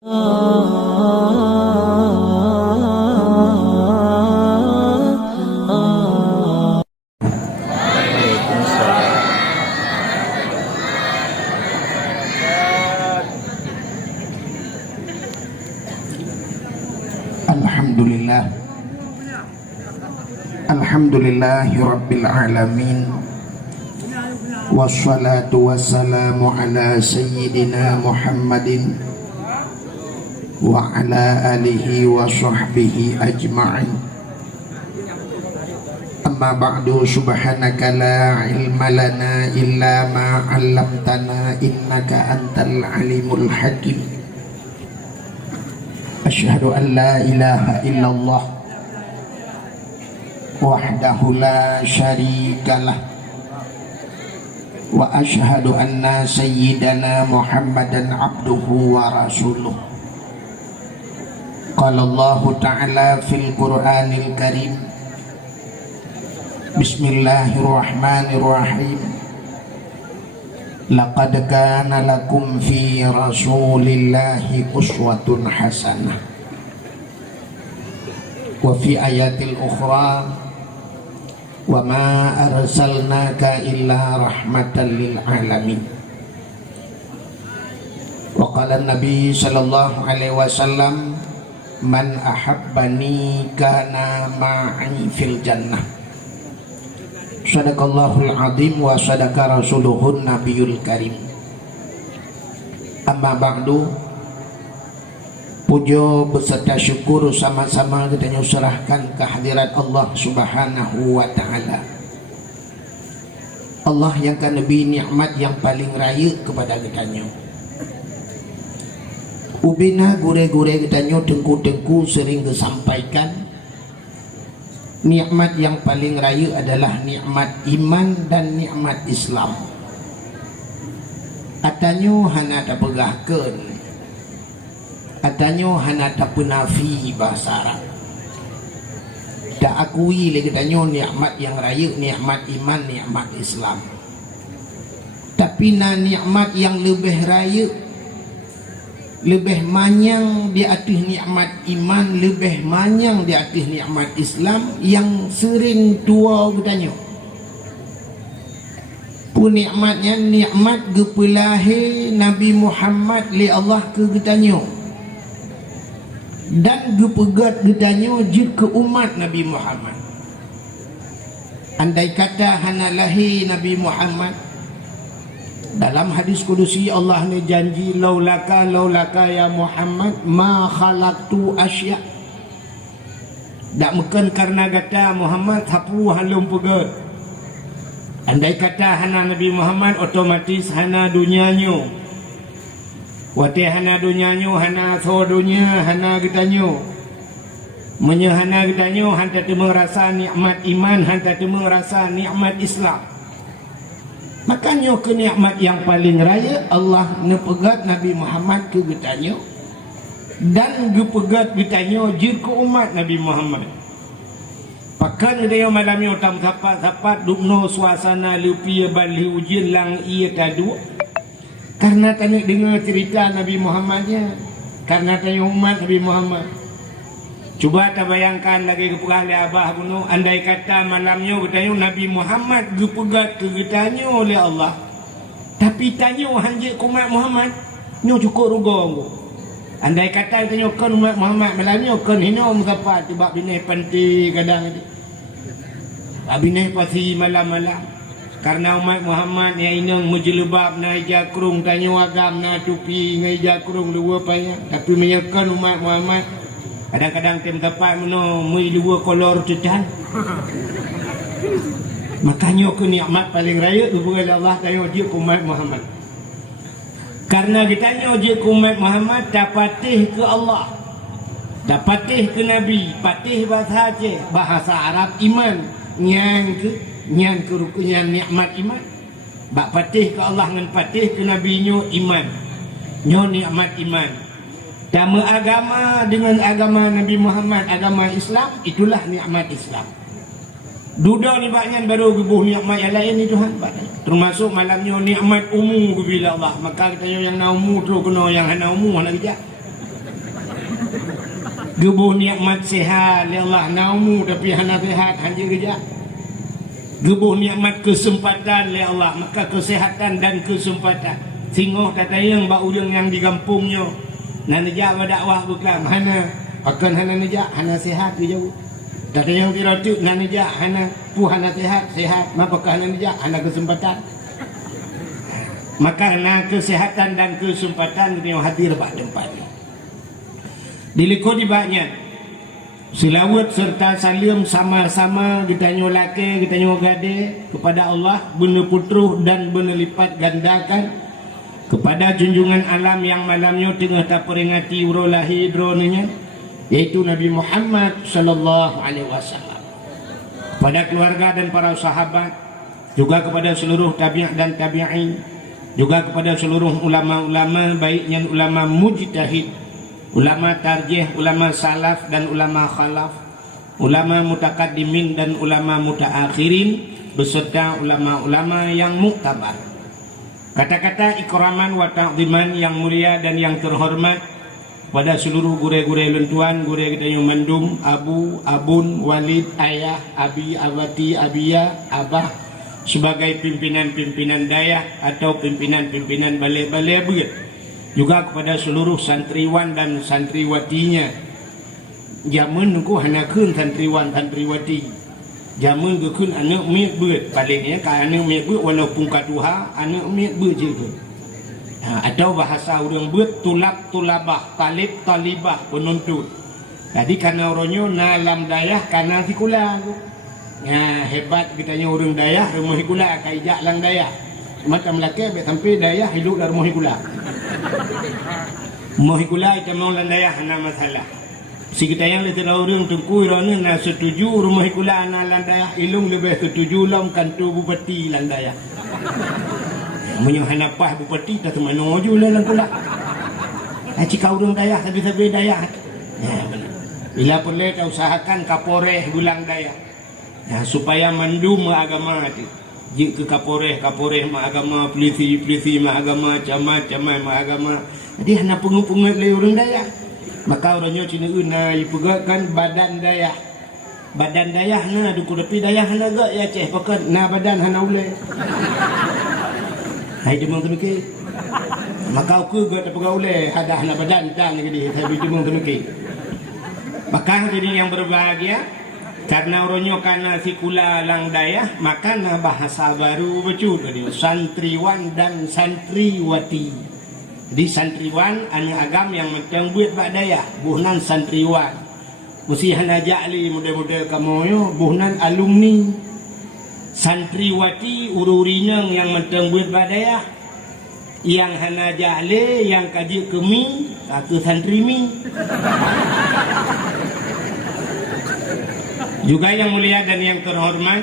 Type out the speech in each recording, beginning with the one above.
Alhamdulillah, alhamdulillahi rabbil alamin, wassalatu wassalamu ala sayyidina Muhammadin wa ala alihi wa sahbihi ajma'in. Amma ba'du, subhanaka la ilma lana illa ma 'allamtana innaka antal alimul hakim. Asyhadu an la ilaha illallah wahdahu la syarikalah wa asyhadu anna sayyidana Muhammadan abduhu wa rasuluh. Qala Allah ta'ala fil Qur'anil Karim, Bismillahirrahmanirrahim, laqad kana lakum fi rasulillahi uswatun hasanah. Wa fi ayatil ukhra, wa ma arsalnaka illa rahmatan lil alamin. Wa qala Nabi sallallahu alaihi wasallam, man ahabbani kana ma'i fil jannah. Sadaqallahul azim wa sadaqa rasuluhun nabiyul karim. Amma ba'du, puja beserta syukur sama-sama kita serahkan kehadirat Allah subhanahu wa ta'ala. Allah yang kan lebih nikmat yang paling raya kepada kitanya. Ubina gure-gure kitanya tengku-tengku sering disampaikan, nikmat yang paling raya adalah nikmat iman dan nikmat Islam. Atanyo hana tak pegahkan, atanyo hana tak penafi bahasa Arab. Tak akui lagi tanyo nikmat yang raya, nikmat iman, nikmat Islam. Tapi na nikmat yang lebih raya, lebih manyang di atas nikmat iman, lebih manyang di atas nikmat Islam yang sering tua katanya. Pun nikmatnya nikmat gepelahi Nabi Muhammad li Allah ke katanya. Dan gepegat katanya jid ke umat Nabi Muhammad. Andai kata hana lahi Nabi Muhammad, dalam hadis kudusi Allah ni janji, laulaka ya Muhammad ma khalaqtu asya. Tak mungkin karena kata Muhammad hapu halum pegat. Andai kata hana Nabi Muhammad, otomatis hana dunianyo. Wate hana dunianyo, hana so dunia, hana getanyo. Menyehana getanyo, hanta temu rasa nikmat iman, hanta temu rasa nikmat Islam. Makanya kenikmat yang paling raya Allah nepegat Nabi Muhammad ke getanyo, dan gepegat getanyo jir ke umat Nabi Muhammad. Pakan dia malamnya utam sapat dukno suasana lupi bali ujian lang ia tadu. Karena tanya dengar cerita Nabi Muhammadnya, karena tanya umat Nabi Muhammad. Cuba terbayangkan lagi kepegah abah kuno, andai kata malamnya bertanya Nabi Muhammad gepegat ke getanya oleh Allah, tapi tanya hanjik umat Muhammad nyo cukup rugo. Andai kata tanya kan umat Muhammad malamnya kan hinom siapa tiba bineh panti kadang itu. Bineh pasti malam-malam. Karena umat Muhammad yang inang menjelebab na jakrung tanya agam na tupi ngai jakrung dua payah, tapi menyekan umat Muhammad kadang-kadang tem tepat meno mui dua kolor cetan. Makanya kenikmat paling raya kepada Allah tanya je umat Muhammad. Karena kita je umat Muhammad dapatih ke Allah, dapatih ke Nabi, patih bahasa Aceh, bahasa Arab iman, nyang ke rukunnya nikmat iman. Bak patih ke Allah dengan patih ke Nabi nyo iman, nyo nikmat iman. Dama agama dengan agama Nabi Muhammad, agama Islam, itulah nikmat Islam. Duda ni banyak baru gebuh nikmat yang lain ni Tuhan. Termasuk malamnya nikmat umum bila Allah. Maka kita yang nak umum tu kena yang hana umum nak kerja. Gebuh nikmat sehat, ya Allah naumu tapi hana sehat hanya kerja. Gebuh nikmat kesempatan, ya Allah, maka kesehatan dan kesempatan. Singoh kata yang bak urang yang di kampungnya. Nan nejak berdakwah bukan hana akan hana nejak hana sehat di jauh. Kata yang tidak tu nan nejak hana hana sehat, maka hana nejak hana kesempatan. Maka hana kesehatan dan kesempatan yang hadir bak tempatnya. Dilikut dibaknya selawat serta salim sama-sama kita nyolake, kita nyogade kepada Allah benar putruh dan benar lipat gandakan kepada junjungan alam yang malamnya tengah tak peringati urolahi dronenya, yaitu Nabi Muhammad sallallahu alaihi wasallam, pada keluarga dan para sahabat, juga kepada seluruh tabi'in dan tabi'in, juga kepada seluruh ulama-ulama, baiknya ulama mujtahid, ulama tarjih, ulama salaf dan ulama khalaf, ulama mutakaddimin dan ulama mutaakhirin, beserta ulama-ulama yang muktabar. Kata-kata ikraman wa ta'ziman yang mulia dan yang terhormat pada seluruh gure-gure lentuan, gure kita yang mandum, abu, abun, walid, ayah, abi, abati, abiyah, abah, sebagai pimpinan-pimpinan dayah atau pimpinan-pimpinan balik-balik begitu. Juga kepada seluruh santriwan dan santriwatinya. Jamun nuku hana keun santriwan santriwati. Jamun ke keun anak miet beut. Palingnya ka anak miet beut walaupun kaduha anak miet beut je ke. Atau bahasa orang beut tulab tulabah, talib talibah, penuntut. Jadi karena orangnya nalam dayah karena sikula. Hebat kitanya orang dayah rumah sikula kaijak lang dayah. Macam laki bet sampai dayah hidup dari rumah sikula. Mohikula itu mau landaya hana masalah. Si kita yang letih orang tungku irana na setuju rumah hikula na landaya ilung lebih setuju lam kantu bupati landaya. Munyo hana pah bupati tak semano ju lang kula. Jika orang daya habis-habis daya. Ya benar. Bila perlu kita usahakan kapoleh bulang daya. Ya, supaya mandum agama itu. Jika kapoleh ma agama, polisi ma agama, camat ma agama. Jadi hana pengut-pengut le orang daya. Maka orangnya cina una ipegakan badan daya. Badan daya na duku depi daya hana gak ya ceh pakat na badan hana ule. Hai demang temike. Maka aku gak pegau ule ada hana badan dan gini tapi demang temike. Maka jadi yang berbahagia karena orangnya karena sikula lang daya, maka na bahasa baru betul tadi santriwan dan santriwati. Di santriwan anak agam yang mentang buat bak daya, buhnan santriwan. Mesti hana jali muda-muda kamu yo, buhnan alumni. Santriwati ururinya yang mentang buat bak daya, yang hana jali, yang kaji kemi, atau santrimi. Juga yang mulia dan yang terhormat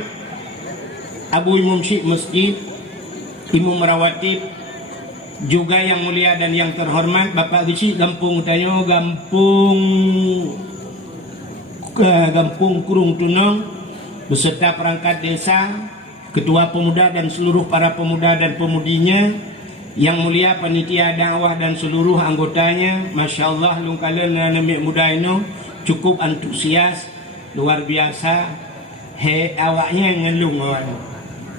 Abu Imam Syekh Masjid, Imam Rawatib. Juga yang mulia dan yang terhormat Bapak Bisi Gampung Tayo, Gampung Kurung Tunong, beserta perangkat desa, ketua pemuda dan seluruh para pemuda dan pemudinya. Yang mulia panitia dakwah dan seluruh anggotanya. Masya Allah lungkalan namek muda ini cukup antusias, luar biasa. Awaknya ngelung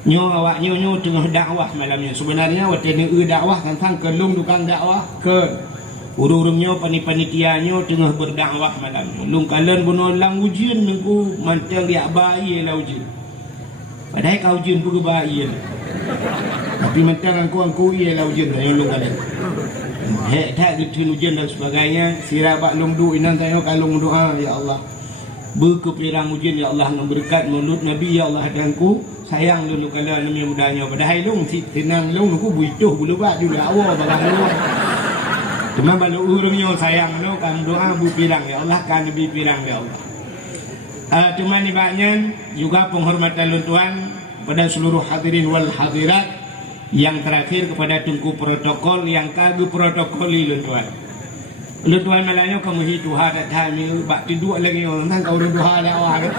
awaknya tengah dakwah malamnya. Sebenarnya waktu ni dakwah kan sang kelung tukang dakwah ke urung-urungnya panitianya tengah berdakwah malamnya. Lung kalian bunulang ujian nunggu mantang dia bayi lah ujian. Padahal kau ujian pun bayi lah. Tapi mantang angku iya lah ujian lah lung kalian. Tak gitu ujian dan sebagainya. Sirabak lung du inan tayo kalung doa ya Allah. Berkepirang ujian ya Allah memberkat mulut Nabi ya Allah adangku sayang dulu kalau Nabi mudanya padahal lung tenang lung aku buituh bulu bak juga awal barang lu cuma balu urungnya sayang lu kan doa bu pirang ya Allah kan Nabi pirang ya Allah. Cuma nibaknya juga penghormatan luntuan pada seluruh hadirin wal hadirat. Yang terakhir kepada tungku protokol yang kagum protokoli luntuan. Luntuan malanya kamu hidup ada tanya bak tidur lagi orang kau udah duha dah awak.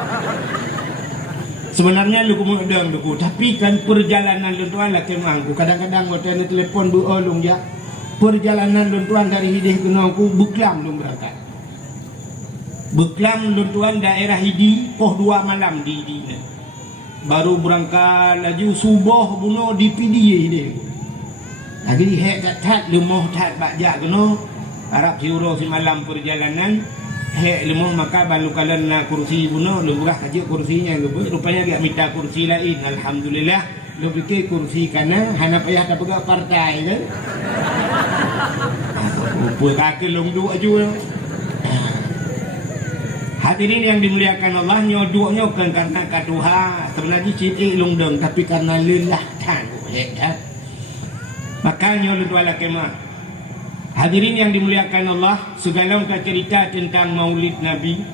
Sebenarnya lu kumuk deng duku, tapi kan perjalanan luntuan lah kemangku. Kadang-kadang waktu ni telefon bu olung ya. Perjalanan luntuan dari hidih ke nongku buklam lung berangkat. Beklam luntuan daerah Hidi, poh 2 malam di Hidi. Baru berangkat laju subuh bunuh di PDA dia. Lagi hek kat tat lemoh tat bakjak kena. Arab siuro si malam perjalanan. Hek lemoh maka balu kalan na kursi bunuh. Lurah aja kursinya. Rupanya dia minta kursi lain. Alhamdulillah. Lu fikir kursi kana hana payah tak pegang partai kan. Rupa kaki longdu aja. Hadirin yang dimuliakan Allah, nyoduknya bukan karena kaduha sebenarnya citi lungdeng, tapi karena lillah tan lekat. Makanya lu wala kemah. Hadirin yang dimuliakan Allah, segala cerita tentang Maulid Nabi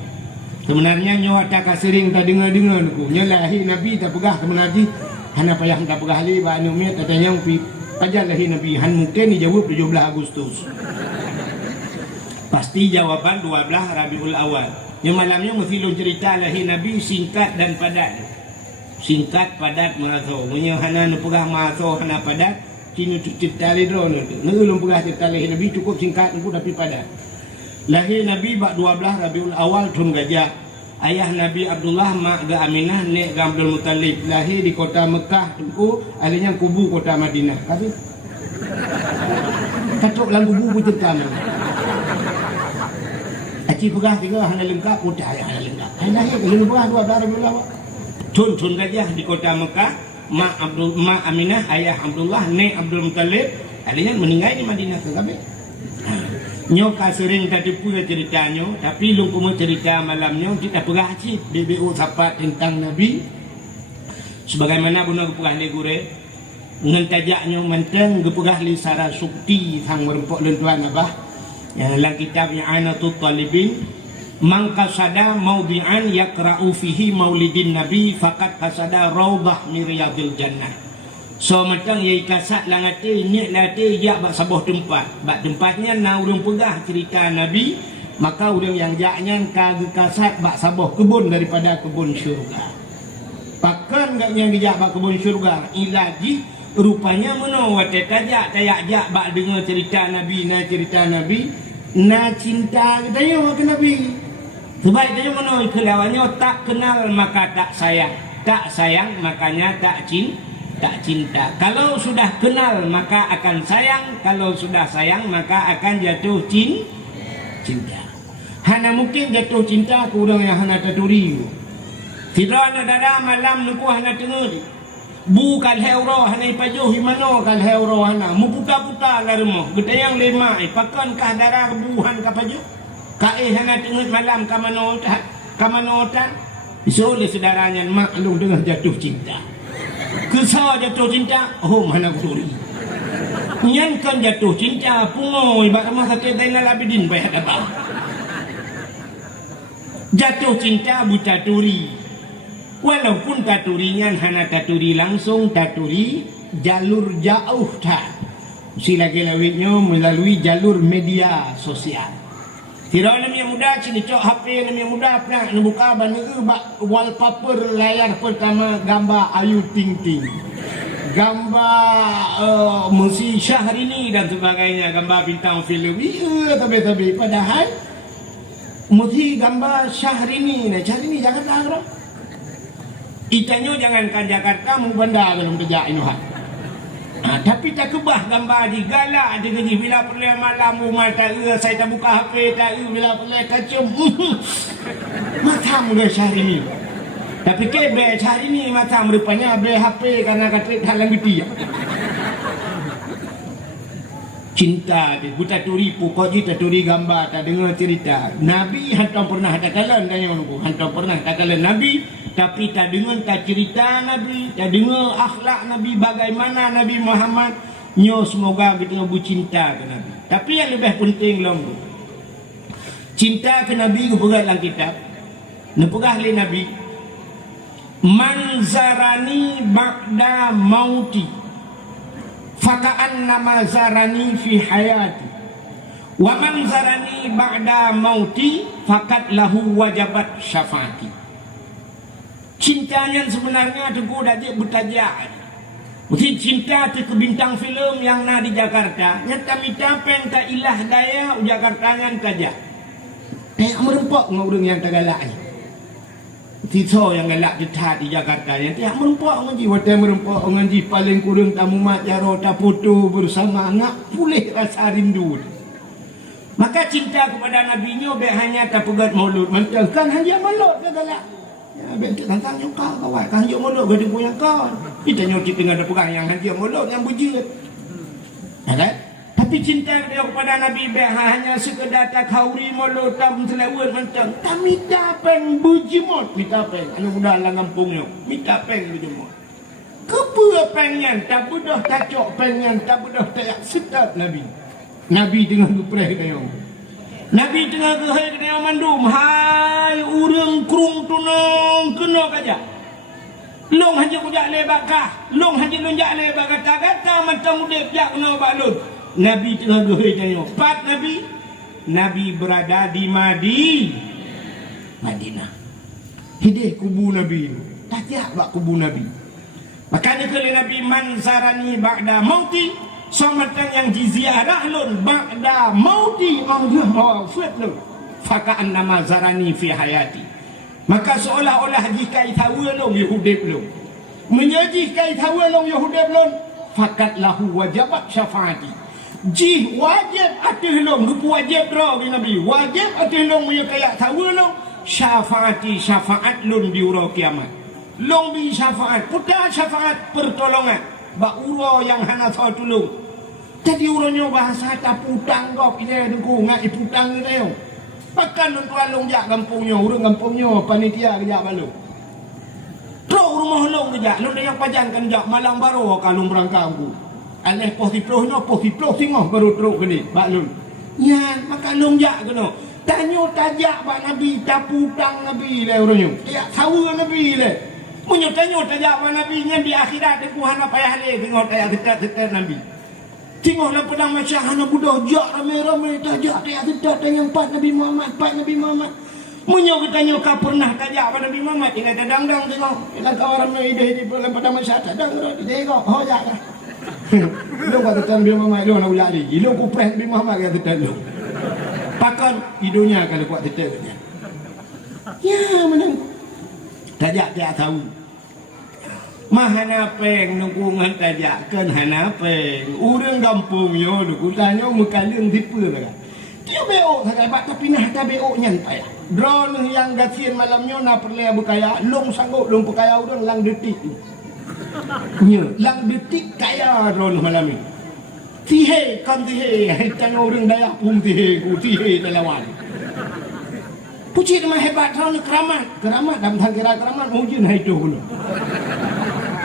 sebenarnya nyawa tak sering tak dengar ku. Nyalahi Nabi tak pegah sebenarnya hana payah tak pegah li ba anu mi katanya pi pajal lahi Nabi han mungkin dijawab 17 Agustus. Pasti jawaban 12 Rabiul Awal. Yang malamnya mesti lu cerita lahi Nabi singkat dan padat. Singkat padat maraso. Munya hana nu pegah maraso hana padat, cinu cerita le drone tu. Nu lu pegah cerita lahi Nabi cukup singkat tu tapi padat. Lahir Nabi bak 12 Rabiul Awal tahun Gajah. Ayah Nabi Abdullah mak ga Aminah nek ga Abdul Muttalib. Lahir di kota Mekah tu, alihnya kubu kota Madinah. Tapi katok lang kubu cerita mana. Aci pegah tiga hana lengkap, mudah hana lengkap. Hana ya kalau pegah 12 Rabiul Awal. Tun Gajah di kota Mekah, mak Aminah, ayah Abdullah nek Abdul Muttalib, alihnya meninggal di Madinah ke kabeh. Nyoka sering tak tipu ceritanya, tapi lu kuma cerita malamnya kita pegah cip BBO sapat tentang Nabi. Sebagaimana guna gepegah li gure, ngan tajaknya menteng gepegah li sara sukti sang merempok lentuan abah. Yang dalam kitab I'anatul Talibin, man qasada mawdi'an yaqra'u fihi maulidin Nabi faqad qasada rawdah min riyadil jannah. So macam ye kasat langate ni late jak bak sabuh tempat. Bak tempatnya na urang pegah cerita Nabi, maka urang yang jaknya ka kasat bak sabuh kebun daripada kebun syurga. Pakan gak yang dijak bak kebun syurga ilaji rupanya meno wate tajak jak bak dengar cerita Nabi na cinta katanya ke Nabi. Sebab dia meno kelawannya tak kenal maka tak sayang makanya tak cinta. Kalau sudah kenal maka akan sayang, kalau sudah sayang maka akan jatuh cinta. Hana mungkin jatuh cinta ke orang yang hana taturi. Tidak ada dada malam nuku hana tengah. Bukan heuro hana ipajuh himano kal heuro hana. Muputa-puta lah rumah. Getayang lima pakan kah darah buhan kapajuh. Kae hana tengah malam kamanotan. Isu oleh saudaranya maklum dengan jatuh cinta. Kesal jatuh cinta, mana kuturi. Nyan kan jatuh cinta, pungoy, bak rumah sakit Zainal Abidin bayar dapat. Jatuh cinta buta turi. Walaupun taturinya hana taturi langsung, taturi jalur jauh tak. Si lagi lawitnya melalui jalur media sosial. Tidak nama yang muda sini cok HP nama yang muda pernah buka bani bak wallpaper layar pertama gambar Ayu Ting Ting, gambar Musi Syahrini dan sebagainya, gambar bintang filem. Tapi padahal Musi gambar Syahrini Jakarta orang. Itanyo jangankan Jakarta mu bandar belum kerja inuhan. Tapi tak kebah gambar di galak dia gaji bila perlu malam rumah tak saya tak buka HP tak bila perlu kacum macam dia Syahrini. Tapi kebe Syahrini macam rupanya be HP karena kata halang gede. Cinta dia buta turi pokok je turi gambar tak dengar cerita Nabi hantam pernah ada kalan tanya menunggu hantam pernah tak kalan Nabi tapi tak dengar tak cerita Nabi, tak dengar akhlak Nabi bagaimana Nabi Muhammad. Nyo semoga kita bu cinta ke Nabi. Tapi yang lebih penting lombo cinta ke Nabi ku pegang dalam kitab. Nepegah li Nabi manzarani ba'da mauti faka'anna mazarani fi hayati wa manzarani ba'da mauti fakat lahu wajabat syafaati. Cintanya sebenarnya teguh dajik bertajak. Mesti cinta ke bintang filem yang ada di Jakarta. Nyata mitapeng tak ilah daya Jakarta yang kajak. Tengok merempak dengan orang yang tak galak ni. Tito yang galak jetat di Jakarta yang tengok merempak ngaji. Waktu merempak ngaji paling kurang tamu mat jaro tak foto bersama ngak pulih rasa rindu. Maka cinta kepada Nabi ni obek hanya tak pegat maulud. Macam kan hanya maulud ke galak. Ya obek tentang yang kau kawan kan hanya maulud gadi punya kau. Kita nyoti tengah ada pegang yang hanya maulud yang bujit. Kan? Tapi cinta dia kepada Nabi Ibrahim hanya sekedar tak kauri maulud tam selawat macam tak minta peng bujimot minta peng anu mudah lang kampungnya minta peng bujimot kepa pengen tak budah tacok pengen tak budah tak sedap Nabi tengah berperih kaya Nabi tengah gehai kena mandum hai urang krung tunong kena kaja long haji kujak lebakah long haji lonjak lebak kata-kata macam udip jak kena baklun Nabi tengah gehai tanya pat Nabi berada di Madinah hidih kubu Nabi tajak bak kubu Nabi makanya kalau Nabi mansarani ba'da mauti somatan yang diziarah lun ba'da mauti Allah mawafat lun faka'an nama zarani fi hayati maka seolah-olah jika itawa lun yahudib lun menyajikan itawa lun yahudib lun fakat lahu wajabat syafaati ji wajib atih long rupu wajib draw bi Nabi wajib atih long punya kayak tahu long syafaati syafaat lun di ura kiamat long bi syafaat putar syafaat pertolongan ba ura yang hana fa tulung jadi uranya bahasa tak putang kau ini dengku ngat iputang ni yo pakan lun tuan long jak kampungnya urang kampungnya panitia kejak balu terus rumah long kejak lun yang pajankan jak malang baru kalung berangkangku alih poh diploh tengok baru teruk gini baklun ya maka longjak kena tanya tajak bak Nabi taputang Nabi le orangnya tak tahu Nabi le munyo tanya tajak bak Nabi nya di akhirat deku hana payah le tengok ayat dekat Nabi tengok lah pedang macam hana budak jak ramai-ramai tajak dekat dengan pat Nabi Muhammad munyo kita tanya kau pernah tajak bak Nabi Muhammad ingat dadang-dang tengok ingat kau ramai ide di pedang macam dadang tengok hojak lah Long kata Tuan Nabi Muhammad long nak ulak lagi. Long kupres Nabi Muhammad kata Tuan long. Pakan hidungnya kalau kuat tetap dia. Ya mana? Tajak dia tahu. Mahana peng nungkungan tajak kan hana peng. Urang kampung yo lu tanya mekaleng tipe lah. Dia beo sangat tapi nah tak beo nyantai. Drone yang gasian malamnya na perle berkaya long sanggup long perkaya urang lang detik. Nya lang detik kaya drone malam ni. Tihe kan tihe tanya orang Dayak pun tihe lawan. Puji nama hebat tahun keramat dalam tangkira keramat mungkin itu dulu.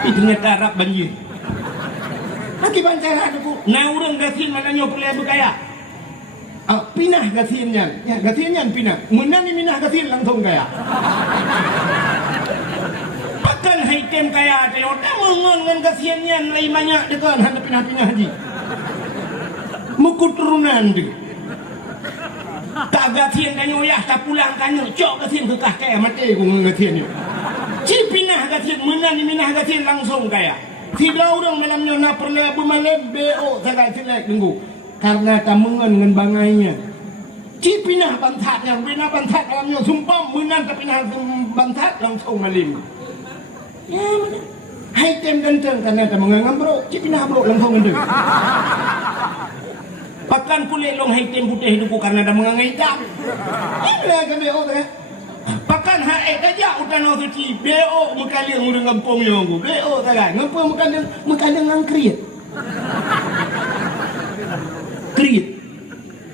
Itu ternyata Arab banjir. Lagi bancar ada ku. Nah orang gasin malamnya perle berkaya. Pinah gasinnya, ya gasinnya pinah. Menang ni minah gasin langsung kaya. Pakan haitem kaya tengok tak mengen gasinnya lain banyak dekat hana pinah-pinah haji. Mukut turunan dia. Tak gasin kanyo ya tak pulang kanyo cok gasin ke kaya mati ku gasin ni. Ci pinah gasin menang ni minah gasin langsung kaya. Tidak orang malamnya nak perle bermalam BO sangat jelek tunggu. Karena tak mengen dengan bangainya. Ci pinah bantatnya, pinah bantat alamnya sumpah menang tak pinah bantat langsung malim. Ya mana? Hai tem ganteng karena tak menganggap bro, ci pinah bro langsung ganteng. Pakan kulit long hai tem putih duku karena tak menganggap hitam. Ini kan BO tak? Pakan hai aja utan orang ci BO mekaling urang kampung yo aku. BO tak kan? Ngapa mekaling angkrit? Kriit.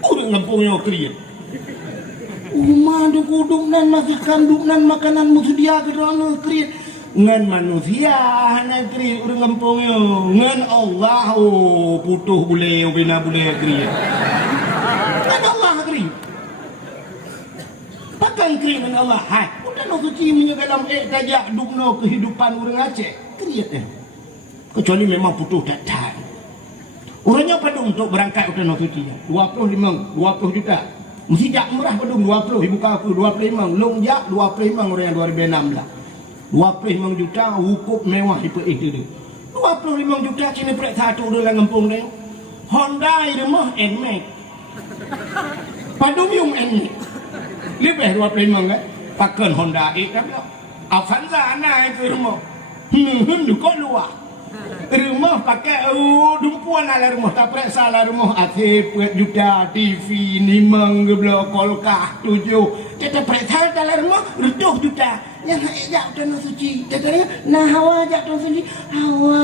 Urang kampungnya kriit. Umah dukudung dan masakan duknan makanan musudia kerana kriit. Ngan manusia hana kriit urang kampungnya. Ngan Allah putuh boleh bina boleh kriit. Ngan Allah kriit. Pakan kriit ngan Allah. Hai, udah no suci menyegalam tajak dukno kehidupan urang Aceh. Kriit ya. Kecuali memang putuh datang. Orangnya padung untuk berangkat ke Tanah Suci 20 juta. Mesti jak murah padung 20 ibu kaku 25 longjak 25 orang yang 2006 25 juta hukum mewah itu dia 25 juta sini perak satu dalam kampung dia Honda rumah NMAX padung yung NMAX Lebih 25 kan. Pakai Honda E kan. Avanza naik ke rumah. Kok luar. Rumah pakai dumpuan ala rumah. Tak periksa lah rumah. AC juta, TV, nimang, geblok, kolkah, 7. Kita periksa dalam rumah, reduh juta. Yang nak ejak tanah suci. Dia kata, nah hawa ajak tanah suci. Hawa.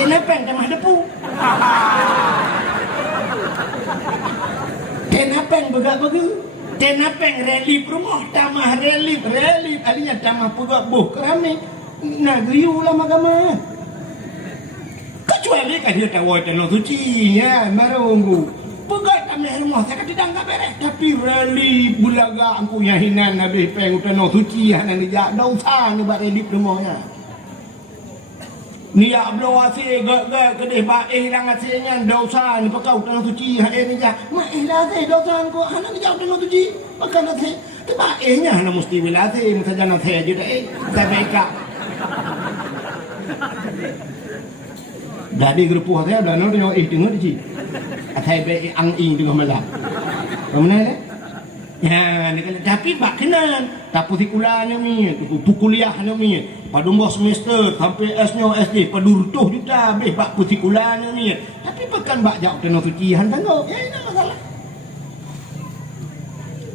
Dia nepeng tamah depu. Dia nepeng begak-begak. Dia nepeng relip rumah. Tamah relip. Alinya tamah pegak buh keramik. Nah geyu lah magama. Kecuali kan dia tahu tanah suci. Ya, marunggu. Pegat kami rumah saya kata tidak beres. Tapi relip bulaga aku yang hinan habis peng tanah suci. Hanan dia dosa ni buat relip rumahnya. Ni ya blow asih gak kedih baik hilang asihnya dosa ni pakau tanah suci. Hanan dia mak asih dosa aku. Hanan dia tanah suci. Pakai asih. Tapi baiknya hanan mesti wilasih. Mesti jangan saya juga saya baikak. Jadi grup saya dah nak tengok tengok di sini. Saya baik ang ing tengok malam. Mana ni? Ya, ni kalau tapi bak kenan. Tapi sekolahnya ni, kuliahnya ni. Pada umur semester sampai S-nya SD, pada 20 juta habis bak sekolahnya ni. Tapi bukan bak jauh tanah suci han tanggup. Ya, ini masalah.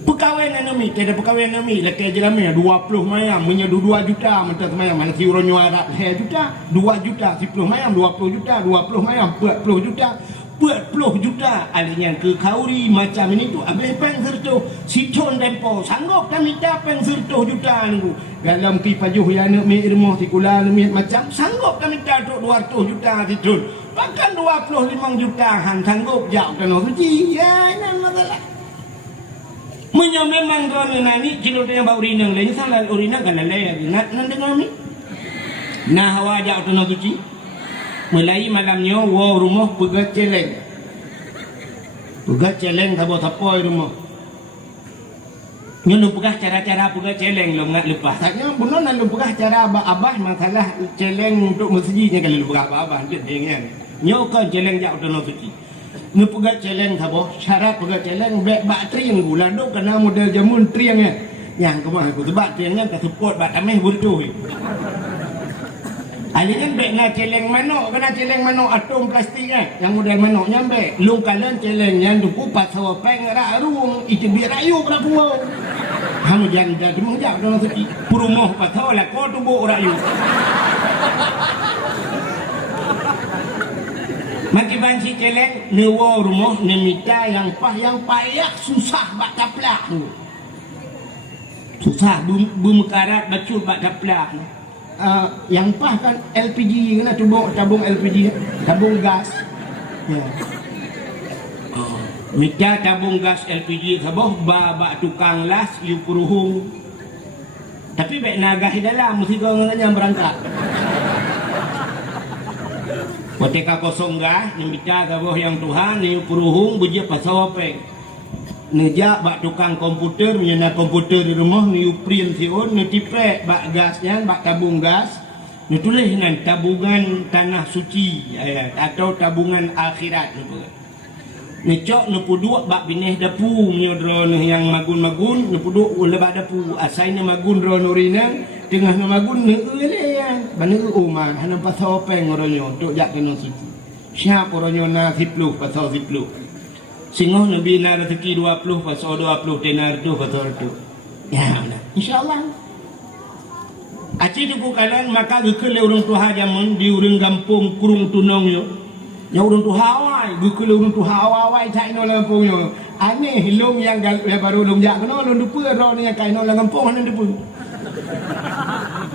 Perkahwinan ni, tiada perkahwinan ni, lekai jerami 20 mayam, menyedu 2 juta, mentah mayam, mana si orang nyuarat 2 juta, 2 juta, 10 mayam, 20 juta, 20 mayam, 40 juta, 40 juta, alinya ke kauri macam ini tu, habis peng sertuh, si con dempo, sanggup kami tak peng sertuh juta ni, dalam kipajuh yang nak mi rumah si kula ni macam, sanggup kami tak 200 juta si con, bahkan 25 juta, han sanggup jauh tanah suci, ya, ini masalah. Menyo memang kau nani kilo dia bau rinang lain salah urina kan lalai ingat nanti kami. Nah hawa jauh tanah suci. Mulai malamnya wow rumah pegat celeng. Pegat celeng tabo tapoi rumah. Nyo pegah cara-cara pegat celeng lo ngat lepas. Taknya bulan lalu pegah cara abah masalah celeng untuk masjidnya kalau lu pegah abah dia dengan. Nyo kan celeng jauh tanah suci. Ni pegat celeng sabo syarat pegat celeng bak triang gula dok kena model jamun triangnya yang kemah aku sebab triangnya tak support bak tameh burtu alikan bek na celeng manok kena celeng manok atom plastik yang model manok nyambe lung kalan celeng yang duku pat sawa peng ra ruang itu bi rayu pra puau hamu jan da demung jak dono suci purumoh pat sawa la ko tu bo rayu Maki banci celeng newo rumah nemita yang payak susah bak taplak tu. Susah bumekarat bacut bak taplak. Yang pah kan LPG kena tabung LPG, tabung gas. Ya. Mita tabung gas LPG saboh bak tukang las yu puruhung. Tapi bek naga dalam mesti kau nganya berangkat. Ketika kosong gas, yang bicara kabuh yang Tuhan, ni puruhung bujia pasal apa? Nejak bak tukang komputer, menyana komputer di rumah, ni print siun, ni tipek bak gasnya, bak tabung gas, ni tulis dengan tabungan tanah suci, atau tabungan akhirat. Ni cok ni puduk bak binih dapu, ni drone yang magun-magun, ni puduk lebak dapu, asainya magun drone urinang, tengah magun ni bani umar hanam pasal peng oronyo untuk jak kena suci. Siap oronyo na 10 pasal 10. Singoh nabi na rezeki 20 pasal 20 tenar tu pasal tu. Ya benar. Insya-Allah. Aci tu kalan maka gekel urang tuha jamun di urang kampung kurung tunong yo. Ya urang tuha wai gekel urang tuha wai cai no kampung yo. Aneh hilung yang baru lum jak kena lum dupa ro ni kai no kampung hanan dupa.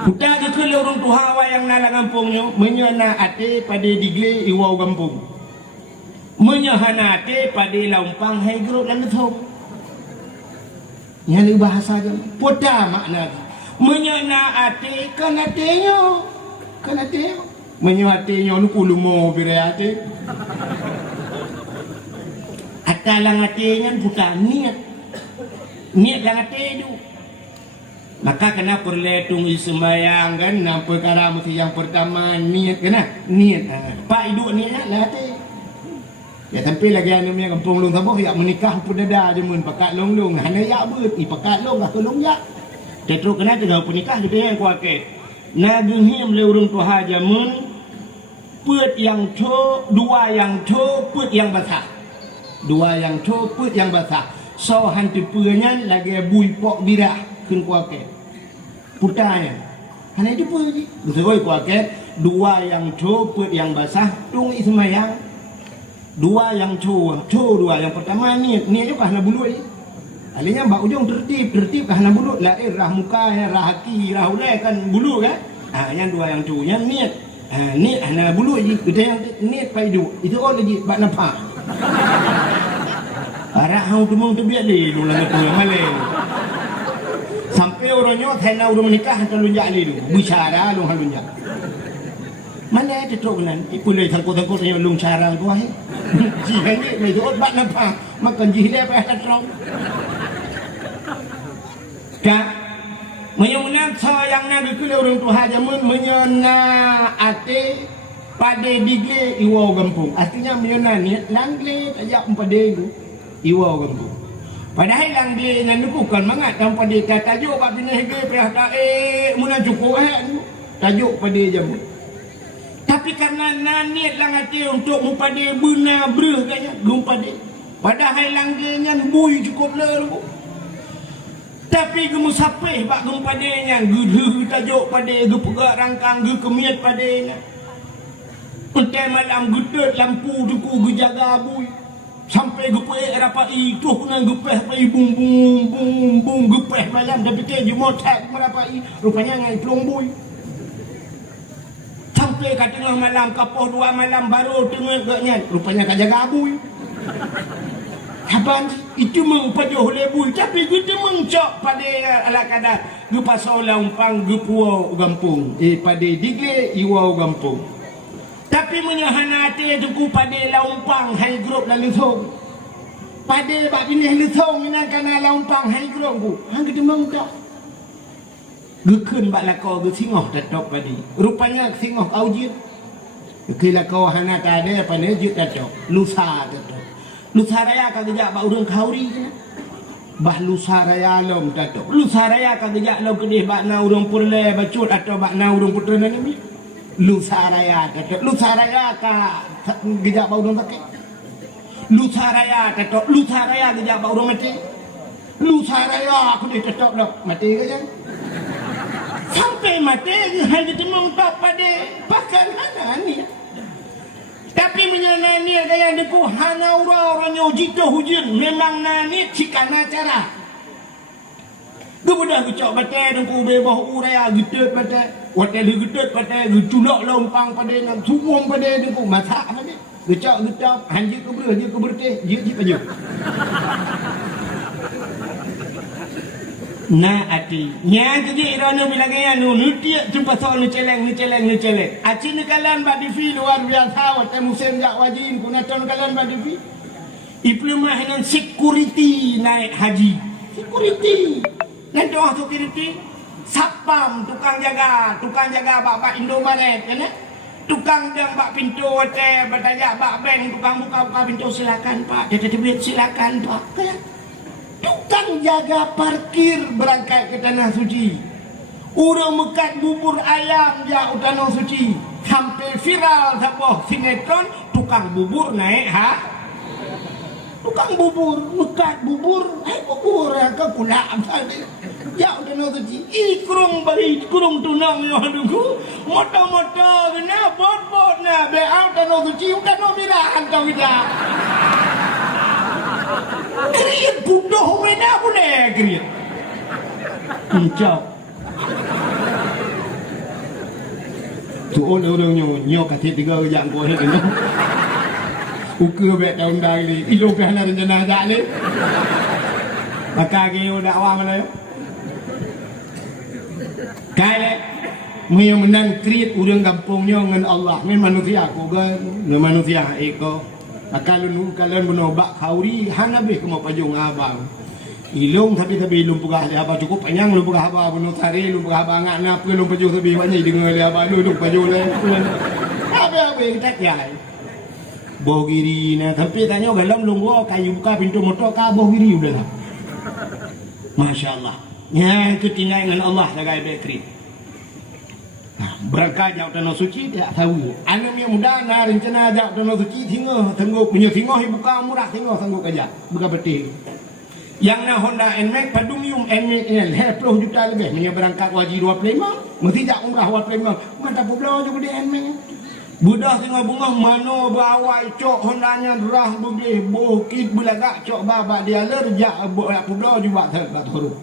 Kita ke orang tuha yang nalang kampungnya menyana ate pada digle iwau kampung. Menyahana ate pada laumpang hai gerut lan thong. Yang bahasa je. Poda makna. Menyana ate kan atenyo. Kan atenyo. Menyana atenyo nu kulumo bire ate. Atalang atenyan puta niat. Niat lang ate tu. Maka kena perletung sembahyang kan, nak perkara mesti yang pertama niat kena niat. Pak hidup niat lah hati. Ya tapi lagi anu punya kampung long taboh ya menikah pun dada je mun pakat long hana ya beut i pakat long ka long ya. Tetro kena tegau penikah gitu yang kuake. Na gehim le urung tu haja mun put yang tho dua yang tho put yang basah. Dua yang tho put yang basah. So hantu punya lagi bui pok birah kun kuake. Putanya. Hana itu pun ji. Betul kuake dua yang tho put yang basah tung ismayang. Dua yang dua yang pertama ni juga hana bulu ni. Alinya mbak ujung tertib hana bulu lahir rah muka rah hati rah ulai kan bulu kan. Yang dua yang yang niat. Niat hana bulu je. Kita yang niat paidu. Itu orang lagi bak nampak. Arah hang tumung tu biar dia lu lagu tu yang malay. Sampai orangnya thai nak urung menikah hantar lunjak ali tu. Bicara lu hang lunjak. Mana ada tu benar? Ibu leh tangkut yang lung cara tu ahe. Jihai ni tu obat nampak makan jihai apa yang terong. Kak, menyunan sayang nak dikuli orang Tuhan jamun menyuna ate pada digle iwa gampung. Artinya menyunan ni langle tajak pada itu iwa gampung. Padahal langle yang bukan mangat tanpa dia tajuk bab bina hege perhata muna cukup tajuk pada jamun. Tapi karena naniat lang hati untuk mupade bena breh kaya gumpade. Padahal langgenya bui cukup lerbu. Tapi gemu sapeh bak gumpade nya gudhu tajuk pade gu pegak rangkang gu kemiat pade nya. Entai malam gudut lampu tuku gu jaga bui. Sampai gu pe rapai tu nang gu peh pai bung gu peh malam tapi ke jumo tak merapai rupanya ngai plong bui. Sampai kat tengah malam kapoh dua malam baru tengah gaknya rupanya kat jaga abui. Haban itu mengpajoh lebui tapi kita mengcok pada ala kadar gu pasau laumpang gu puau gampung pada digle iwau gampung. Tapi menyahana hati tu ku pada laumpang hai grup lalu thong. Pada bab ini lalu thong ina kana laumpang hai grup ku. Hang kita mengcok Gukun bak lakau gu singoh tatok padi. Rupanya singoh kau jit. Ke lakau hana tak ada apa ni jit tatok. Lusa tatok. Lusa raya ka gejak bak urang kauri kena. Bah lusa raya lom tatok. Lusa raya ka gejak lau kedih bak na urang purle bacut atau bak na urang putra ni. Lusa raya tatok. Lusa raya ka gejak bak urang takik. Lusa raya tatok. Lusa raya gejak bak urang mati. Lusa raya aku dia tatok dah. Mati ke jangan? Sampai mati hanya temung tak pada pakan hana ni. Tapi menyana ni gaya deku hana orang jika hujan memang nani cikana cara. Kemudian kecok batai deku bebah uraya gedut batai. Hotel gedut batai gutulak lompang pada nam suwong pada deku masak pada. Kecok hanya keber je keberteh je aja. Na ati nya jadi rano bilang ya nu nutia tu pasal nu celeng. Aci ni kalan ba divi luar biasa wa musim jak wajin kuna ton kalan ba divi. Iplu mahinan security naik haji. Security. Nanti security sapam tukang jaga bak Indomaret kan. Tukang dang bak pintu hotel bertanya bak bank tukang buka pintu silakan Pak. Dia duit silakan Pak. Tukang jaga parkir berangkat ke tanah suci. Urang mekat bubur ayam dia tanah suci. Hampir viral sapoh sinetron tukang bubur naik tukang bubur mekat bubur bubur ke pula tadi. Ya tanah suci. Kurung tunang yo aduku. Moto-moto kena bot na be out tanah suci udah no birahan kau tidak. Kriat budoh wena boleh kriat. Encau. Tu orang nyo kata tiga yang kau ni kena. Ukur bet tahun dah ni. Ilo pihana rencana dah ni. Maka kau dakwah mana yo? Kaya Maya menang kriat orang kampungnya dengan Allah. Ni manusia aku kan. Ni manusia eko. Kalau kalian menobak kauri, hanabih kau pajung abang. Ilung tapi ilung pegah dia abang cukup panjang lu pegah abang bunuh tari lu pegah abang ngak nak lu pajung tapi banyak dengar dia abang lu pajung le. Apa kita kiai. Boh kiri nah, tapi tanya galam lunggu kayu buka pintu motor ka boh kiri udahlah. Masya Allah. Ya itu tinggal dengan Allah jaga bakery. Nah, berangkat jauh tanah suci tidak tahu. Anak yang muda nak rencana jauh tanah suci tengok punya tengok buka murah tengok sanggup aja buka betul. Yang nak Honda NMAX Padumium NMAX ni 10 juta lebih. Punya berangkat wajib 25. Mesti jak umrah 25. Mata pulau juga dia NMAX. Budak tengah bunga mano bawa cok Hondanya derah begih bukit belagak cok babak dia lerjak pulau juga tak huruf.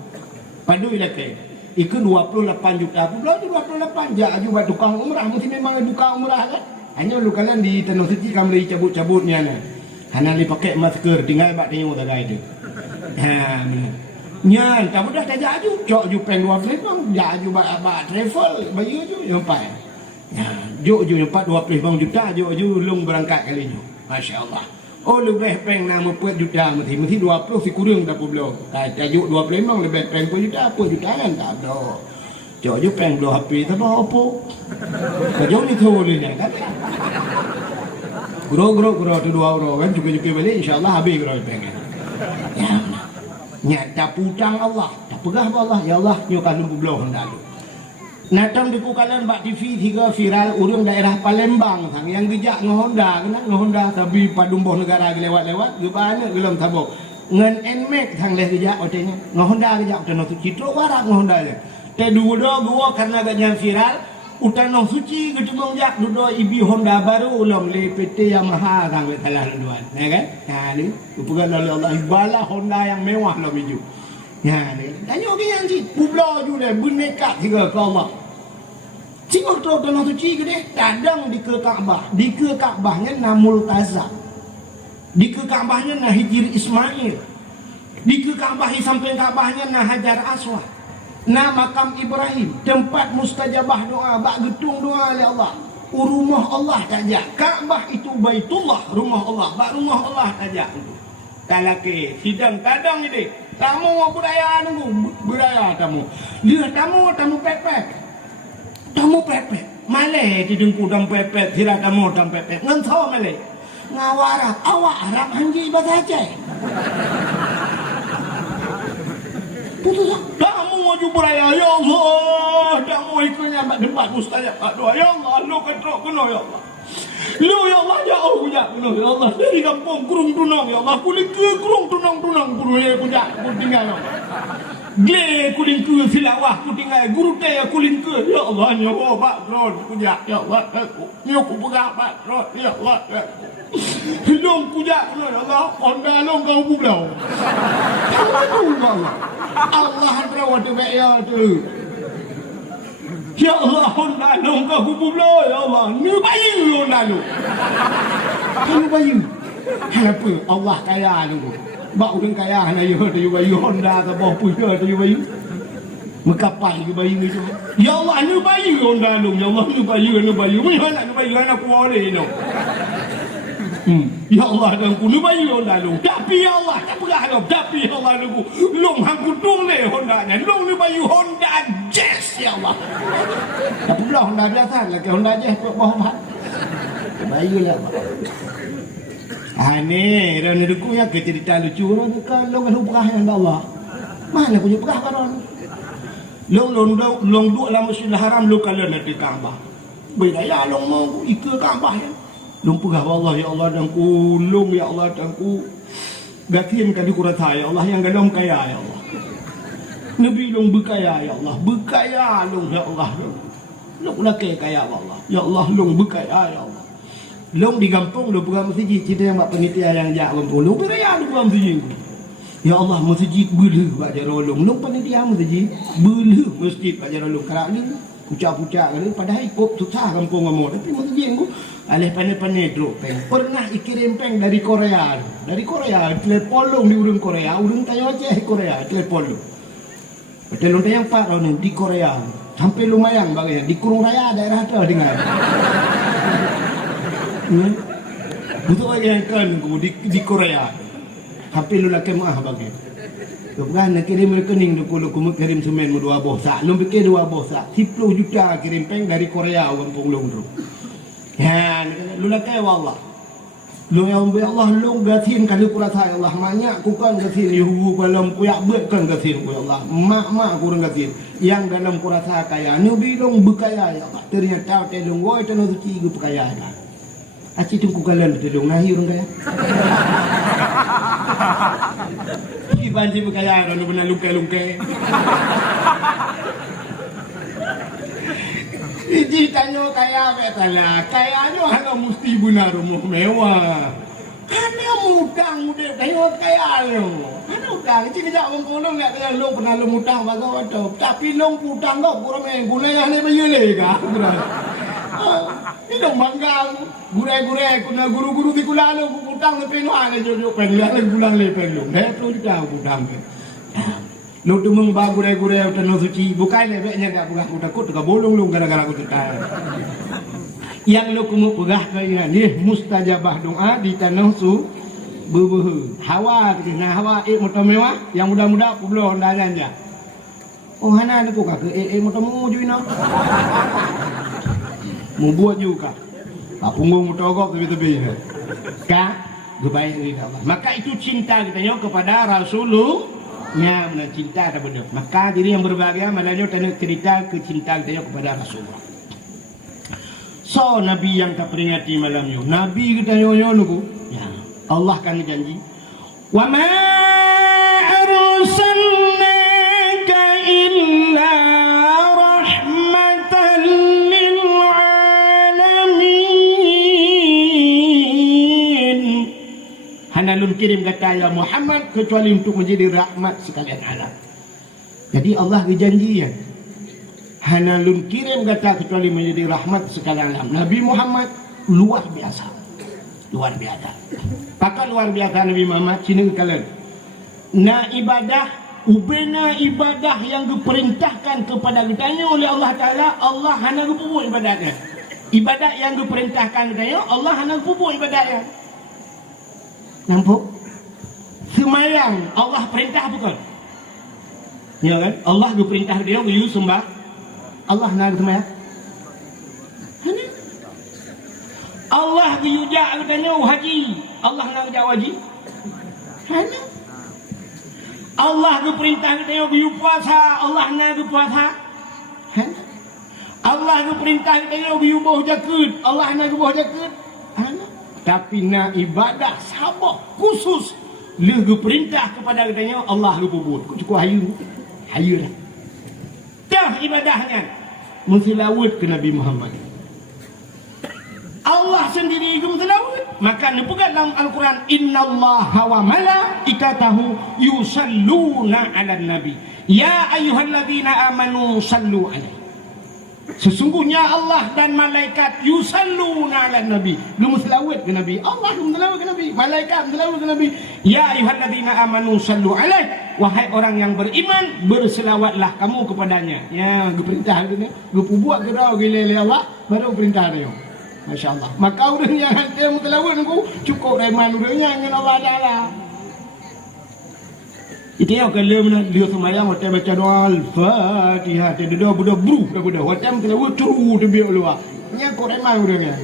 Padu ilake. Iku 28 juta pulau tu 28 jak juga tukang umrah mesti memang tukang umrah kan. Hanya lu kalian di Tanah Suci kamu cabut-cabutnya nah. Hana li pakai masker tinggal bak tengok tak ada. Ha ni. Nyan kamu dah tak jaju cok ju peng 12 bang jaju bak travel bayu ju sampai. Ya, juk empat 20 bang juta juk long berangkat kali ju. Masya-Allah. Oh lebih peng nama 4 juta mesti 20 si kurang dah pulau. Juk 20 bang lebih peng 4 juta kan tak ada. Juk peng blow HP tak apa. Kau ni tu boleh kan. Gro tu 2 euro kan juga balik insya-Allah habis gro peng. Ya. Nyata putang Allah. Tak pegah Allah ya Allah nyokan pulau hendak lu. Natam di kalian bak TV 3 viral urang daerah Palembang sang yang gejak ngehonda kena ngehonda tapi padumboh negara lewat-lewat ge banyak gelem tabok ngan NMAX sang leh gejak otenya ngehonda gejak tanah suci tro warak ngehonda je te dudo gua karena gajah viral utanah suci gedung jak dudo ibi Honda baru ulang le PT Yamaha sang salah duan ya kan nah ni upugan oleh Allah ibala Honda yang mewah lo biju. Ya ni. Tanya orang yang si pulau juga bernekat juga ke Allah. Tengok tu tanah suci ke dia kadang di ke Kaabah. Di ke Kaabahnya Namul Tazam. Di ke Kaabahnya nah Hijri Ismail. Di ke Kaabah sampai Kaabahnya nah Hajar Aswad. Nah makam Ibrahim, tempat mustajabah doa, bak getung doa ya Allah. Rumah Allah saja. Kaabah itu Baitullah, rumah Allah. Bak rumah Allah saja. Kalau ke sidang kadang ini tamu budaya nunggu budaya tamu dia tamu pepet male di dengku dam pepet sila tamu dam pepet ngentau male ngawara awak Arab hanji bahasa Aceh putus tamu wajib budaya ya Allah tamu ikutnya tempat mustajab doa ya Allah lu ketrok kena ya Allah lu ya Allah ya Allah ya Allah dari kampung kurung tunang ya Allah kulit ke kurung tunang guru ya punya tinggal gle kulit ke silawah ku tinggal guru teh kulit ke ya Allah nyawa pak ron punya ya Allah nyawa pegah pak ron ya Allah long punya ya Allah Honda long kau pulau Allah terawat ya tu ya Allah Honda long kau pulau ya Allah ni bayi Honda lu kan bayi kenapa Allah kaya lu bak urang kaya hana yo tu bayi Honda ke bawah punya tu bayi mekapai ke bayi ni tu ya Allah ni bayi Honda lu ya Allah ni bayi mana ni bayi anak kuole no ya Allah dan ku ni bayi Honda lu tapi ya Allah tak pegah lu tapi ya Allah lu long hang kutung le Honda nya long ni bayi Honda Jazz ya Allah tak pula Honda biasa lagi Honda Jazz bawah bayi lah ni ron duku ya ke cerita lucu ron kalau kan hubah yang Allah mana punya pegah karon long duk dalam Masjidil Haram lu kalau nak di Kaabah beda ya long mau ikut Kaabah ya long pegah Allah ya Allah dan ku long ya Allah dan ku gatin kali kurata ya Allah yang gadom kaya ya Allah Nabi long berkaya ya Allah berkaya long ya Allah long nak kaya Allah ya Allah long berkaya ya Allah long di kampung lu pegang masjid kita yang buat penitia yang jak kampung lu beraya lu pegang masjid ya Allah masjid belu bak jarolong long penitia masjid belu masjid bak jarolong kerak ni pucak-pucak ni padahal ikut susah kampung kamu tapi masjid ku alih pandai-pandai drop peng pernah ikirim peng dari Korea telepon long di urang Korea urang tanya Aceh Korea telepon lu betul yang Pak Ron di Korea sampai lumayan bagainya di Kurung Raya daerah tu dengar betul yang kan di Korea tapi lu laki mah bagai bukan nak kirim rekening lu kumu kirim semen mu 2 bosak lu fikir 2 bosak 10 juta kirim peng dari Korea kampung lu tu ya lu laki wallah Long yang be Allah long gatin kalau kurata Allah banyak ku kan gatin yuhu dalam kuyak bet kan gatin ku Allah mak kurang gatin yang dalam kurata kaya ni bilong bekaya ya Allah ternyata telung woi tano ti gu bekaya ya aci tu ku kalan telung nahi urang kaya ki banji bekaya lalu benar lungke Iji tanyo kaya betala, kayanya hanya mesti guna rumah mewah. Hanya mutang muda tanyo kaya lo. Hanya utang, iji kerja orang kolong nak kaya lo pernah lo mutang bagai apa? Tapi lo putang kau kurang guna yang ni bayar kah? Ini dong bangga, gure kuna guru di kula lo putang lepas lo ada jojo pengilah bulan lepas lo. Betul juga putang. Lo tu mengba gure utang suci bukan lebihnya dah bukan aku takut tak bolong lo gara-gara aku tekan. Yang lo kumu pegah kaya ni mustajabah doa di tanah su bebuh hawa kena hawa motor mewah yang muda-muda aku belum dananya. Oh hana ni ku kak motor mu juina. Mu buat juga. Tak punggung motor kau tebi-tebi ni. Kak, baik ni Allah. Maka itu cinta kita kepada Rasulullah. Nya mana cinta ada benda. Maka diri yang berbahagia malahnya tanah cerita kecintaan kita kepada Rasulullah. So Nabi yang tak peringati malam ni. Nabi kita nyonya nuku. Ya. Allah kan janji. Wa ma arsalnaka illa rahmatan lil alamin. Hanalun kirim kata ya Muhammad kecuali untuk menjadi rahmat sekalian alam. Jadi Allah berjanji ya. Hanalun kirim kata kecuali menjadi rahmat sekalian alam. Nabi Muhammad luar biasa. Luar biasa. Pakal luar biasa Nabi Muhammad sini kalian. Na ibadah ubena ibadah yang diperintahkan kepada kita oleh Allah Taala, Allah hana gupu ibadahnya. Ibadah yang diperintahkan kita Allah hana gupu ibadahnya. Nampak? Semayang Allah perintah bukan? Ya kan? Allah perintah dia you sembah. Allah nak semayang. Allah diuja katanya haji. Allah nak kerja haji. Allah perintah katanya you puasa. Allah nak puasa. Allah perintah katanya you bau jakut. Allah nak bau jakut. Tapi nak ibadah sabah khusus legu perintah kepada katanya Allah buat. Cukup hayu dah. Dah ibadahnya menselawat ke Nabi Muhammad. Allah sendiri juga menselawat. Maka dipegang dalam Al-Quran innallaha wa malaikatahu yusalluna 'alan nabi. Ya ayyuhalladzina amanu sallu 'alaihi. Sesungguhnya Allah dan malaikat yusalluna 'alan nabi. Lu selawat ke nabi. Allah selawat ke nabi. Malaikat selawat ke nabi. Ya ayyuhalladzina amanu sallu 'alaihi. Wahai orang yang beriman, berselawatlah kamu kepadanya. Ya, perintah dia. Lu buat gerau gile Allah baru perintah dia. Masya-Allah. Maka orang yang hantar selawat ku cukup reman urangnya dengan Allah Taala. Itu yang kalau dia semayang waktu baca doa Al-Fatihah dia doa budak bru dah budak waktu telawat curu dia biar luar nya kok remang urangnya.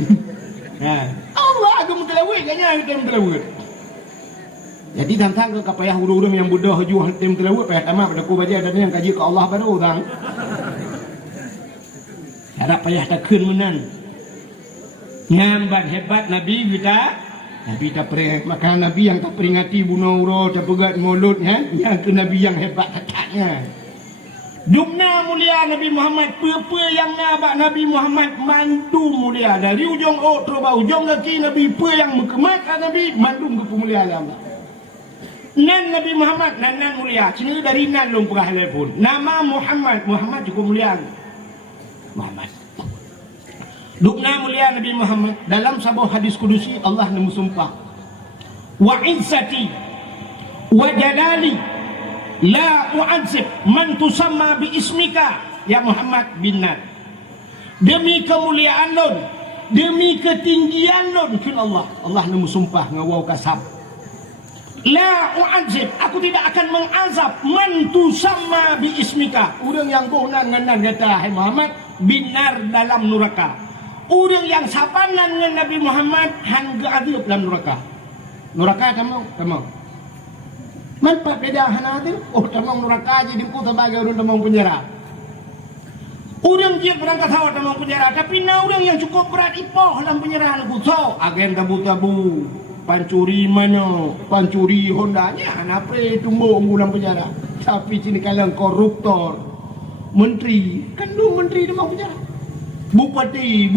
Allah agak telawat kanya kita telawat. Jadi tentang ke payah urang yang budak haju hatim telawat payah tamat pada ku baca ada yang kaji ke Allah baru orang. Harap payah tak keun menan. Nyambat hebat Nabi kita. Nabi tak peringat, maka Nabi yang tak peringati bunuh urut, tak pegat mulut, yang tu Nabi yang hebat taknya. Dumna mulia Nabi Muhammad, apa yang nabak Nabi Muhammad mandu mulia dari ujung terubah ujung kaki Nabi, apa yang mengemat Nabi mandu ke pemuliaan Allah. Nan Nabi Muhammad, nan mulia, sini dari nan belum pernah telepon. Nama Muhammad cukup mulia. Muhammad. Dukna mulia Nabi Muhammad dalam sebuah hadis kudusi Allah nemu sumpah wa izzati wa jalali la u'adzib man tusamma bi ismika ya Muhammad bin Nad. Demi kemuliaan lon, demi ketinggian lon kun Allah nemu sumpah ngawau kasab la u'adzib, aku tidak akan mengazab man tusamma bi ismika, urang yang bohnan ngan kata hai Muhammad bin Nar dalam neraka. Orang yang sabanan dengan Nabi Muhammad hangga adil dalam neraka. Neraka tamang. Manfaat beda hana adil. Oh tamang neraka jadi pun sebagai orang tamang penjara. Orang dia berangkat hawa tamang penjara, tapi orang yang cukup berat ipoh dalam penjara lagu so agen tabu-tabu. Pancuri mana? Pancuri Hondanya. Kenapa tumbuh dalam penjara? Tapi sini kalian koruptor, menteri, kan dua menteri dalam penjara. Bupati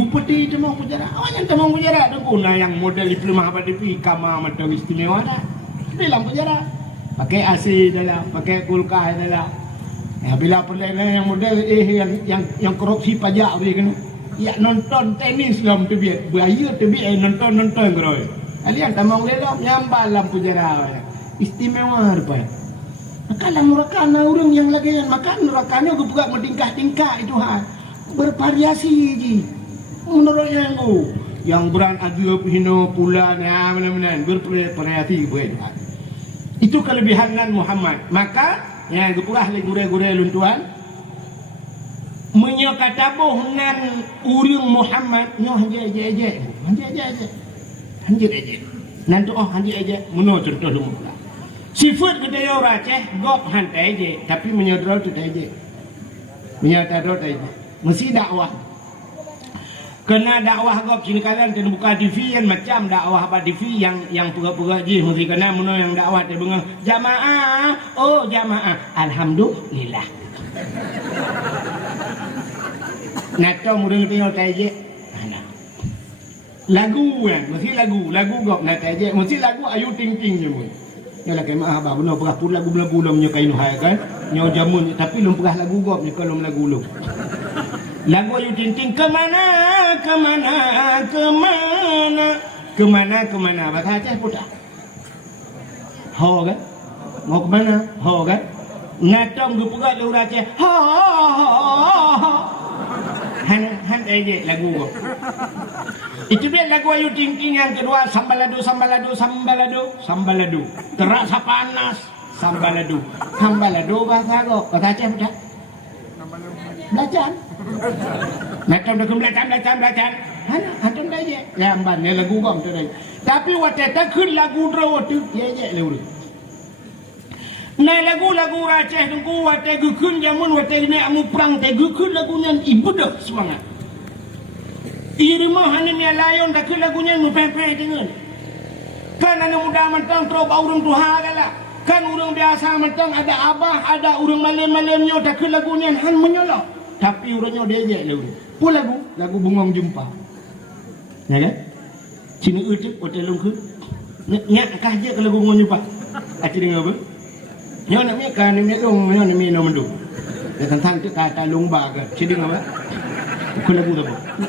dalam penjara. Awak yang dalam penjara ada guna yang model diploma apa DP kamar macam istimewa dah. Dalam penjara. Pakai AC dalam, pakai kulkas dalam. Ya, bila perdana yang model yang korupsi pajak dia kan. Ya nonton tenis dalam tebiat. Bahaya tebiat nonton keroi. Kalian tamang lelok nyambal dalam penjara. Istimewa apa? Maka dalam neraka orang yang lagi yang makan nerakanya juga bertingkah-tingkah itu bervariasi je. Menurut yang beran agak hino pula mana-mana bervariasi buat. Itu kelebihan Muhammad. Maka yang gepurah le gure-gure luntuan menyokatabuh nan urang Muhammad nyoh je. Hanjir aja. Nanti hanjir aja. Menurut contoh lu pula. Sifat kedai orang ceh gop hantai aja, tapi menyodrol tu aja. Menyodrol aja. Mesti dakwah. Kena dakwah gop sini kalian kena buka TV yang macam dakwah apa TV yang pura-pura je. Mesti kena menurut yang dakwah dia bengang jamaah. Oh jamaah. Alhamdulillah. Nato murung tengok aja. Lagu kan, mesti lagu gop nak aja, mesti lagu Ayu Ting Ting je mun. Ya lah kemah abah benar perah pun lagu bula-bula punya kain hai kan. Nyo jamun tapi lum perah lagu gop ni kalau lagu lu. Lagu Ayu Ting Ting kemana bahasa Aceh putar. Ho kan? Mau ke mana? Ho kan? Natong gepegat lu Aceh. Ho. Han aja lagu gop. Itu dia lagu Ayu Ting Ting yang kedua sambaladu. Terasa panas sambaladu. Sambaladu bahasa kok. Bahasa Aceh macam? Belacan. Macam dah belacan. Hana antum dah je. Lamban ni lagu gom tu dah. Tapi waktu tak kun lagu draw tu je lewat. Nah lagu Aceh tunggu waktu gukun jamun waktu ni amu perang te gukun lagunya ibadah semangat. Irma hanin ya layon tak lagunya nu pepe dengan. Kan anak muda mentang terus urang tuha gala. Kan urang biasa mentang ada abah, ada urang malam-malamnya tak lagunya han menyolok. Tapi urangnya dia lagu. Pun lagu bungong jumpa. Ya kan? Sini ucap hotel lungku. Nyak kah je lagu bungong jumpa. Aci dengar apa? Nyo nak mi kan ni long, nyo ni no mendu. Ya tentang tu kata lomba ke. Ciri apa? Bukan lagu tu.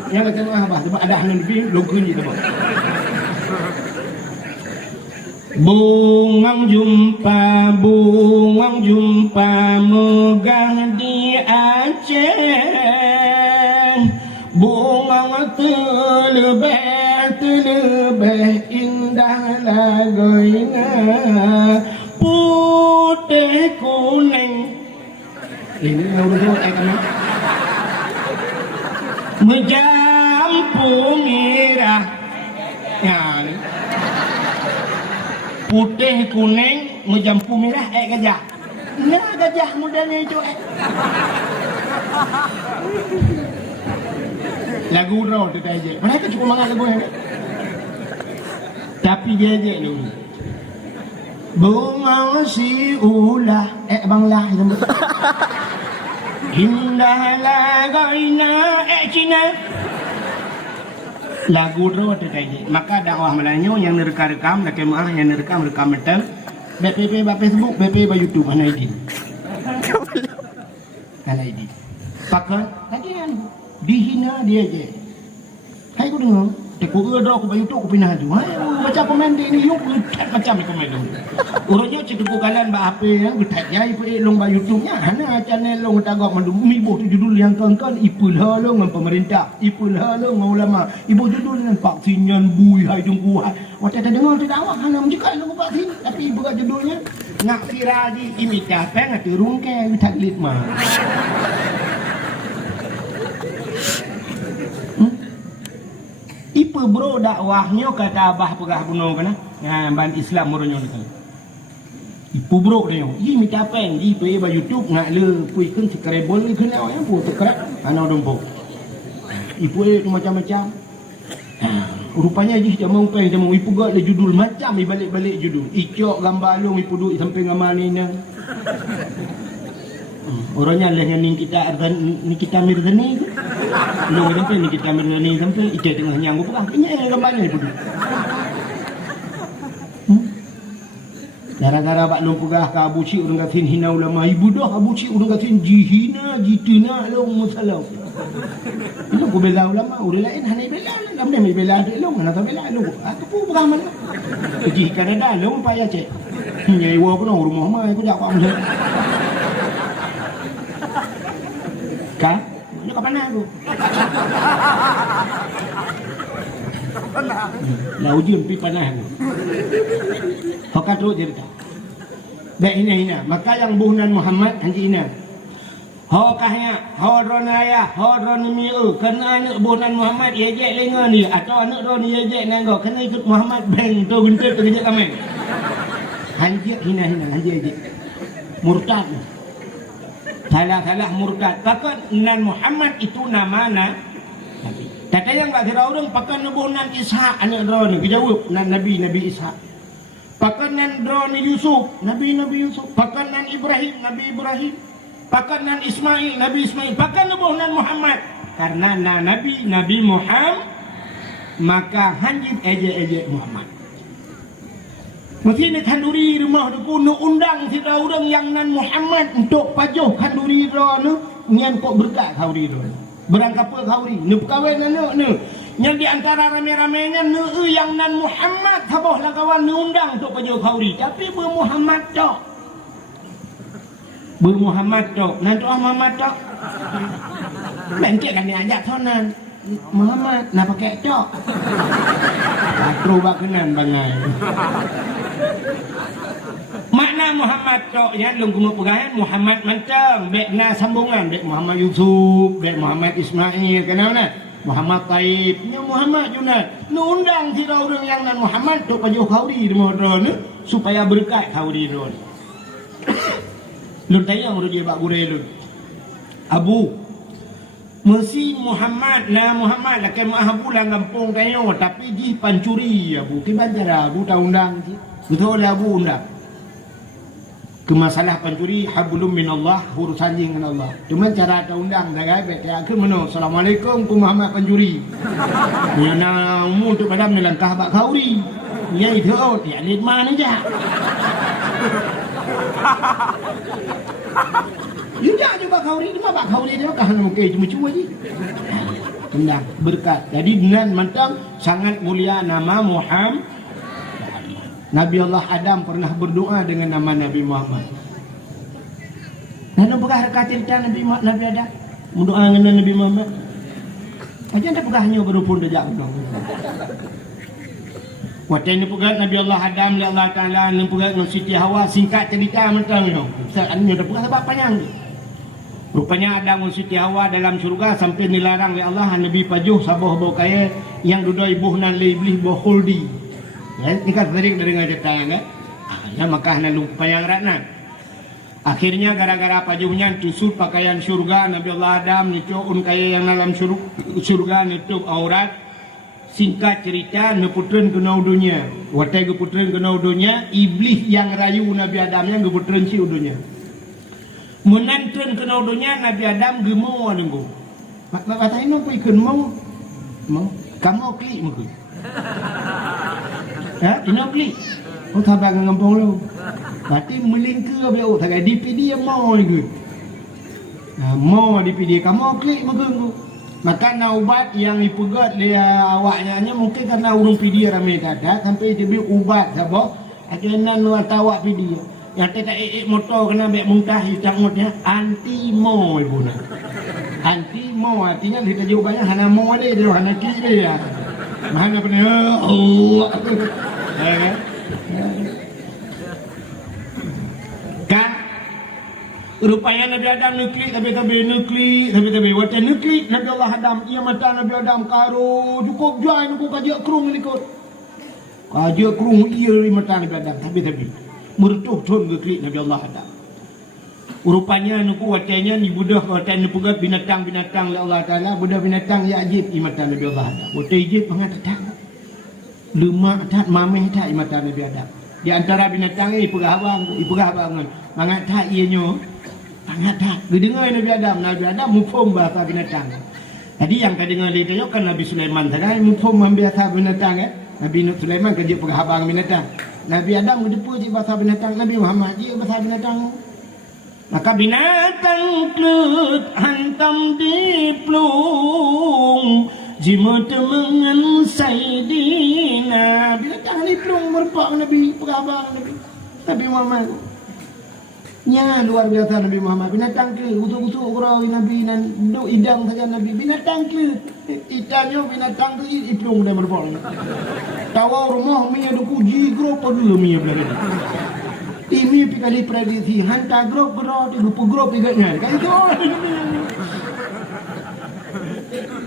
Yang kata apa? Sebab ada hang lebih longkun je tu. Bungong jumpa megah di Aceh. Bungong terlebih indah lagoina. Putih kuning ini urut kan menjampu merah ya putih kuning menjampu merah gajah nah gajah mudanya itu lagu raw tu aja mereka cukup mangat lagu ni tapi dia dulu bunga si ulah banglah indah lagaina Cina lagu ro tu tadi maka dakwah Melayu yang rekam kemaah yang rekam betul BPP ba Facebook BPP ba YouTube mana ID pakai lagi kan dihina dia je hai ku dengar aku ro aku ba YouTube aku pindah tu baca komen dia ni yuk macam ni komen tu urutnya cikgu kalian ba apa yang betat jai pe long ba YouTube nya hana channel long tagak mandu ibu tu judul yang kan ipul halong dengan pemerintah ipul halong dengan ulama ibu judul dengan vaksinnya bui hai jungku hai waktu ada dengar tu dakwah hana menjadi long vaksin tapi ibu judulnya nak viral di imita pen turun ke taklit mah Ipa bro dakwahnya kata abah pegah bunuh kena. Ban Islam muronyo ni. Ipa bro dia. Ji minta pen, ji pe ba YouTube ngak le pui keun subscriber ni kena yang pu tekrak ana dompo. Ipa tu macam-macam. Rupanya ji dia mau pen dia mau ipa gak le judul macam balik-balik judul. Icok gambar lu ipa duk sampai ngamal ni nang. Orangnya lah yang Nikita Mirzani tu. Lu sampai Nikita Mirzani sampai Icah tengah nyanggu pegang. Ini yang gambarnya ni pun. Gara-gara bak lu pegah ke Abu Cik orang katin hina ulama. Ibu dah Abu Cik orang katin jihina, jitina lu masalah. Itu aku bela ulama. Orang lain hanya bela. Kamu ni bela adik lu. Mana tahu bela lu. Aku pun pegang mana. Jih Kanada lu payah cek. Nyai wah pun rumah mah. Aku tak faham. Kah? Ini kapan aku? Lah ujian pi panah aku. Hokat terus cerita. Baik hina. Maka yang buhnan Muhammad hanji hina. Hokahnya, hodronaya, hodronimiu. Kena anak buhnan Muhammad yejek lengan ni. Atau anak ron yejek nanggo. Kena ikut Muhammad beng tu bentuk terkejut kami. Hanji hina. Hanji yejek. Murtad. Salah murtad. Pakat nan Muhammad itu nama Nabi. Tata yang tak kira orang pakat nubuh nan Ishak anak drone dijawab nan Nabi Ishak. Pakat nan drone Yusuf Nabi Yusuf. Pakat nan Ibrahim Nabi Ibrahim. Pakat nan Ismail Nabi Ismail. Pakat nubuh nan Muhammad karena nan Nabi Muhammad maka hanjit ejek Muhammad. Mesti ni kanduri rumah tu pun undang si orang yang nan Muhammad untuk pajuh kanduri ro nu nyan kok berkat kanduri ro. Berangkap ke kanduri, nu perkahwin anak nu. Yang di antara rame-ramenya nu yang nan Muhammad sabah lah kawan nu undang untuk pajuh kanduri. Tapi Muhammad tok. Muhammad tok. Nan tu Muhammad tok. Bengkek kan dia ajak sonan. Muhammad nak pakai tok. Terus kenan bangai. Makna Muhammad tok ya lung kumu pegahan Muhammad mancang bekna sambungan bek Muhammad Yusuf bek Muhammad Ismail kenapa Muhammad Taib nya Muhammad Junad nu undang si orang yang nan Muhammad tok pajuh khauri di modron supaya berkat khauri ron lun tayang ru dia bak gure lun Abu mesti Muhammad laki mahabu lang kampung tayo tapi di pancuri Abu kibantara Abu ta undang si betul Abu undang ke masalah pancuri hablum minallah urusan dengan Allah. Cuma cara ta undang dah baik ya ke meno assalamualaikum ku Muhammad pancuri. Ya na mu tu padam ni langkah bak khauri. Ya itu ya ni mana aja. Ya juga khauri cuma bak khauri dia kan mungkin cuma je. Tendang berkat. Jadi dengan mantang sangat mulia nama Muhammad. Nabi Allah Adam pernah berdoa dengan nama Nabi Muhammad. Nana pegah rekat cerita Nabi Adam berdoa dengan Nabi Muhammad. Macam tak pegahnya berupun dejak dong. Waktu ini pegah Nabi Allah Adam ya Allah Taala nan pegah dengan Siti Hawa singkat cerita mentang dong. Saatnya dah pegah sebab panjang. Rupanya Adam dan Siti Hawa dalam surga sampai dilarang oleh Allah Nabi pajuh sabah bau kaya yang duduk ibuh nan iblis bau khuldi. Ya, ini kan sering dengar cerita kan? Ya, maka nak lupa yang ratna. Akhirnya gara-gara pajuhnya tusuk pakaian surga Nabi Allah Adam nicoun kaya yang dalam surga nutup aurat. Singkat cerita neputren kena udunya. Watai keputren kena udunya, iblis yang rayu Nabi Adamnya keputren si udunya. Menantren kena udunya Nabi Adam gemau nunggu. Kata ini apa ikut mau? Kamu klik mungkin. Ya, ini beli. Oh, tak bagai ngampung lu. Berarti melingkar beliau. Tak ada DPD yang mau ni. Mau DPD. Kamu klik makan. Maka nak ubat yang ipugat dia awaknya mungkin karena urung PD ramai kata. Sampai dia beli ubat. Sabah. Akhirnya luar tawak PD. Yang tak motor kena ambil muntah. Hitam mutnya. Anti-mo ibu nak. Anti-mo. Artinya kita jawabannya. Hana mo ada. Dia hana kiri dia. Mana punya Allah kan Rupanya Nabi Adam nuklik tapi wata nuklik Nabi Allah Adam ia mata Nabi Adam karo cukup join aku kajak kerung likut kajak kerung ia mata Nabi Adam tapi merutuh thon nuklik Nabi Allah Adam. Rupanya nuku watanya ni budah watan ni pegat binatang-binatang oleh Allah Taala budah binatang ya ajib i mata Nabi Allah Adam. Wata ajib pangatang lemak tak mameh tak i mata Nabi Adam. Di antara binatang pegah abang mangat tak ianya sangat tak. Dengar Nabi Adam mufhum bahasa binatang. Jadi yang kau dengar dia kan Nabi Sulaiman tadi mufhum bahasa binatang Nabi Sulaiman kerja penghabang binatang. Nabi Adam berdepa je bahasa binatang. Nabi Muhammad je bahasa binatang. Maka binatang klut hantam di plung jimat mengan saidina. Binatang di plung merupak Nabi penghabang Nabi Muhammad. Nya luar biasa Nabi Muhammad. Binatang ke utuk-utuk urawi Nabi dan duk idang saja Nabi. Binatang ke itanyo binatang ke iplung dah merbol. Tawa rumah mi ada puji grup dulu mi belaka. Ini pikali prediksi hantar grup berot lupa grup iganya. Kan itu.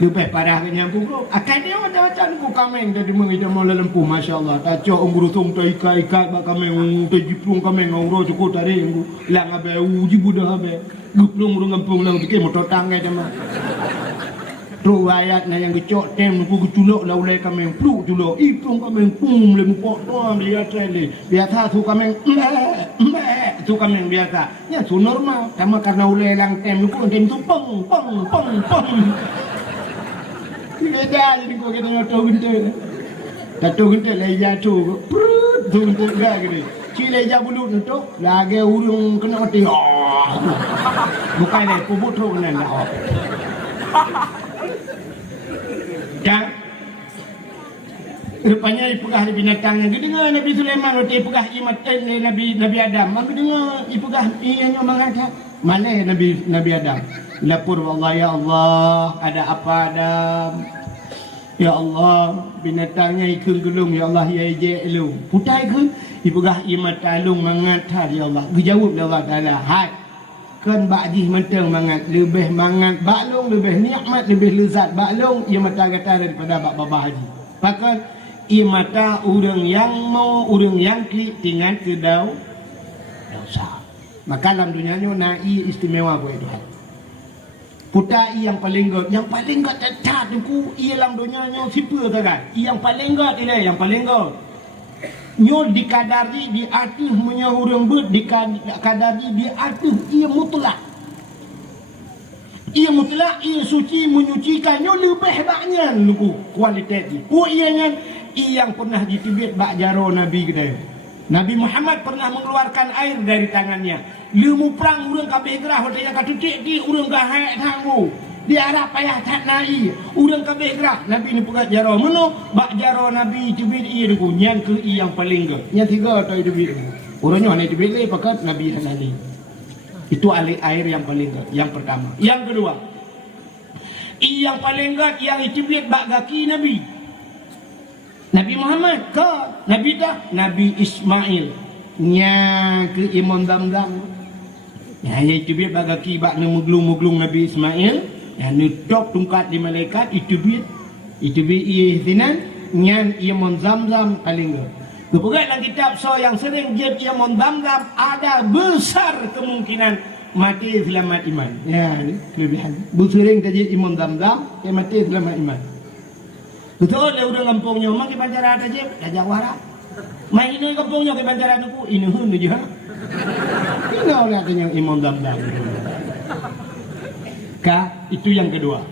Lupa parah ke nyampu grup. Akan dia macam-macam ku kameng tadi mengidam mola lempu masya-Allah. Taco ngurusung ta ikai bak kameng ta jiplung kameng ngoro cukup tadi ngu lang abe uji budah abe. Guplung urung kampung lang dikit motor tanggai tema. Tu ayat na yang gecok tem ku culok la ulai kameng pluk culok. Iplung kameng pum le mupok doang dia tele. Biasa tu kameng tu kameng biasa. Ya tu normal. Sama karena ulai lang tem ku tem tu peng. Beda jadi kau kena tahu gente. Tak tahu gente leja tu. Tu gente dah gitu. Ci leja bulu tu lagi urung kena mati. Bukan le pubut tu kena dah. Dan rupanya ipugah binatang yang dengar Nabi Sulaiman roti ipugah imat Nabi Adam. Maka dengar ipugah yang mengatakan mana Nabi Adam. Lapor Allah ya Allah ada apa Adam? Ya Allah binatangnya ikut gelung ya Allah ya je lu. Putai ke ipugah imat talung mangat ya Allah. Dijawab ya Allah Taala. Hai kan ba'di mentang mangat lebih mangat baklong lebih nikmat lebih lezat baklong ia mata kata daripada bab babah haji. Maka ia mata orang yang mau orang yang tinggal ke dosa. Maka dalam dunia ni nai istimewa buat Tuhan. Putai yang paling god tetap tu ia dalam dunia ni siapa kan? Yang paling god ini yang paling god. Nyo dikadari di atas menyahurang ber dikadari di atas ia mutlak. Ia mutlak ia suci menyucikan nyo lebih banyak luku kualitas dia. Ianya yang pernah ditibit bak jaro Nabi kedai. Nabi Muhammad pernah mengeluarkan air dari tangannya. Lemu perang urang kabeh gerah watanya katutik di urang gahai tanggu. Dia harap payah tak naik urang kabeh gerak Nabi ni pegat jaro meno bak jaro Nabi tibit ia deku nyan ke yang paling ge nyan tiga atau tibit urangnya ni tibit le pakat Nabi halali itu air yang paling ge yang pertama. Yang kedua yang paling ge yang tibit bak kaki Nabi Muhammad ke Nabi dah Nabi Ismail nya ke Imam Zamzam ya tibit bak kaki bak muglung Nabi Ismail. Yang nutup tungkat di malaikat itu bit ia sinan nyan ia Zamzam paling ge. Kepegat dalam kitab so yang sering jeb ia Zamzam ada besar kemungkinan mati selamat iman. Ya ni kelebihan. Sering tajid Imam Zamzam yang mati selamat iman. Betul le urang kampungnya mak ke banjaran tajid tajak wara. Mai ini kampungnya ke banjaran aku ini hun je ha. Tinggal lah dengan Imam Zamzam. Itu yang kedua.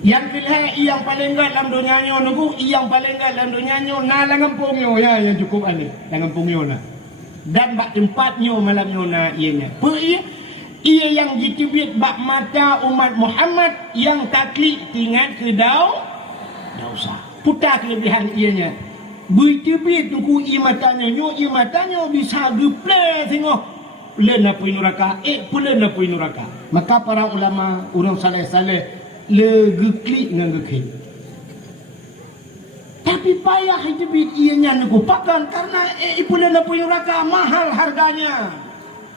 Yang kedua yang paling enggak dalam dunia nyo nunggu yang paling enggak dalam dunia nyo na langampung nyo ya yang cukup ani langampung nyo na dan bak tempat nyo malam nyo na ianya ia yang ditibit bak mata umat Muhammad yang taklik tinggal ke dosa putar kelebihan ianya bertibit nunggu imatanya nyo bisa geple tengok len apa neraka pulen apa neraka. Maka para ulama orang saleh-saleh le geklik dengan geklik. Tapi payah hidup ianya nak pakan karena pulen apa neraka mahal harganya.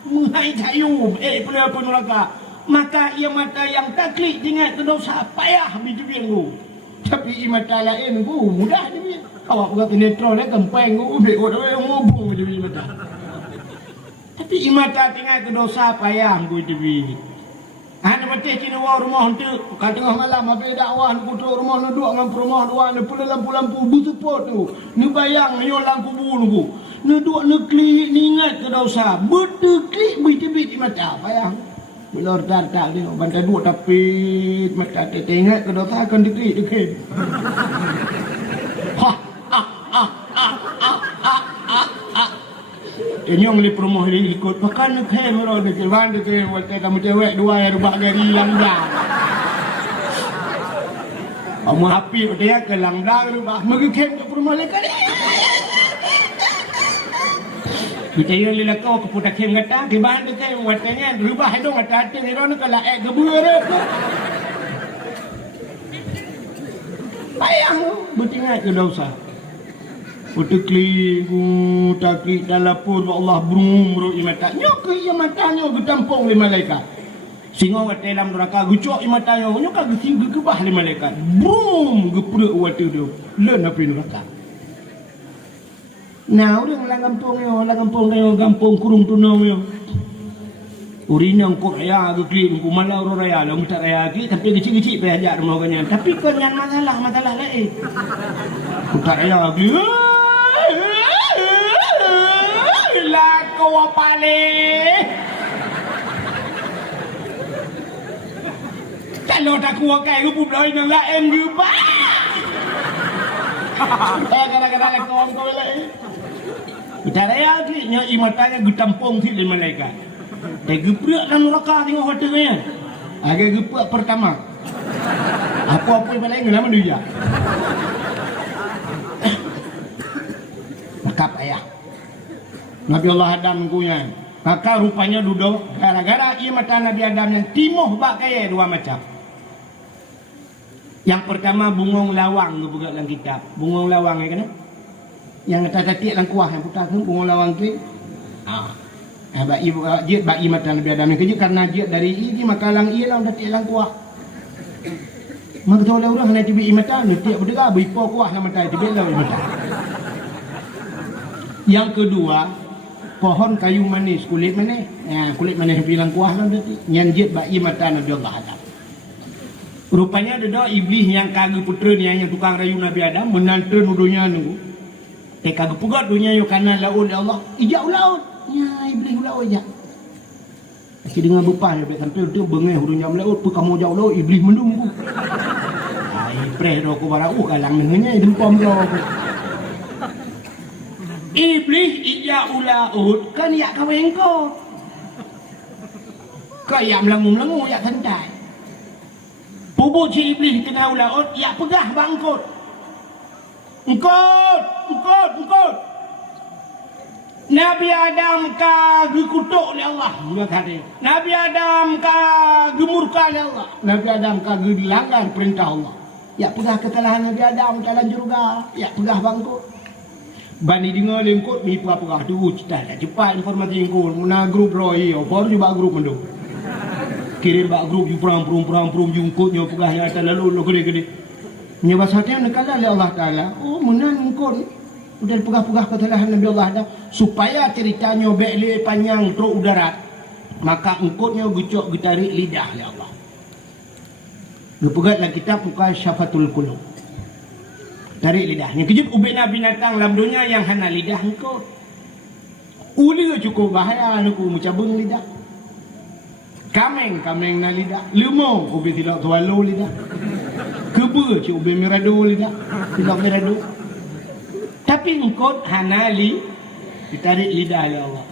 menghai cayu pula neraka. Maka ia mata yang taklid dengan dosa payah biji ku. Tapi mata lain ku mudah dia. Awak buat netron dia kempeng ku be orang ngobong biji mata. Tapi mata tinggal dosa payah ku TV. Ana mati cina wa rumah tu kat tengah malam habis dakwah putuk rumah nu duk dengan rumah dua nu pula lampu-lampu busupot tu. Ni bayang yo lampu bulu ku. Nu duk nu klik ni ingat ke dosa. Betul klik biji mata payah. Bila tak dia bantai dua tapi mata tengok ke dosa akan diklik dikit. Ha ah ah ah ah ah ah. Nyong li promoh ni ikut pakan ke mero de kewan de ke waktu kamu cewek dua ya rubah gari langdang. Kamu api dia ke langdang rubah magi kem ke promoh le kali. Kita yang lila kau ke putak kem kata ke bahan de ke watanya rubah dong kata te ron ke la ke buere. Payah betingat ke dosa. Utekli takli dalapur Allah brumro imata nyok ke imata nyok getampong le malaikat singo wat dalam neraka gucok imata nyok nyok ka gesing gebah le malaikat brum geprek wat tu leun api neraka. Nah urang lang kampung yo gampung kurung tunong yo urinang ko ya gekli ku malau ro raya lo mutak raya ki tapi kecil-kecil pe ajak rumah kanyan tapi kon yang masalah lain mutak raya ki kau pale. Kalau tak kuat kau pun boleh nak em juga. Kadang-kadang kau boleh. Kita raya ni nya imatanya getampong si lima malaikat. Geprek dalam neraka tengok hotelnya. Agak geprek pertama. Apa-apa yang paling lama dia. Nakap ayah. Nabi Allah Adam punya. Maka rupanya duduk gara-gara ia mata Nabi Adam yang timuh bak kaya dua macam. Yang pertama bungong lawang buka dalam kitab. Bungong lawang ya kan? Yang tatik dalam kuah yang putar tu bungong lawang tu. Bak mata Nabi Adam yang kerja karena dia dari ini maka lang ia lah tatik dalam kuah. Maka tu orang hendak tibi mata ni tiap berdega beripo kuah dalam mata tibi dalam mata. Yang kedua pohon kayu manis kulit manis kulit manis bilang kuah lah tadi nyanjit bak mata Nabi Allah Adam. Rupanya ada iblis yang kagak putra ni yang tukang rayu Nabi Adam menantu nudunya nunggu kagak pugat dunia yo kana laut Allah ijak laut ya iblis laut ijak kasi dengan bepas dia sampai tu bengeh dunia laut pu kamu jauh laut iblis mendung ai preh do ko barau kalang dengannya dempom lo iblis ijak ulaut kan yak kawin ko. Kau yak melengu-melengu yak santai. Pupuk si iblis tengah ulaut yak pegah bangkut. Engkot. Nabi Adam ka dikutuk oleh Allah. Dia kata. Nabi Adam ka gemurka oleh Allah. Nabi Adam ka dilanggar perintah Allah. Yak pegah kesalahan Nabi Adam dalam juga. Yak pegah bangkut. Bani dengar lengkot ni apa tu cepat informasi engkau mana grup roy baru juga grup mendung kirim bak grup perang jungkutnya pegahnya atas lalu gede menyebab hati nak kala oleh Allah Taala menan engkau udah pegah kesalahan Nabi Allah dah supaya ceritanya bele panjang teruk udara maka engkau nya gucok getarik lidah ya Allah gepegatlah kitab bukan Syafatul Qulub. Tarik lidahnya. Kejut ubina binatang dalam dunia yang hana lidah engkau. Uli cukup bahaya aku mencabung lidah. Kameng na lidah. Lemau ubi tidak swallow lidah. Keba cik ubi mirado lidah. Tidak mirado. Tapi engkau hana ditarik lidah ya Allah.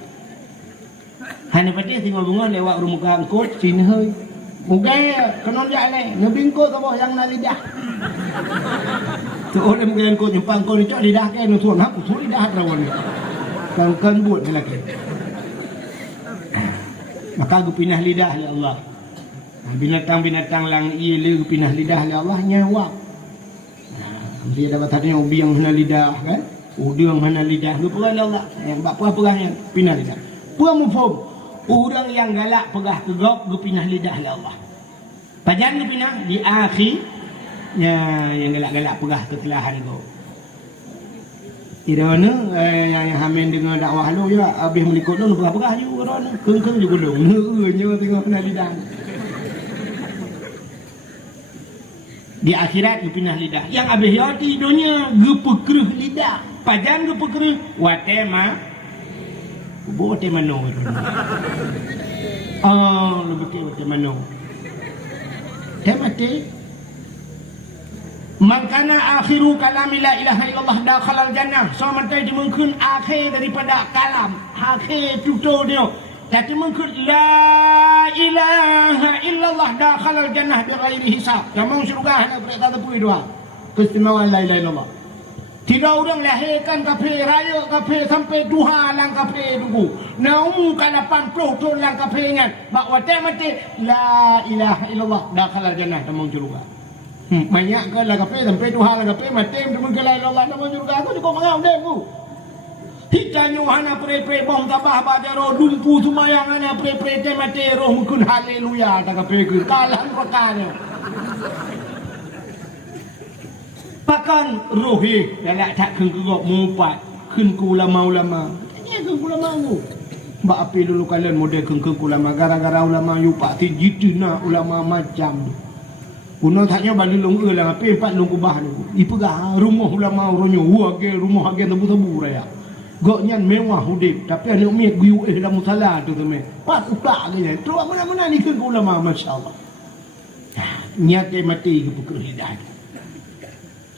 Hana pati tinggal bunga lewat rumah engkau sini hơi. Mugaya kanon jale ngebingko ka yang na lidah. Tu orang mungkin kau jumpa kau ni cak lidah ke nu tuan aku tu lidah rawan ni. Kan buat ni lagi. Maka aku pindah lidah ya Allah. Binatang-binatang lang ia pindah lidah ya Allah nyawa. Dia dapat tadi ubi yang hana lidah kan? Ubi yang hana lidah. Lu pegang Allah. Yang bak apa yang pindah lidah. Puang mufum. Orang yang galak pegah kegok gepinah lidah oleh Allah. Pajan gepinah di akhir yang galak-galak pegah ketelahan kau. Irana yang hamin dengan dakwah lu ya habis melikut lu pegah-pegah juga irana. Keng-keng juga lu. Neu tengok kena lidah. Di akhirat gepinah lidah. Yang habis ya di dunia gepekreh lidah. Pajan gepekreh watema Bote mano. Lebih ke bote mano. Temate. Mangkana akhiru kalami la ilaha illallah dakhalal jannah. So mantai dimungkin akhir daripada kalam. Akhir tutur dia. Tapi mungkin la ilaha illallah dakhalal jannah bighairi hisab. Yang surga hanya berkata tepui dua. Keistimewaan la ilaha illallah. Tidak orang lahirkan kafe raya kafe sampai duha lang kafe dulu. Naum ka 80 tahun lang kafe ngan. Bak wate mati la ilaha illallah dakhalal jannah tamang surga. Banyak ke lang kafe sampai duha lang kafe mati tamang la ilaha illallah tamang surga. Aku cukup mengau deh aku. Hitanyo hana pre-pre bom tabah badaro dumpu sumayang hana pre-pre te mati roh mungkin haleluya tak kafe ke kalan pakane. Pakan rohi galak tak kengkegok mumpat kengku ulama-ulama. Ini kengku ulama tu. Mbak api dulu kalian model kengku ulama gara-gara ulama yu pak ti jitina ulama macam. Puno taknya balik long lah api empat long kubah tu. Ipegah rumah ulama uronyo wage rumah age tebu-tebu raya. Gok nyan mewah hudip tapi anak umi guyu dalam musala tu me. Pat utak aja. Tu mana-mana ni kengku ulama masya-Allah. Niat mati ke pukul hidayah.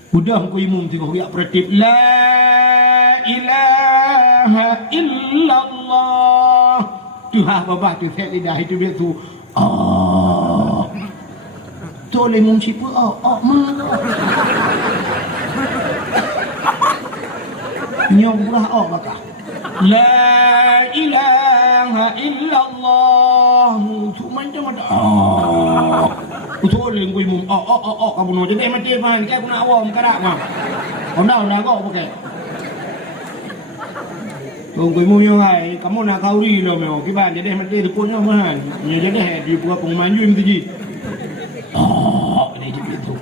Budah ko imum tengok ya pratip la ilaha illallah. Tuhan babah tu set lidah itu dia tu. Tu le mum siapa mana. Nyong pula bakah. La ilaha illallah. Tu macam ada. Betul yang gue mum kamu nak jadi mati mana kita guna awam karak mah. Kau dah kau pakai. Kau gue mum yang ay kamu nak kauri lo meo kiban jadi mati tu pun mana. Ni jadi di buat pengumanju mesti ji. Ini jadi tu.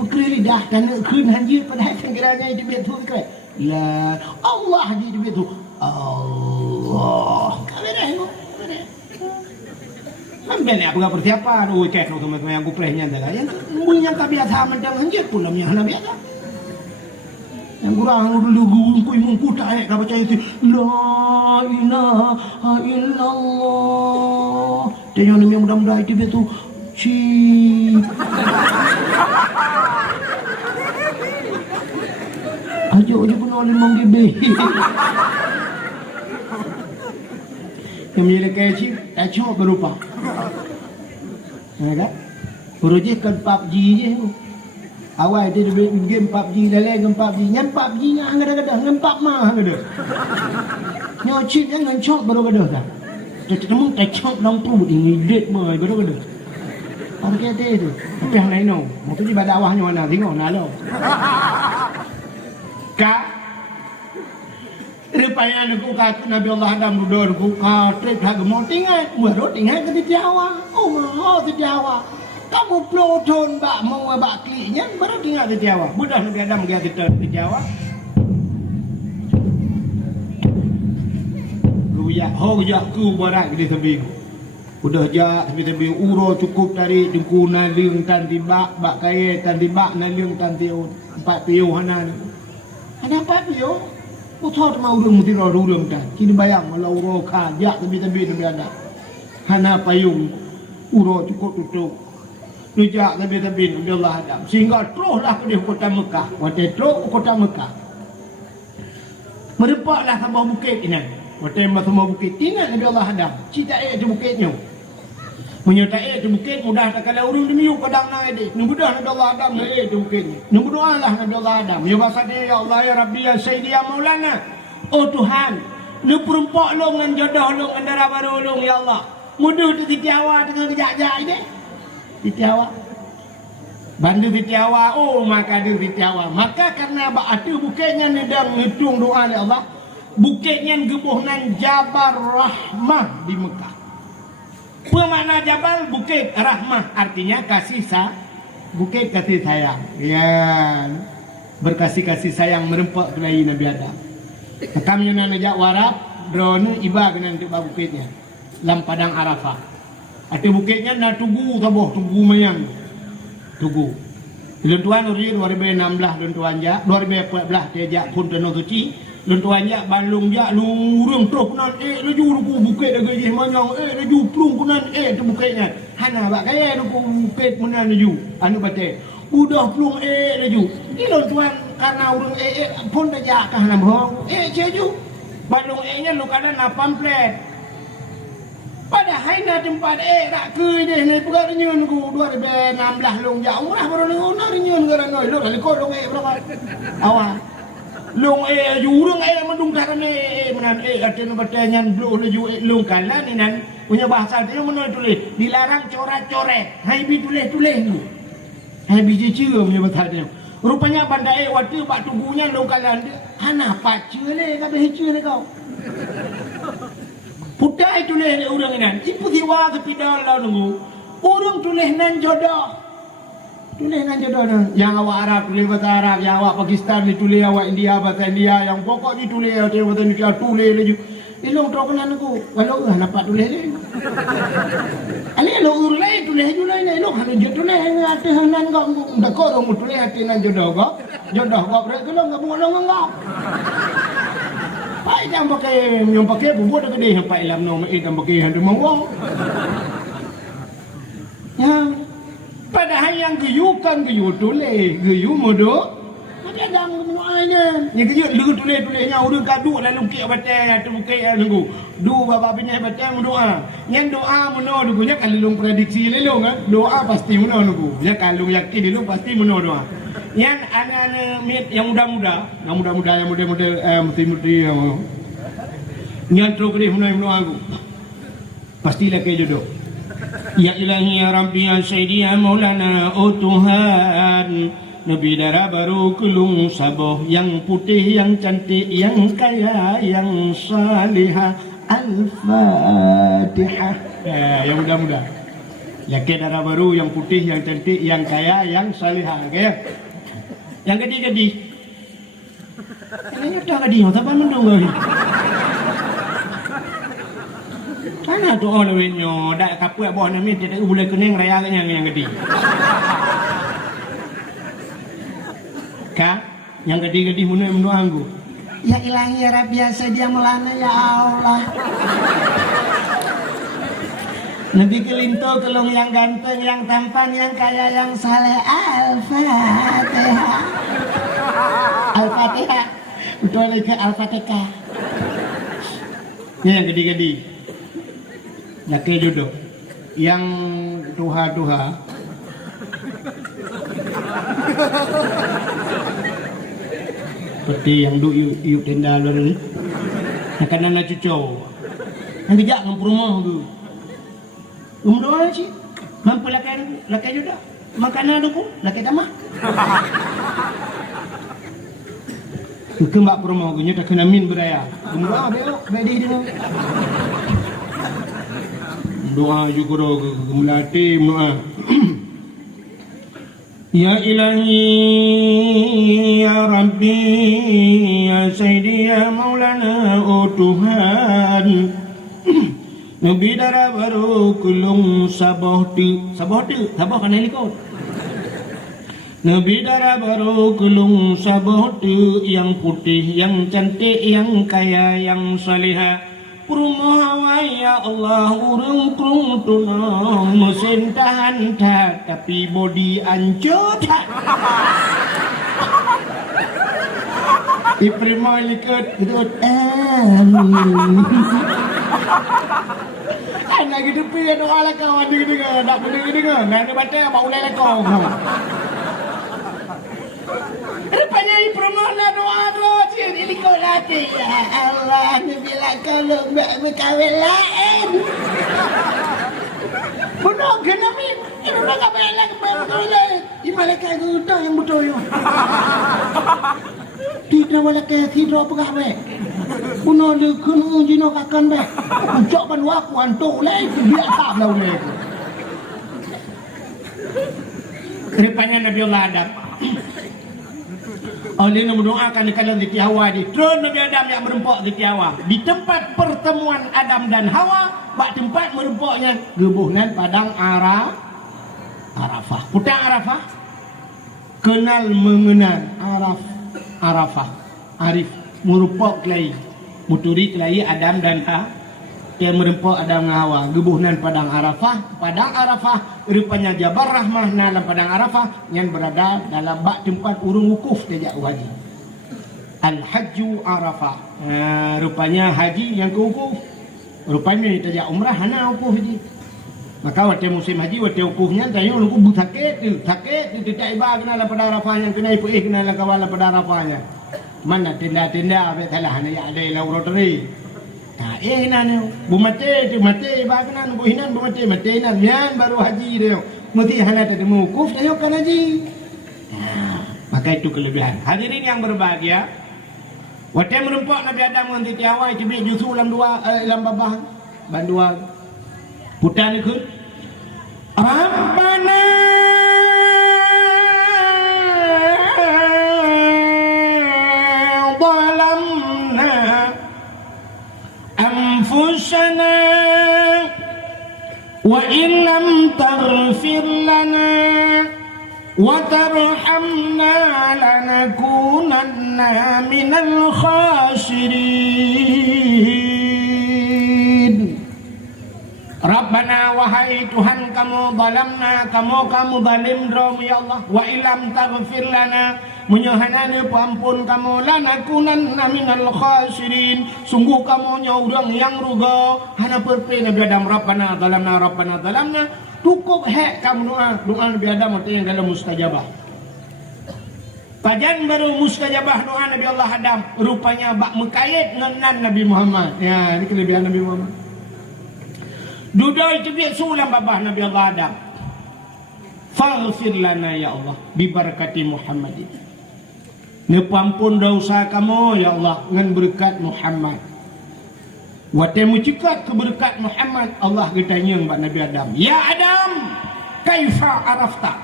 Pekeri dah dan kun hanji pada senggeranya itu betul ke. La Allah di betul. Allah. Kamera ni. Sampai ni apa persiapan, cek lo teman-teman yang kuplehnya adalah yang yang tak biasa macam anjir pun namanya hana biasa. Yang kurang dulu gungkui mungkuta tak baca itu la ilaha illallah. Dan yang namanya mudah-mudah itu betul ci. Ajo pun oleh menggibe. Yang menjadi kecil, tak berupa. Kan? Projek kan PUBG je. Awal dia game PUBG, lelai game PUBG. Yang PUBG nya angada-gada, dengan PUBG mah angada. Nyocit dengan cok baru-gada kan. Tetemu cok lampu ini date mah baru-gada. Orang kata itu. Tapi yang lain no. Mungkin di dakwahnya mana tengok nalo. Rupanya aku kata Nabi Allah Adam duduk aku trip harga mau tinggal baru tinggal ke Jawa. Mau ke Jawa. Kamu ploton bak mau bak kliknya baru tinggal di Jawa. Mudah Nabi Adam dia kita di Jawa. Ruyak hoyak ku barak di tebing. Udah jak tebi-tebi uro cukup dari dengku naling tan tibak bak kaya tan tibak naling tan tiu 4 piu hana. Ada 4 piu? Putar mau urung mesti urung dah. Kini bayang kalau uro kah jak tebi-tebi Nabi Adam. Hana payung uro cukup tutup. Nujak tebi-tebi Nabi Allah Adam. Sehingga teruslah ke kota Mekah. Waktu terus kota Mekah. Merepaklah sama bukit ini. Waktu sama bukit ingat Nabi Allah Adam. Cita itu bukitnya. Menyertai itu bukit mudah tak kalau urung demiu kadang naik deh. Mudah Nabi Allah Adam naik itu bukit. Berdoa lah Nabi Allah Adam. Ya bahasa dia ya Allah ya Rabbi ya Sayyidi ya Maulana. Oh Tuhan, lu perempak lu dengan jodoh lu dengan darah baru lu ya Allah. Mudah tu titi awak dengan kejak-jak ini. Titi awak. Bandu titi awak. Oh maka dia titi awak. Maka karena ada bukitnya ni dah ngitung doa ya Allah. bukitnya gebuhnan Jabal Rahmah di Mekah. Apa makna Jabal? Bukit Rahmah, artinya bukit kasih sayang. Ya, berkasih-kasih sayang merempak tulai Nabi Adam. Kami nak najak warap, drone iba kena untuk bukitnya. Lam padang Arafah. Atau bukitnya nak tugu taboh, tugu mayang. Tugu. Lentuan uri 2016 lentuan ja, 2014 dia jak pun tenang suci. Lentuan ja balung ja lurung terus kunan laju ruku bukit dah gajih manyang laju plung kunan tu bukitnya. Hana bak kaya ruku bukit kunan laju. Anu baca. Udah plung laju. Ni lentuan karena urang pun dah jak kah nam hong. Jeju. Balung nya lu kana na pamflet. Padahal na tempat rak ke deh ni pegang nyun ku 2016 long ja umrah baru ngona nyun garan noi lo kali ko long berapa awal long jurung mendung karane menan aten bertanya blo long kala ni nan punya bahasa dia menoi tulis dilarang coret-coret hai bi tulis-tulis tu hai bi ciceu punya bahasa dia rupanya banda waktu bak tubuhnya long kala hana pacu le ka be ciceu le kau Putih tulis orang ini. Ibu siwa sepidal lah nunggu. Orang tulis nan jodoh. Tulis nan jodoh nang. Yang awak Arab tulis bahasa Arab, yang awak Pakistan ditulis awak India bahasa India, yang pokok ditulis bahasa Indonesia tulis lagi. Ilong tu kena nunggu. Kalau nampak tulis ni. Ali lo urlai tulis juga ni. Ilong kalau jodoh tulis hati nan kau dah kau orang tulis hati nan jodoh kau. Jodoh kau berarti kalau enggak bolong enggak. Pai yang pakai bubur dah gede sampai dalam nama yang pakai hantu mawang. Ya, padahal yang geyukan geyu tulis, geyu modo. Ada dang semuanya. Yang geyu lu tulisnya urang kadu lalu kek baca tu bukai nunggu. Du bapa bini baca doa. Yang doa mono dugunya kalau lu prediksi lelong doa pasti mono nunggu. Ya kalau yakin lu pasti mono doa. Yang anak-anak yang muda-muda yang model-model mesti yang terus dia menang aku pastilah kayak jodoh. Ya ilahi ya rabbi ya sayyidi ya maulana oh Tuhan Nabi darah baru kulung saboh yang putih yang cantik yang kaya yang salihah al-fatihah. Yang muda-muda yakin darah baru yang putih yang cantik yang kaya yang salihah. Okay? Yang gede-gede. Ini dah gede, apa mendung kau ni? Mana tu orang lainnya, dak kapur abah ni tidak boleh kening raya yang gede. Kak, yang gede-gede mana mendoa aku? Ya ilahi ya Rabbi ya sadia melana ya Allah. Nabi kelinto kelong yang ganteng, yang tampan, yang kaya, yang saleh. Al-Fatihah. Al-Fatihah. Betul lagi Al-Fatihah. Ini yang gede-gede. Laki jodoh. Yang tuha-tuha. Seperti yang duk iup tenda luar ni. Yang kanan nak cucau. Yang kejap dengan rumah tu. Doa sih, mampu lakai juga. Makanan tu pun lakai tamah. Kembak perumah gunya tak kena min beraya. Doa belok, bedi dia. Doa juga melati doa. Ya ilahi ya rabbi ya sayyidi ya maulana oh Tuhan Nabi darah baru kulung sabah kan helikop. Nabi darah baru kulung sabah tu yang putih, yang cantik, yang kaya, yang salihah. Perumahan ya Allah urung krung tunang mesin tahan tak tapi body ancur tak. Iprima likut amin. Nak gitu pi doa lah kau ada dengar nak dengar nak baca apa ulai lah kau. Rupanya ipromona doa cik ini kau latih ya Allah ni bila kalau berkahwin lain. Bunuh kena min. Ini nak apa lagi berkahwin. Di malaikat itu yang betul yo. Tidak boleh ke tidur berkahwin. Kuno le kena jino kakan be. Ucok ban waku antuk le biak tak lau le. Rupanya Nabi Allah Adam. Oleh mendoakan di kalangan Siti Hawa di tron Nabi Adam yang merempok Siti Hawa. Di tempat pertemuan Adam dan Hawa, bak tempat merempoknya gebuhnan padang Arafah. Putang Arafah. Kenal mengenal Arafah. Arif merempok kelai. Muturi kelai Adam dan Hawa. Yang merempok Adam dan Hawa. Gebuhnan padang Arafah. Padang Arafah rupanya Jabal Rahmah dalam padang Arafah yang berada dalam bak tempat urung wukuf sejak haji. Al-Hajju Arafah. Rupanya haji yang ke wukuf. Rupanya sejak umrah hana wukuf haji. Maka waktu musim haji waktu wukufnya tanya wukuf sakit dia tak iba kena dalam padang Arafah yang kena ipuih kena dalam kawalan padang Arafahnya. Mana tenda-tenda apa salah hana ya ada laboratory. Nan bumate baganan buhinan bumate nan yan baru haji dia mesti hana tadi mukuf dia kan haji. Maka itu kelebihan. Hadirin yang berbahagia, waktu merempok Nabi Adam dengan Siti Hawa itu biar justru dalam babah banduan putan ikut Rabbana أنفسنا وإن لم تغفر لنا وترحمنا لنكونن من الخاسرين. Rabbana wahai Tuhan kamu zalamna kamu zalim drom ya Allah wa ilam taghfir lana menyohanana ampun kamu lanakunanna minal khasirin sungguh kamu nya urang yang ruga hana perpe Nabi Adam Rabbana zalamna cukup hek kamu doa Nabi Adam yang dalam mustajabah. Pajan baru mustajabah doa Nabi Allah Adam rupanya bak mekait dengan Nabi Muhammad. Ya ini kelebihan Nabi Muhammad. Dudai itu biar sulam babah Nabi Allah Adam. Faghfir lana ya Allah bibarakati Muhammadin. Nepampun dosa kamu ya Allah dengan berkat Muhammad. Waktu mencekat keberkat Muhammad Allah bertanya kepada Nabi Adam. Ya Adam, kaifa arafta?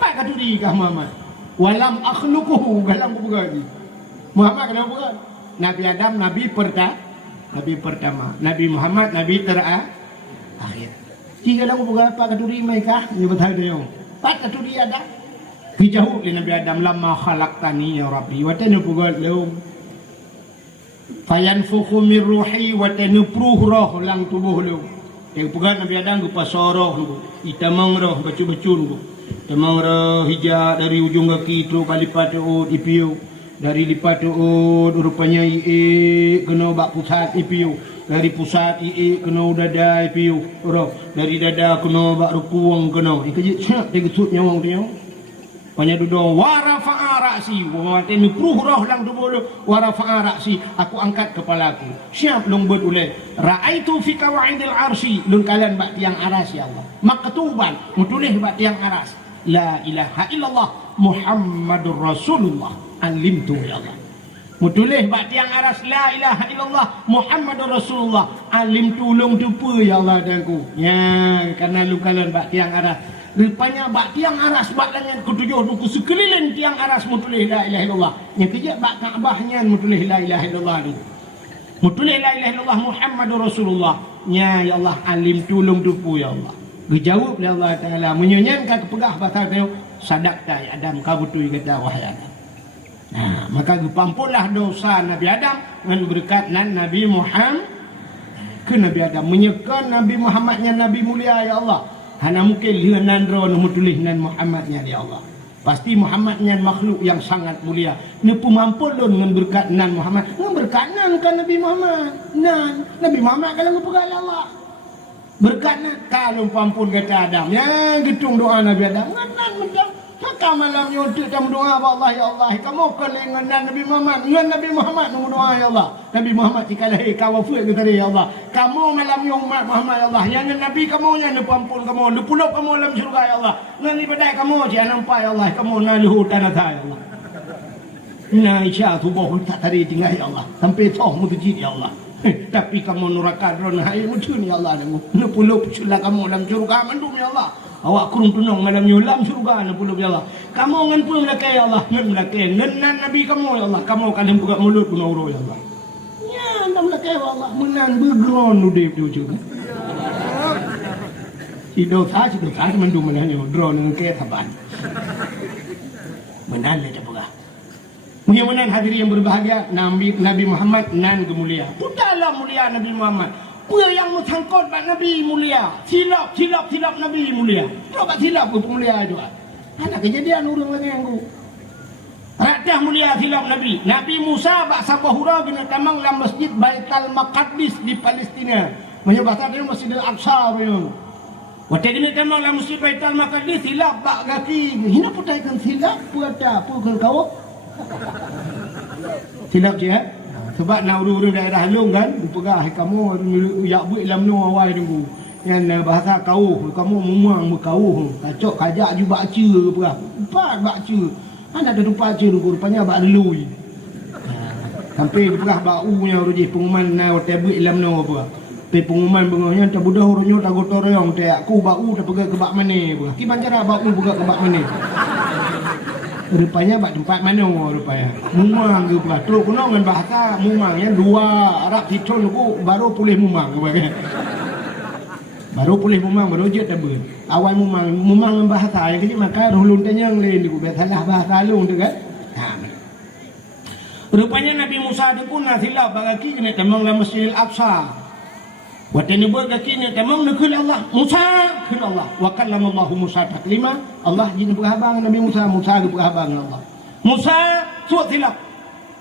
Tak kata diri kah Muhammad? Walam akhluquhu galam bergadi. Muhammad kenapa kan? Nabi Adam Nabi pertama. Nabi Muhammad Nabi terakhir. Tiga lagu berapa kaduri mereka nyebut hal dia. Pat kaduri ada. Kijauh di Nabi Adam lama khalaqtani ya Rabbi wa tanu pugal leum. Fayanfukhu min ruhi wa tanu pruh roh lang tubuh leum. Yang pugal Nabi Adam ku pasoroh lu. Itamang roh bacu-bacun lu. Tamang roh hijau dari ujung kaki tu kali patu ipiu. Dari lipat tu rupanya kena bak pusat ipiu. Dari pusat kena dada ipiu roh dari dada kena bak rukuang kena ikut siap dia gesut nyawang dia banyak duduk warafa'a ra'si wa tenu pruh roh lang tubuh warafa'a ra'si aku angkat kepalaku siap long buat ulai ra'aitu fi qawaidil arsy lun kalian bak tiang aras ya Allah maktuban mutulis bak tiang aras la ilaha illallah Muhammadur Rasulullah alimtu ya Allah mutulis bak tiang aras la ilaha illallah Muhammadur Rasulullah alim tulung tupu ya Allah danku ya karena lu kalian bak tiang aras rupanya bak tiang aras bak dengan ketujuh duku sekeliling tiang aras mutulis la ilaha illallah yang kejap bak Kaabahnya mutulis la ilaha illallah ni mutulis la ilaha illallah Muhammadur Rasulullah ya Allah alim tulung tupu ya Allah dijawab oleh Allah Ta'ala menyenyankan kepegah bakal dia sadaqta ya Adam kau betul kata wahai Adam. Nah, maka dipampunlah dosa Nabi Adam dengan berkat Nabi Muhammad ke Nabi Adam menyekan Nabi Muhammadnya Nabi mulia ya Allah. Hana mungkin lihanan ro nutulis nan Muhammadnya ya Allah. Pasti Muhammadnya makhluk yang sangat mulia. Nepu mampun dengan berkat nan Muhammad. Dengan berkat nan kan Nabi Muhammad. Nan Nabi Muhammad kalau berkat Allah. Berkat nan kalau pampun kata Adam. Ya getung doa Nabi Adam. Nan macam Kata malam nyuntik kamu doa Allah ya Allah. Kamu kelingan Nabi Muhammad. Dengan Nabi Muhammad kamu doa ya Allah. Nabi Muhammad jikalah kau wafat ke tadi ya Allah. Kamu malam yang umat Muhammad ya Allah. Yang Nabi kamu yang pampun kamu. Lupuluk kamu dalam surga ya Allah. Dengan ibadah kamu jangan nampak ya Allah. Kamu naluhu tanah ya Allah. Nah Aisyah tu boh tak tadi tinggal ya Allah. Sampai toh masjid ya Allah. Tapi kamu nuraka drone hai mutun ya Allah nemu. Nu puluh sulah kamu dalam syurga mandum ya Allah. Awak kurung tunong malam nyulam syurga nu puluh ya Allah. Kamu ngan puluh melakai ya Allah. Ngan melakai nenan nabi kamu ya Allah. Kamu kalim buka mulut guna uro ya Allah. Ya anda melakai ya Allah. Menan bergeron nu dep tu juga. Si dosa mandum menanya drone ke taban. Menan le dah mudah-mudahan hadirin yang berbahagia, Nabi Muhammad nan kemulia. Putalah mulia Nabi Muhammad. Apa yang mengsangkut bak Nabi mulia? Silap Nabi mulia. Coba silap pun mulia itu. Ada kejadian orang lagi yang ku. Rakyat mulia silap Nabi. Nabi Musa bak Sabah Hura kena tamang dalam masjid Baitul Maqdis di Palestina. Menyebabkan dia Masjidil Aqsa punya. Waktu kena tamang dalam masjid Baitul Maqdis silap bak kaki. Hina putaikan silap apa kau? Silap je sebab nak urus daerah Long kan pegah kamu yak buat dalam no awal tunggu yang bahasa kau kamu memang berkau kacok kajak juga baca pegah empat baca ada rupa baca rupanya bak lelui sampai pegah baunya urus pengumuman na tabut dalam no apa pe pengumuman bengahnya tak budah orangnya tak gotorong tak aku bau tak pegah ke bak mana pegah ki bancara bau pegah ke bak mana rupanya bak tempat mana rupanya mumang ke pula teruk kena dengan bahasa mumangnya dua Arab Titon ku baru pulih mumang baru pulih mumang baru je tabur awal mumang dengan bahasa yang kecil maka hulun tanya yang lain ku salah bahasa lung tu kan rupanya Nabi Musa tu pun nasilah bagi kena temang dalam Masjidil Aqsa waktu ni buat kaki ni temang nak Allah Musa kul Allah wa kallama Allah Musa taklima Allah jin berhabang Nabi Musa ke berhabang Allah Musa suat silap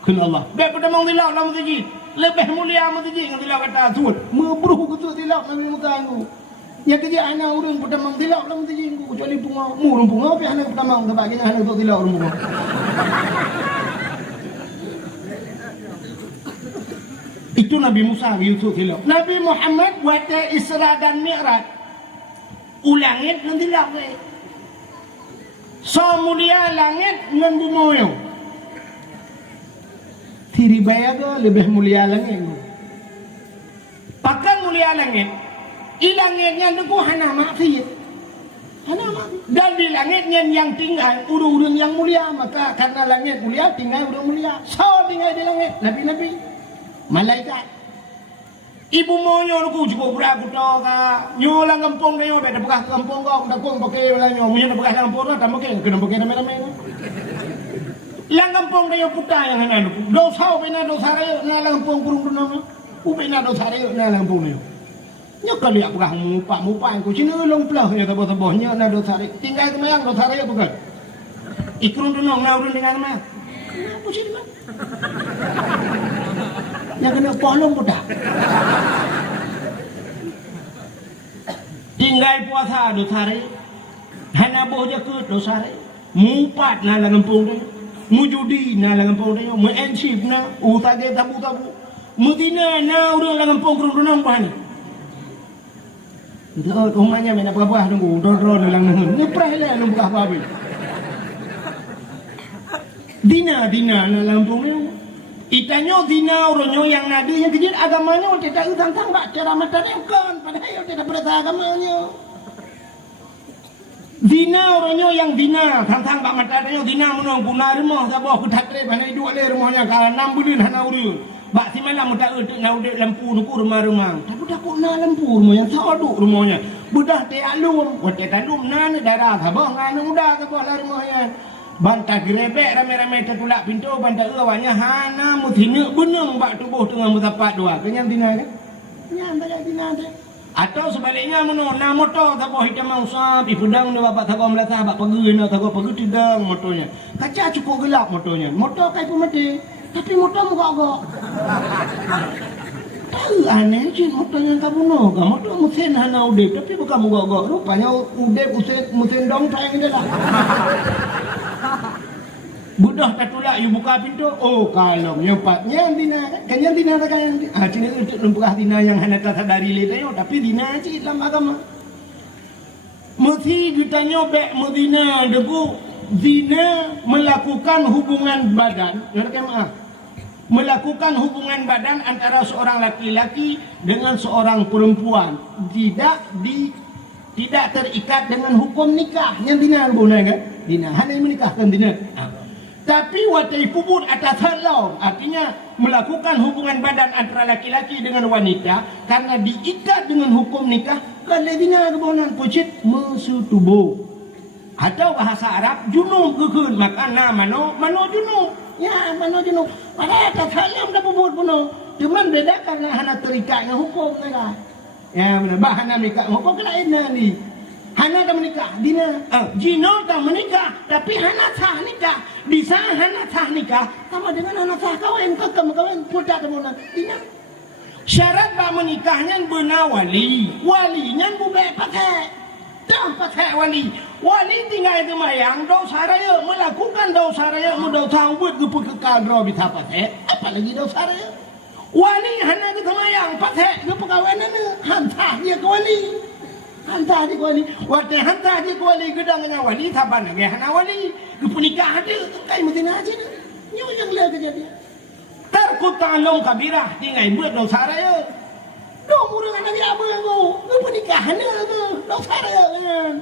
kul Allah be temang silap dalam masjid lebih mulia masjid dengan silap kata suat membruh ke silap Nabi Musa aku ya kerja anak urang temang silap dalam masjid aku kecuali bunga murung bunga tapi anak temang ke bagi anak untuk silap urang bunga itu Nabi Musa Yusuf silap. Nabi Muhammad buat Isra dan Mi'raj. Ulangit nanti lagi. So mulia langit nan bumoyo. Tiribaya go lebih mulia langit. Pakan mulia langit. Ilangitnya itu hana maksiat. Dan di langitnya yang tinggal urang-urang yang mulia, maka karena langit mulia tinggal urang mulia. So tinggal di langit nabi-nabi. Malaikat ibu monyo ku cukup beraku to ka nyolang kampung dia beda bekas kampung kau dak kong pakai lah nyo munyo bekas kampung tak pakai kena pakai rame-rame lang kampung dia puta yang hanan dosa bena dosa raya na kampung kurung dunong ubena dosa raya na kampung dia nyo kali bekas mupa ku sini long plah ya tabo-tabohnya na dosa raya tinggal kemayang dosa raya bukan ikrung dunong na urun tinggal kemayang aku sini mah yang kena polong budak tinggal puasa dosa hari hana boh je ke dosa hari mumpat na dalam kampung dia mujudi na dalam kampung dia muensip na utage tabu-tabu mutina na urang dalam kampung kurang bahani itu umanya mena apa-apa nunggu dor-dor dalam nunggu ngeprah lah nunggu apa-apa dina na dalam kampung dia itanyo dina oronyo yang nadi yang kecil agamanya tidak tentang bak cara menerangkan padahal tidak beragama dina oronyo yang dina tentang bak menerangnya dina menong guna rumah sabah kutatre banai dua le rumahnya kalau 6 bulan hana urun bak si malam muda untuk naudek lampu nuku rumah tapi dah kok na lampu rumah yang saduk rumahnya budah te alum wote talum nan darah sabah nganu muda sabah la rumahnya bantah gerebek rame-rame tertulak pintu bantah awaknya hana muthina benang bak tubuh tengah mutapat dua kenyang dina kan kenyang tak dina tu atau sebaliknya meno na motor tak boleh hitam usap ipudang ni bapak tak melatah bak pergi na tak pergi tidang motornya kaca cukup gelap motornya motor kai pun mati tapi motor mogok-mogok tahu aneh je motor yang kamu no motor mesin hana udep tapi bukan mogok-mogok rupanya udep mesin dong tayang dia lah budah tak tulak you buka pintu oh kalau nyempatnya dina kan yang dina tak yang cina untuk lempah dina yang hanya tak sadari le tapi dina cik dalam agama mesti ditanya bek medina debu zina melakukan hubungan badan, melakukan hubungan badan antara seorang laki-laki dengan seorang perempuan tidak terikat dengan hukum nikah. Yang dina boleh kan? Dina hanya menikahkan dina. Tapi watai pubut atas halau, artinya melakukan hubungan badan antara laki-laki dengan wanita karena diikat dengan hukum nikah. Kalau dina kebonan pucit mesutubuh. Atau bahasa Arab junub kekun, maka mano junub. Ya, mano junub. Pada atas halau dah pubut puno. Cuman beda karena hana terikatnya hukum nikah. Ya benar, bahana menikah hukum kelainan ni. Hana dah menikah, dina jino dah menikah, tapi hana sah nikah. Di sana hana sah nikah sama dengan hana sah kawin, kawin pudak kemudian dina. Syarat bak menikahnya benar wali, walinya bukan pakai, dah pakai wali. Wali tinggal itu mayang dosa raya, melakukan dosa raya, mudah tahu buat kekal draw bisa pakai, apalagi dosa raya. Wali hana kita mayang pakai kepekawanan hantar dia ke wali. Hantar dia ke wali. Waktu hantar dia ke wali gedangnya wali taban lagi hana wali. Kepunikah ada kai mesti aja ni. Nyu yang le kejadian. Terkutalong kabirah tinggal buat dosa raya. Dong urang anak dia apa aku? Kepunikahan tu dosa raya kan.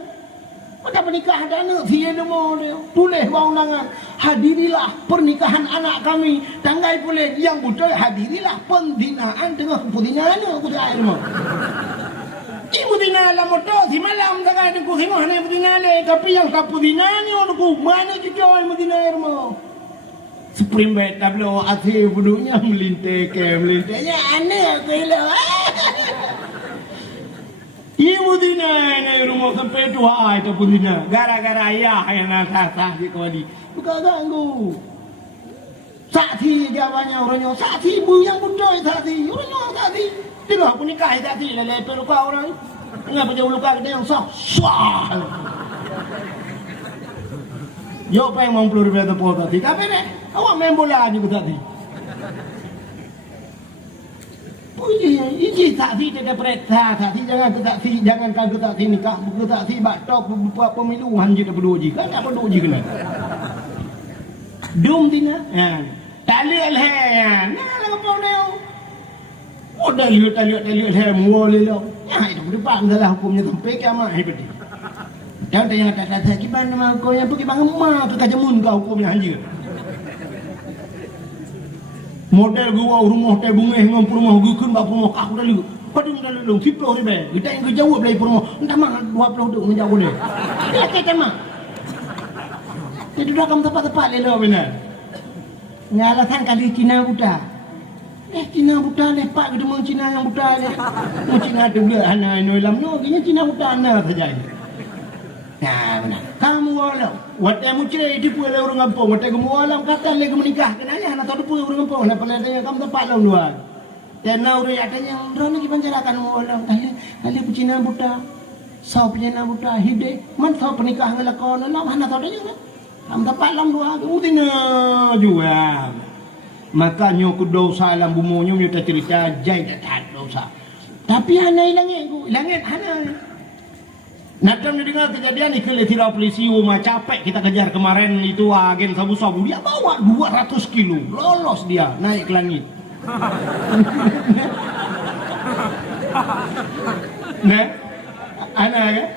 Pada pernikahan anak dia demo dia. Tulis undangan. Hadirilah pernikahan anak kami. Tanggai boleh yang betul hadirilah pembinaan dengan pembinaan aku dah demo. Ibu dina lah motor si malam tanggai aku himo hanya pembinaan le tapi yang tak pembinaan ni aku mana juga yang pembinaan mo. Supreme bet tablo ati budunya melintanya aneh aku hilang. Ibu dina ni rumah sampai tua itu pun dina. Gara-gara ayah yang nak sah di kawali. Bukan ganggu. Sakti jawabannya orangnya. Sakti ibu yang betul sakti. Orangnya sakti. Tengok pun nikah sakti. Lepas luka orang. Tengah pun jauh luka kita yang sah. Swah. Yo pengen mau peluru berapa puluh tadi. Tapi ni awak main bola juga tadi. Ini saksi tidak perintah, saksi jangan kan saksi nikah, saksi batok pemiluan je dah berdua je, kan tak berdua je kena. Dum tina, talil hai, nah lagu pau leo. Oh talil hai, mual leo. Ya itu berdepan dalam hukumnya sampai kiamat hebat. Jangan tanya kata gimana mah kau yang pergi bangun mah ke kajamun kau hukumnya anjir. Model gua rumah teh bunga ngom rumah gukun bab rumah aku dah lu. Padung dah lu 10 ribu. Kita yang kejauh dari rumah. Entah mah 20 duk ngejauh dia. Dia kata mah. Itu dah kamu tepat-tepat lelo benar. Nyalakan kali Cina buta. Cina buta lepak ke demang Cina yang buta ni. Mu Cina tu dia ana noilam no, kini Cina buta ana saja. Nah, benar. Kamu walau, waktu yang muncul itu pun ada orang kampung. Waktu kamu walau kata lagi menikah, kenanya anak tahu pun orang kampung. Nak pernah tanya kamu tempat lalu luar. Dan now dia adanya orang lagi pancarakan walau. Kali Cina buta, saw Cina buta, hidup. Man saw pernikahan ngelakon, lah anak tahu dia kan. Kamu tempat lalu luar, utina juga. Makanya aku dosa dalam bumunya, kita cerita jai tak dosa. Tapi anak hilangin anak. Nakam dia dengar kejadian ni kalau tidak polisi rumah capek kita kejar kemarin itu agen sabu-sabu dia bawa 200 kilo lolos dia naik ke langit. Nah, anak kan?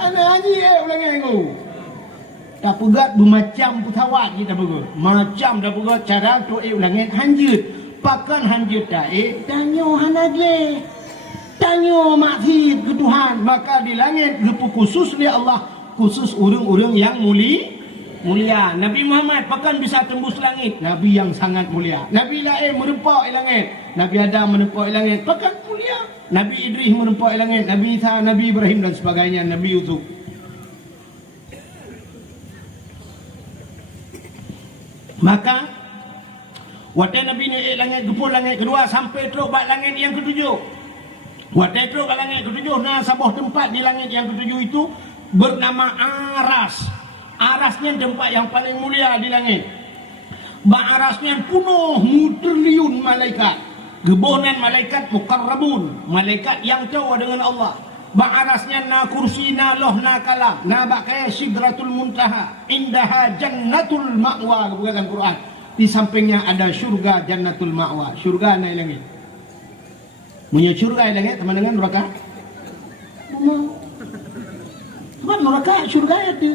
Anak haji ulang aku. Tak pegat bermacam pesawat kita betul. Macam dah pegat cara tu ulangin hanjut. Pakan hanjut dah tanyo hanage. Tanya mati ke Tuhan, maka di langit khusus ni Allah, khusus orang-orang yang mulia. Nabi Muhammad bahkan bisa tembus langit, Nabi yang sangat mulia. Nabi lain merempak langit, Nabi Adam merempak langit, bahkan mulia. Nabi Idris merempak langit, Nabi Isa, Nabi Ibrahim dan sebagainya, Nabi Yusuf. Maka waktu Nabi naik langit, gepul langit kedua sampai terus bak langit yang ketujuh. Waktu itu ke langit ketujuh, nah sebuah tempat di langit yang ketujuh itu bernama Aras. Arasnya tempat yang paling mulia di langit. Arasnya penuh triliun malaikat. Gebonan malaikat mukarrabun, malaikat yang jauh dengan Allah. Ba'arasnya na kursi na loh na kalam na bakai sidratul muntaha indaha jannatul ma'wa bukan Quran. Di sampingnya ada syurga jannatul ma'wa. Syurga naik langit. Punya syurga naik langit teman dengan neraka. Sebab neraka syurga ada.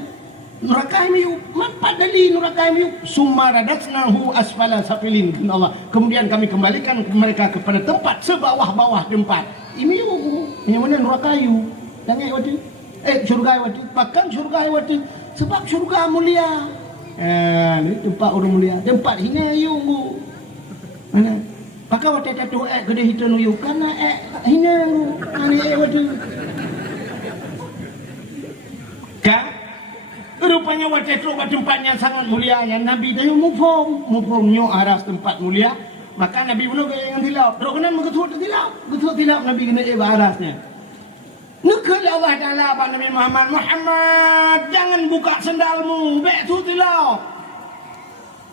Neraka ini padali neraka ini summa radatsnahu asfala safilin Allah. Kemudian kami kembalikan mereka kepada tempat sebawah-bawah tempat. Ini yang mana neraka yu langit wati syurga wati bahkan syurga wati sebab syurga mulia ni tempat orang mulia tempat hina yu mana pakai wati tu gede hitam yu karena hina ani wati ka rupanya wati tu tempatnya sangat mulia yang Nabi dah mufhum nyo aras tempat mulia. Maka Nabi pun yang tilap. Terus kena betul tilap Nabi kena barasnya. Nekal Allah Taala pada Nabi Muhammad, jangan buka sendalmu, bek tu tilap.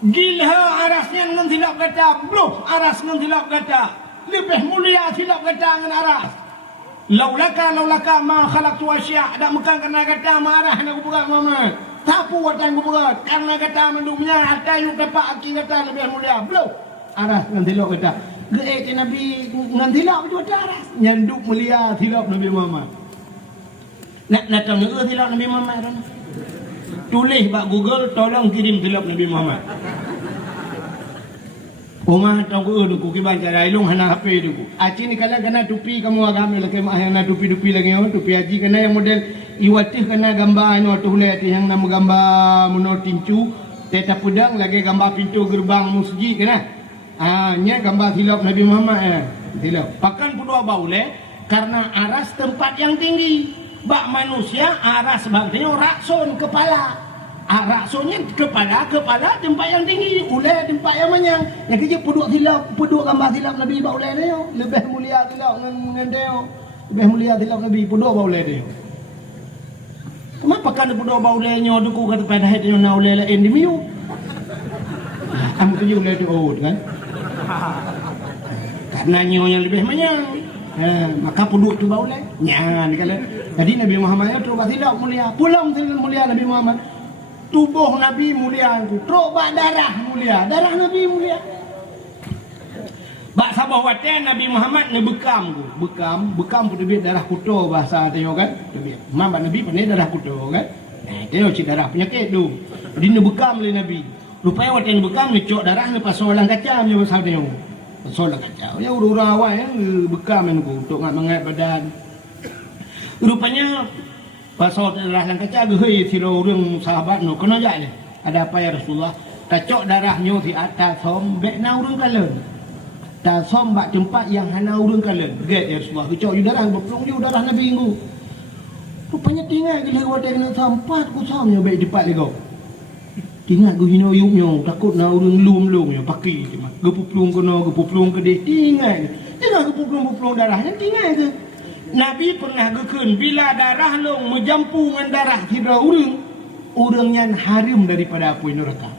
Gilha arasnya dengan tilap kata, bluh aras dengan tilap kata. Lebih mulia tilap kata dengan aras. Laulaka ma khalaqtu asya'. Dak mekan kena kata marah nak buka Muhammad. Tapu watan buka karena kata mendumnya ada yu dapat aki kata lebih mulia. Bluh aras dengan tilap kata geek Nabi dengan tilap itu ada aras nyanduk mulia tilap Nabi Muhammad nak datang tilap Nabi Muhammad tulis bak Google tolong kirim tilap Nabi Muhammad rumah tahu ke kiban cara ilung hana HP tu aci ni kalau kena tupi kamu agama lagi mah yang tupi lagi tupi haji kena yang model iwatih kena gambarnya tu lihat yang nama gambar menor tincu teta pedang lagi gambar pintu gerbang masjid kena nya gambar hilaf Nabi Muhammad hilaf. Pakan pun dua baule karena aras tempat yang tinggi. Bak manusia aras bangtanya rakson kepala. Raksonnya kepala tempat yang tinggi. Ulai tempat yang manyang. Yang kerja puduk gambar hilaf Nabi bak ulai dia. Lebih mulia hilaf dengan dia. Lebih mulia hilaf Nabi puduk bak ulai dia. Kenapa kan puduk bak ulai nya duku kata pada hati na ulai la endemiu. Kamu tu ulai tu kan? Karena nyo yang lebih banyak maka puduk tu bau lai nyan kala jadi Nabi Muhammad tu tidak mulia pulang dengan mulia Nabi Muhammad tubuh Nabi mulia tu terobak darah Nabi mulia bak sabah watan Nabi Muhammad ni bekam pun lebih darah kuto bahasa tengok kan Muhammad Nabi pandai darah kuto kan tengok cik darah penyakit tu jadi ni bekam oleh Nabi. Rupanya waktu yang bekam ni cok darah ni pasal orang kacam je pasal dia. Pasal orang kacam. Ya orang awal yang bekam ni untuk mengait badan. Rupanya pasal darah yang kacam gehei siro orang sahabat no kena jak ni. Ada apa ya Rasulullah? Kacok darahnya di atas som bek na urang kalen. Ta som bak tempat yang hana urang kalen. Get ya Rasulullah. Kacok ju darah berpelung ju darah Nabi nggu. Rupanya tinggal gila waktu yang sampat ku somnya bek depan lego. Tinggal gue hino yuknya takut na urang lum ya pakai gepuplung ke dia tinggal gepuplung darahnya tinggal ke Nabi pernah gekeun bila darah long menjampu dengan darah tidak urangnya harim daripada api neraka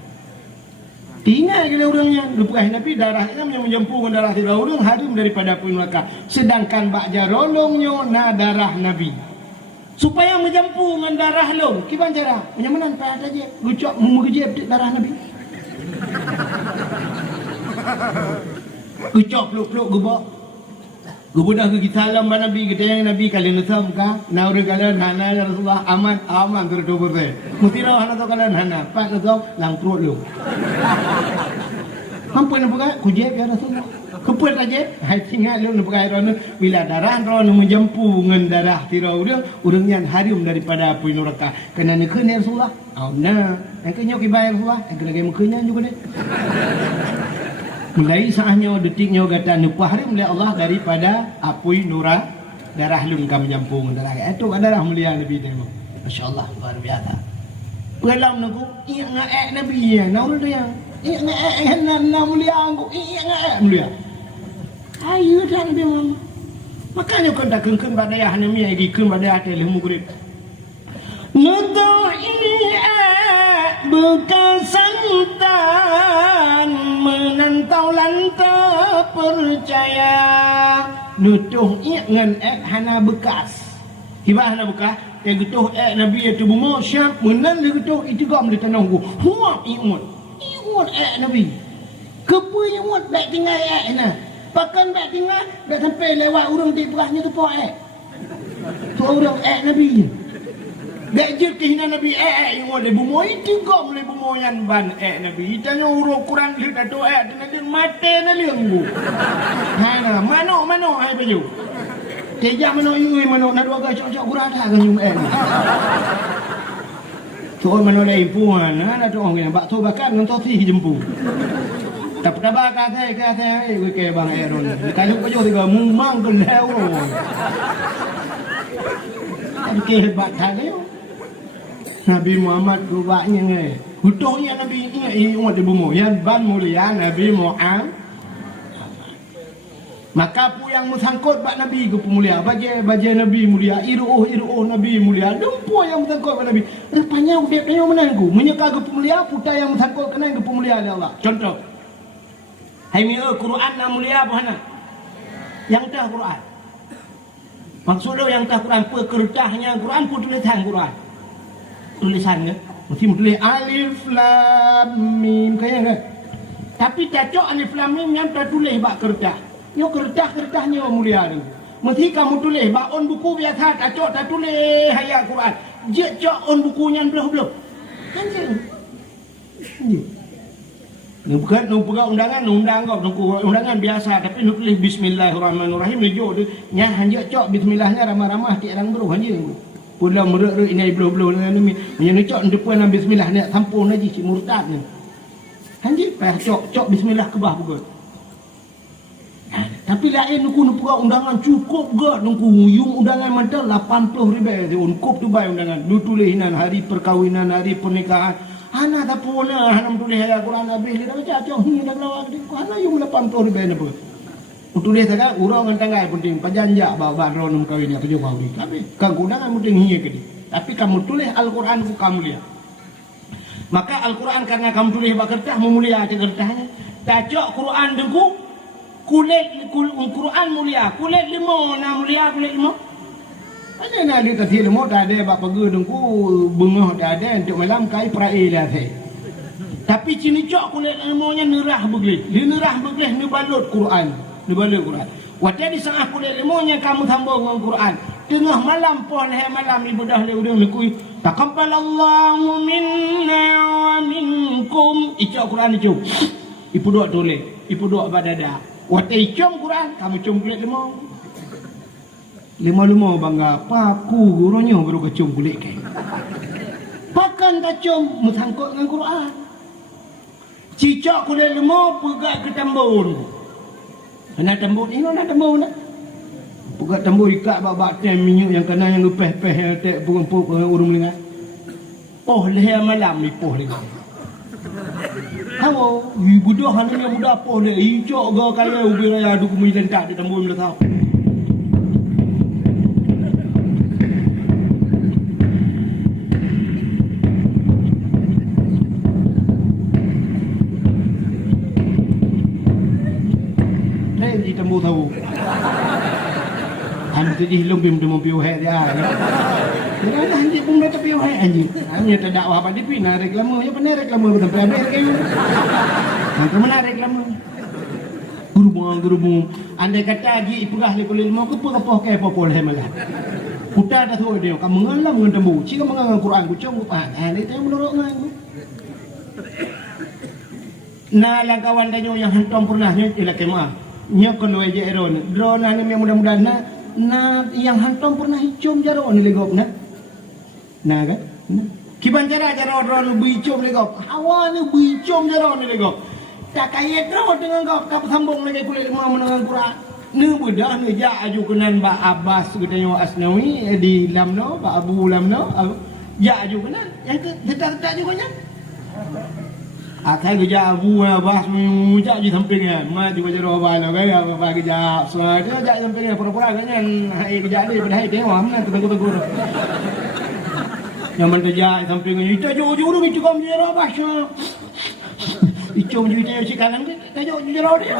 tinggal ke urangnya lepas Nabi darahnya menjampu dengan darah tidak harim daripada api neraka sedangkan bak jarolongnya na darah Nabi supaya menjampu dengan darah long kiban cara menyamanan pada saja gucok mengejep darah Nabi gucok peluk-peluk gebok gebudah ke kita salam pada Nabi kita Nabi kalian lesam ka na urang kalian hana ya Rasulullah aman terdober teh mutira hana to kalian hana pak lesam lang perut lu ampun apa ku jep ya Rasulullah keput aja hai tinggal lu pakai ron bila darah ron menjampu dengan darah tira urang yang harum daripada api neraka kena ni keun ya Rasulullah nah engkau kibai Rasulullah engkau lagi mukanya juga deh mulai saatnya detiknya kata nupa harum oleh Allah daripada api neraka darah lu kami menjampu dengan darah itu darah mulia Nabi tengok masyaallah luar biasa pelam naku iya ngaek Nabi ya naul dia iya ngaek na mulia angku iya ngaek mulia ayo dah Nabi Muhammad makanya kau dah kengkeng pada yang hanya lagi keng pada hati lemu kulit nuduh ini bekas santan menantau lanta percaya nuduh ingan hana bekas Hibah nak buka, gitu Nabi itu bumo syam menan gitu itu gam di tanah ku. Huat iun. Iun Nabi. Kepu iun baik tinggal na. Pakan baik tinggal dah sampai lewat urang di berahnya tu po tu urang Nabi. Gajir kehina Nabi iun de bumo itu gam le bumo yan ban Nabi. Tanya urang Quran li dato dengan mate na leung bu. Ha mano ai baju. Kejap mana mana nak dua gajah cok kurang dah kan jum tu mana lain pun ada tu orang yang bak tu bakar dengan tosi jempu tak dah bakar saya ke bang Aaron kayu kayu tiga mumang gelau ke hebat kali Nabi Muhammad rubahnya ni hutungnya Nabi ini umat di bumi yang ban mulia Nabi Muhammad. Maka pu yang musangkut bak Nabi ke mulia, baje Nabi mulia, iruh Nabi mulia, dempu yang musangkut bak Nabi. Rupanya dia tanya menangku, menyeka ke mulia, putar yang musangkut kena ke mulia oleh Allah. Contoh. Hai mi Quran na mulia apa hana? Yang tah Quran. Maksudnya yang tah Quran pe kertasnya Quran pun tulisan Quran. Tulisannya mesti tulis alif lam mim kayak kan. Tapi cocok alif lam mim yang tak tulis bak kertas. Yo kertas-kertasnya mulia ni. Mesti kamu tulis on buku biasa tak tulis ayat Quran. Je cok on bukunya belum. Anjing. Ni bukan undangan undangan biasa tapi nu tulis bismillahirrahmanirrahim ni jo nya hanya cok bismillahnya ramah-ramah ti orang beruh anjing. Pulang merek ini belum ni. Nya ni cok depan bismillah ni sampun aja si murtad ni. Anjing cok bismillah ke bah pukul. Tapi lain nuku undangan cukup gak nuku yung undangan mantel 80 ribu unkup tu bay undangan lu tulisan hari perkawinan hari pernikahan ana tak pula hanam tulis ayat Quran habis dia baca cong ni dah lawak di ana yung 80 ribu apa tulis saja urang ngantangai penting pajanjak bawa ron kawin apa juga di tapi kang undangan penting hiye ke tapi kamu tulis Al-Quran ku kamu lihat maka Al-Quran karena kamu tulis bak kertas memulia kertasnya tajak Quran dengku kulit Quran mulia kulit limau na mulia kulit limau ada nak dia kata limau tak ada bak pergi dengku bengah tak ada untuk malam kai prae lah tapi cini cok kulit limau nya nerah begli dia nerah begli ni balut Quran wajah di setengah kulit limau nya kamu sambung dengan Quran tengah malam pon malam ibadah le udang nikui taqabbalallahu minna wa minkum icok Quran itu ipu dua tulis ipu dua badada watai com Quran, kamu com kulit limau bangga paku gurunya baru kecom kulit kan pakan kacom musangkut dengan Quran cicak kulit limau pegat ke tambun nak tambun ini nak tambun nak pegat tambun ikat babak tem minyak yang kena yang lepeh-peh yang tak puk urung lingat poh leher malam ni poh lagi Hawo, budak hananya budak apa dia? Icok ga kaya ubi raya adu kumi lentak di tambun dah tahu. Di tambun tahu. Anu tu di lumbim tu mau piu hai dia. Kerana anjing pun dah piu hai anjing. Hanya tak dakwah pada pina reklame, ya benar reklame betul benar kayu. Maka mana reklame? Guru. Andai kata lagi ipurah le kulit mau ke apa ke apa boleh malah. Putar dah tu dia, kamu mengalam dengan tembu. Jika mengalam Quran ku cung ku ni tu menurut ngan. Nah, kawan danyo yang hantam pernahnya ialah kemah. Nya kalau aja Aaron. Drone ni mudah-mudahan na yang hantam pernah hicum jaro ni legop na. Nah kan? Kiban cara drone bicum legop. Awal ni bicum jaro ni legop. Tak kaya drone dengan kau sambung lagi kulit mau menengang Quran. Ni budak ni ja aju kenan ba Abbas gedanyo Asnawi di Lamno, ba Abu Lamno. Ja aju kenan. Yang tetap juga nya. Akan kerja Abu Abbas mujak di sampingnya. Mak juga jero bala gaya apa kerja. Saja jak sampingnya pura-pura kan hai kerja dia pada hai tengok mana tegur-tegur. Yang kerja sampingnya itu juru itu kamu jero Abbas. Itu juru dia si kanan tu. Tajuk jero dia.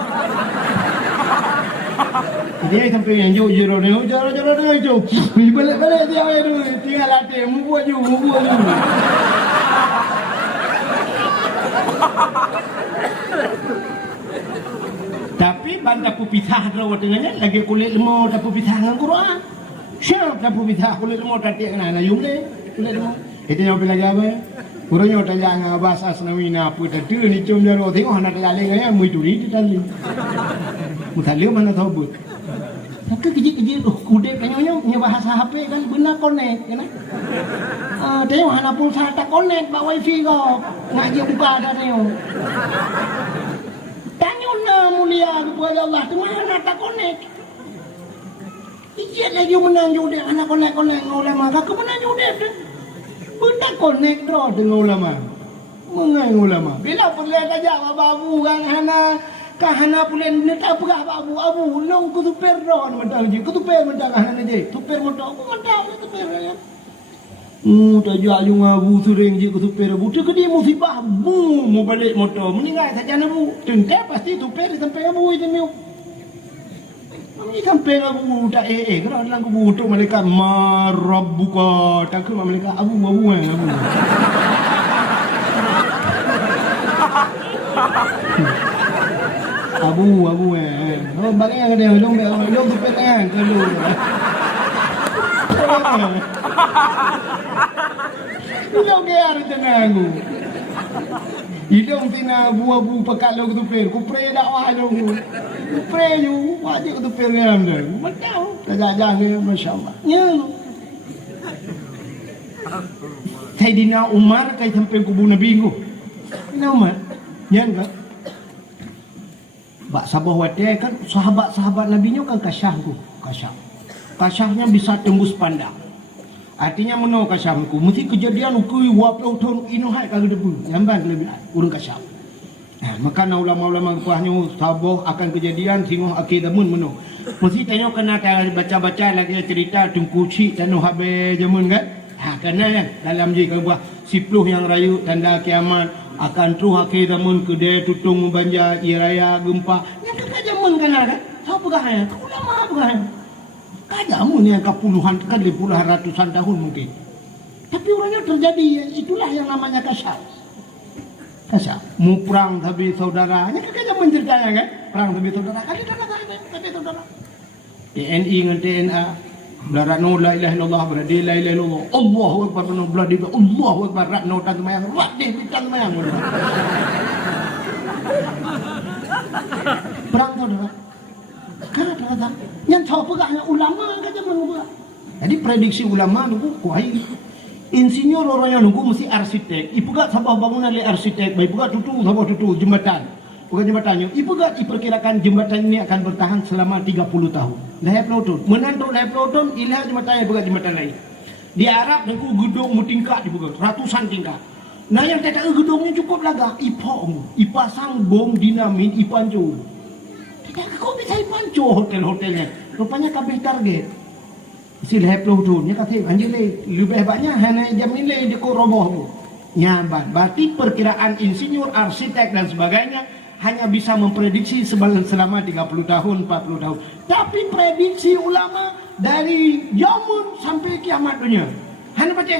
Dia sampai yang jauh jauh. Balik dia tu. Tinggal latih mu buat ju. Tapi banda pupitah dalam tengahnya lagi kulit lemah tak pupitah dengan Quran. Siap tak pupitah kulit lemah tak tiak kena ayum deh. Kulit lemah. Itu yang bila apa? Kurangnya tanya dengan bahasa Asnawina apa tadi ni cuma jaro tengok anak lain gaya mui tadi. Mutaliu mana tahu but. Maka kejik kudek kayaknya punya bahasa HP kan benar connect kan. Tengok anak pulsa tak connect bak wifi kau. Ngaji buka dah tengok. Tanya mulia kepada Allah tu mana tak connect. Ijat lagi menang judek anak connect ulama. Kau menang judek tu. Benda connect dah dengan ulama. Mengai ulama. Bila perlu kerja babu kan hana pulen ni tak pegah abu long ku tu perro mentang je ku tu per mentang hana je tu per mentang aku mentang tu per ya tak jaju abu sering je ku tu per abu tu kedi musibah mu balik motor meninggal saja abu tengke pasti tu per sampai abu itu miu ni sampai abu tak kalau dalam kubu untuk mereka marabbuka tak ke mereka abu Abu oh bagainya ada long tu petangan kalau long dia ada tenangku hidung tina abu pekat long tu per ku pray dakwah long ku pray you wajib tu per ngam dah macam tajang masyaallah nya Saidina Umar kai sampai kubu Nabi ku Saidina Umar nyan ka Bak sabah wadah kan sahabat-sahabat Nabi nya kan kasyahnya bisa tembus pandang. Artinya menau kasyahku mesti kejadian ukui 20 tahun inuhai kali debu lamban lebih urang kasyah. Maka ulama-ulama kuahnya sabah akan kejadian singoh akidah mun menau. Mesti tanya kena baca-baca lagi cerita tungkuci tanu habe jamun kan. Kerana dalam je buah sipluh yang rayu tanda kiamat akan truh akidah mun kedai tutung banja iraya gempa yang kekajamun kan tahu pegahnya ulama pegahnya kajamun yang puluhan kali puluhan ratusan tahun mungkin tapi orangnya terjadi itulah yang namanya kasyaf mu perang tapi saudaranya kekajamun ceritanya kan perang tapi saudara kali saudara TNI dengan TNA belah no la ilaha illallah beradi la ilaha illallah Allahu akbar no belah di Allahu akbar rat no tan mayang rat di tan mayang perang saudara kata yang tahu pegahnya ulama kata menguba jadi prediksi ulama nunggu kuai insinyur orangnya nunggu mesti arsitek ipugat sabah bangunan le arsitek baik pugat tutu sabah tutu jembatan bukan jembatannya ipugat diperkirakan jembatan ini akan bertahan selama 30 tahun lahir peloton menantu lahir peloton ilah jembatannya bukan jembatan lain di Arab nunggu gedung mutingkat dibuat ratusan tingkat nah yang tak gedungnya cukup lagak ipasang bom dinamit ipancu tidak kok bisa ipancu hotel-hotelnya rupanya kabeh target si lahir pelotonnya kata anjir lebih hebatnya hanya jamin le di roboh nyabat berarti perkiraan insinyur arsitek dan sebagainya hanya bisa memprediksi selama 30 tahun 40 tahun tapi prediksi ulama dari yamun sampai kiamat dunia hanya baca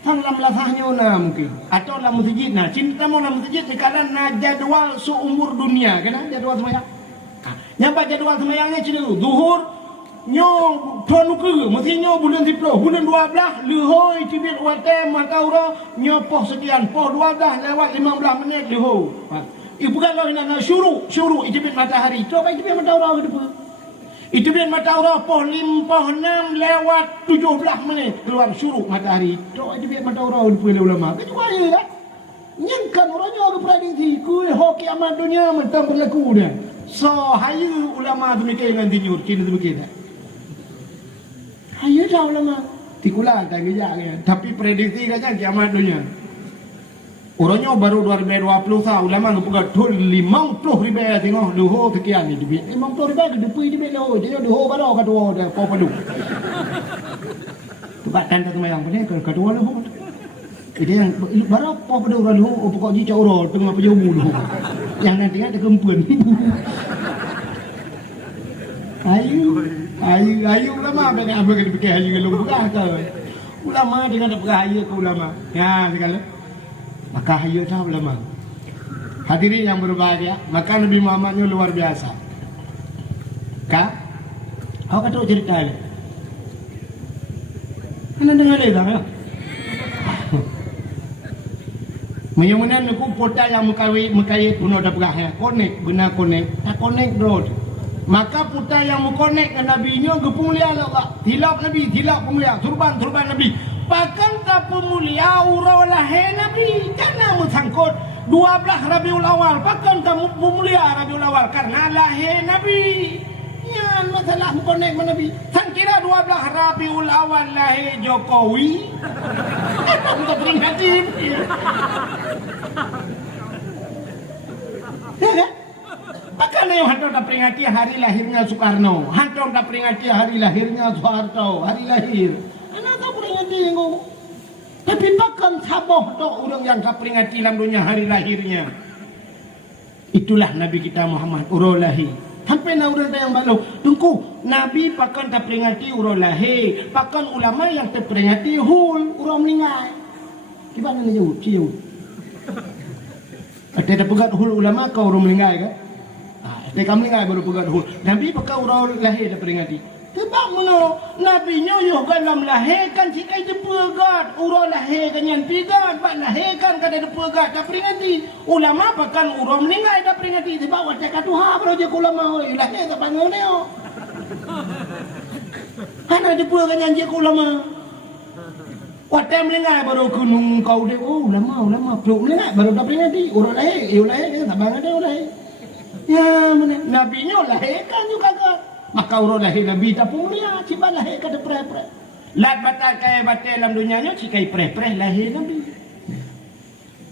sang dalam lasahnya lah mungkin atau dalam masjid nah cinta mau dalam masjid dikarenakan na jadwal seumur dunia kan jadwal semayang nyampak jadwal semayangnya cina zuhur nyo tuan ke mesti nyo bulan 10 bulan 12 lehoi tibit watem mataura nyo poh sekian poh 12 lewat 15 minit lehoi ibu kalau nak syuruk itu bin matahari tu apa itu bin mataura itu bin mataura poh 6 lewat 17 menit keluar syuruk matahari tu itu bin mataura oleh ulama kecuali kan nyangkan orangnya ada prediksi kui hoki amat dunia mentang berlaku dah so hayu ulama demikian dengan tinyur kini demikian hayu dah ulama tikulah tak kerja tapi prediksi saja kiamat dunia orangnya baru 2020 sah ulama ngepuga tul 50 ribu tengok luho sekian ni duit 50 ribu ke depan duit luho dia luho baru kedua dah kau padu buat tanda semayang punya kedua luho dia yang baru kau padu luho pokok ji cauro tengah pejamu luho yang nanti ada kempuan Ayu ulama dengan apa kena fikir ayu kalau bukan ke. Ulama dengan tak beraya ke ulama. Ya, sekali. Maka ayu sah ulama. Hadirin yang berbahagia, maka Nabi Muhammad ni luar biasa. Kak, kau kata cerita ni. Anda dengar dia tak? Menyamanan aku pota yang mekayit puno dah berah. Connect, benar connect. Tak connect road. Maka putar yang mengkonek dengan Nabi nya gepulia Allah. Tilap Nabi, tilap pemulia, turban Nabi. Bahkan tak pemulia urau lahir Nabi. Karena mengsangkut 12 Rabiul Awal. Bahkan tak pemulia Rabiul Awal karena lahir Nabi. Ya, masalah mengkonek dengan Nabi. Sang kira 12 Rabiul Awal lahir Jokowi. Kita peringati. Ya kan? Bahkan yang hantar dah peringati hari lahirnya Soekarno, hantar dah peringati hari lahirnya Soeharto, hari lahir. Anak tak peringati yang tapi bahkan saboh tu orang yang tak peringati dalam dunia hari lahirnya. Itulah Nabi kita Muhammad urau lahir. Sampai nak orang yang balu, tunggu Nabi bahkan tak peringati urau lahir, bahkan ulama yang tak peringati hul urau meninggal. Gimana ni jauh, jauh. Ada pegat hul ulama kau urau meninggal kan? Dia kami ngai baru pegat hul. Nabi pakai orang lahir dah peringati. Sebab mana Nabi nya yo dalam lahir kan cikai de pegat. Orang lahir kan yang pegat, bak lahir kan kada de pegat dah peringati. Ulama pakai orang meninggal dah peringati. Sebab watak katuha baru je ulama oi lahir tak bangun dia. Kan ada pegat yang je ulama. Watak meninggal baru gunung kau dia. Oh ulama peluk meninggal baru dah peringati. Orang lahir tak bangun dia lahir. Ya, mana Nabi nya lahirkan juga kan. Maka urut lahir Nabi tak punya, cuma lahir kada preh-preh. Lat batal kaya batal dalam dunia nya cikai preh-preh lahir Nabi.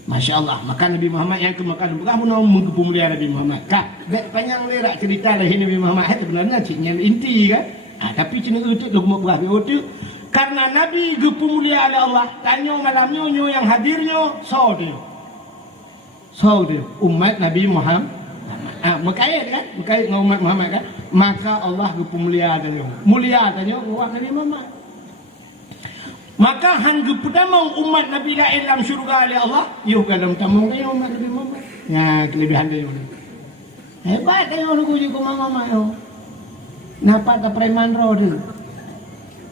Masya-Allah, maka Nabi Muhammad yang kemakan bukan mun mengkepulia Nabi Muhammad. Kak, dek panjang lerak cerita lahir Nabi Muhammad itu sebenarnya ciknya inti kan. Tapi cina utuk dok mau berah utuk. Karena Nabi gepulia oleh Allah, tanya malamnya nyo yang hadirnya saudara. Saudara umat Nabi Muhammad. Mekait kan, mekait dengan umat Muhammad kan, maka Allah gepulia tanya, mulia tanya umat Nabi Muhammad. Maka hang pertama umat Nabi lain dalam syurga oleh Allah, yuk dalam tamu dia umat Nabi Muhammad. Ya, kelebihan dia mana? Hebat tanya orang kuju ke Muhammad yo. Napa tak preman roh tu?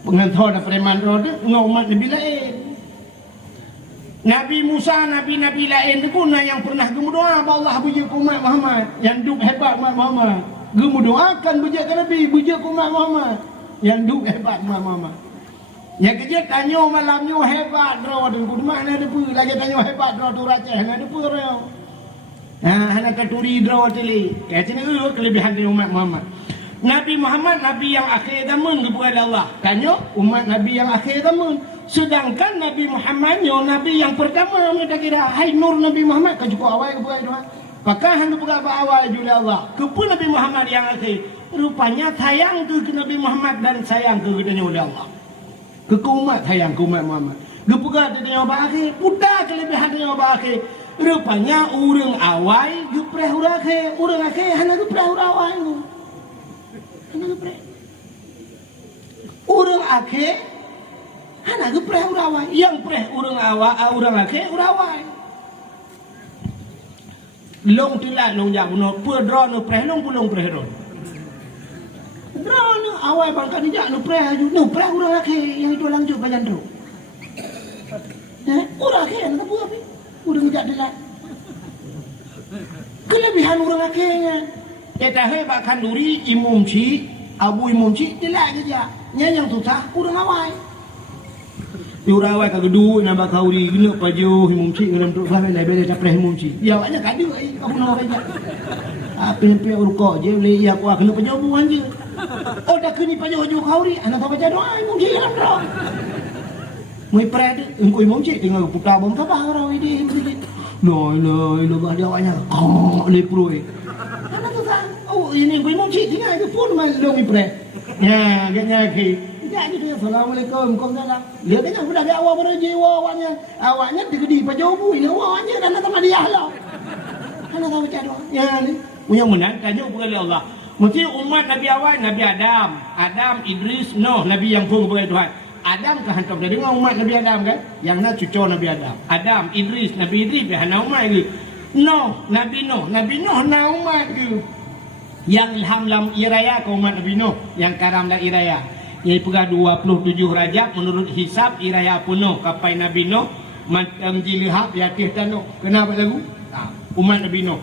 Pengantar tak preman roh tu, ngau umat Nabi lain. Nabi Musa, Nabi-Nabi lain tu pun yang pernah gemudoa Allah bujak umat Muhammad. Yang duk hebat umat Muhammad. Gemudoakan bujak ke Nabi, bujak umat Muhammad. Yang duk hebat umat Muhammad. Yang kerja tanya malamnya hebat draw dan ku mana ada pun lagi tanya hebat draw tu racah ada pun draw. Anak keturi draw teli. Kayaknya kelebihan dari umat Muhammad. Nabi Muhammad Nabi yang akhir zaman kepada Allah. Tanya umat Nabi yang akhir zaman. Sedangkan Nabi Muhammad yo Nabi yang pertama kita kira hai nur Nabi Muhammad kan cukup awal ke bukan. Maka hang buka awal juga Allah. Kepun Nabi Muhammad yang akhir. Rupanya sayang ke Nabi Muhammad dan sayang ke katanya oleh Allah. Ke umat sayang ke umat Muhammad. Gepuga katanya apa akhir. Putar kelebihan katanya apa akhir. Rupanya urang awal gepreh urang akhir. Urang akhir hanya gepreh urang awal. Hanya gepreh. Urang akhir anak tu preh urawai, yang preh urang awak, urang akhir urawai. Long tilat long jam no, perdro no preh long pulong preh ron. Dro no awai bangka dijak no preh aju, no preh urang akhir yang itu lanjut bayan dro. Urang akhir nak buat apa? Urang dijak tilat. Kelebihan urang akhirnya. Kita hebat kanduri imum ci, abu imum ci tilat saja. Yang susah urang awai. Diurawai ke gedung nambah kauri gila paju himumci dalam tu faham lai bele tapre himumci ya awaknya kadu ai kau nak kerja apa yang pe urko je beli ya aku kena pejobuan je oh dah kini paju kauri anak kau baca doa himumci dalam doa mai pred engko himumci tengah putar bom ka bah orang ini himumci loi bah dia awaknya le pro anak tu kan oh ini himumci tengah itu pun mai long pred ya ganya ke ya gitu. Assalamualaikum, waalaikumsalam. Dia tengah sudah ada awak berjiwa awaknya digedi pajobu ini awaknya dan sama dia lah. Ana tahu cado. Ya ni. Yang menang tanya kepada Allah. Mesti umat Nabi awal, Nabi Adam, Idris, Nuh, Nabi yang pun kepada Tuhan. Adam ke hantar dari umat Nabi Adam kan? Yang nak cucu Nabi Adam, Idris, Nabi Idris dia nak umat ke. Nabi Nuh nak umat ke. Yang ilham lam iraya ke umat Nabi Nuh, yang karam lam iraya. Ia pega 27 Rajab menurut hisab iraya penuh kapai Nabi Nuh matang jilihab yakih tanuk. Kenapa lagu? Umat Nabi Nuh.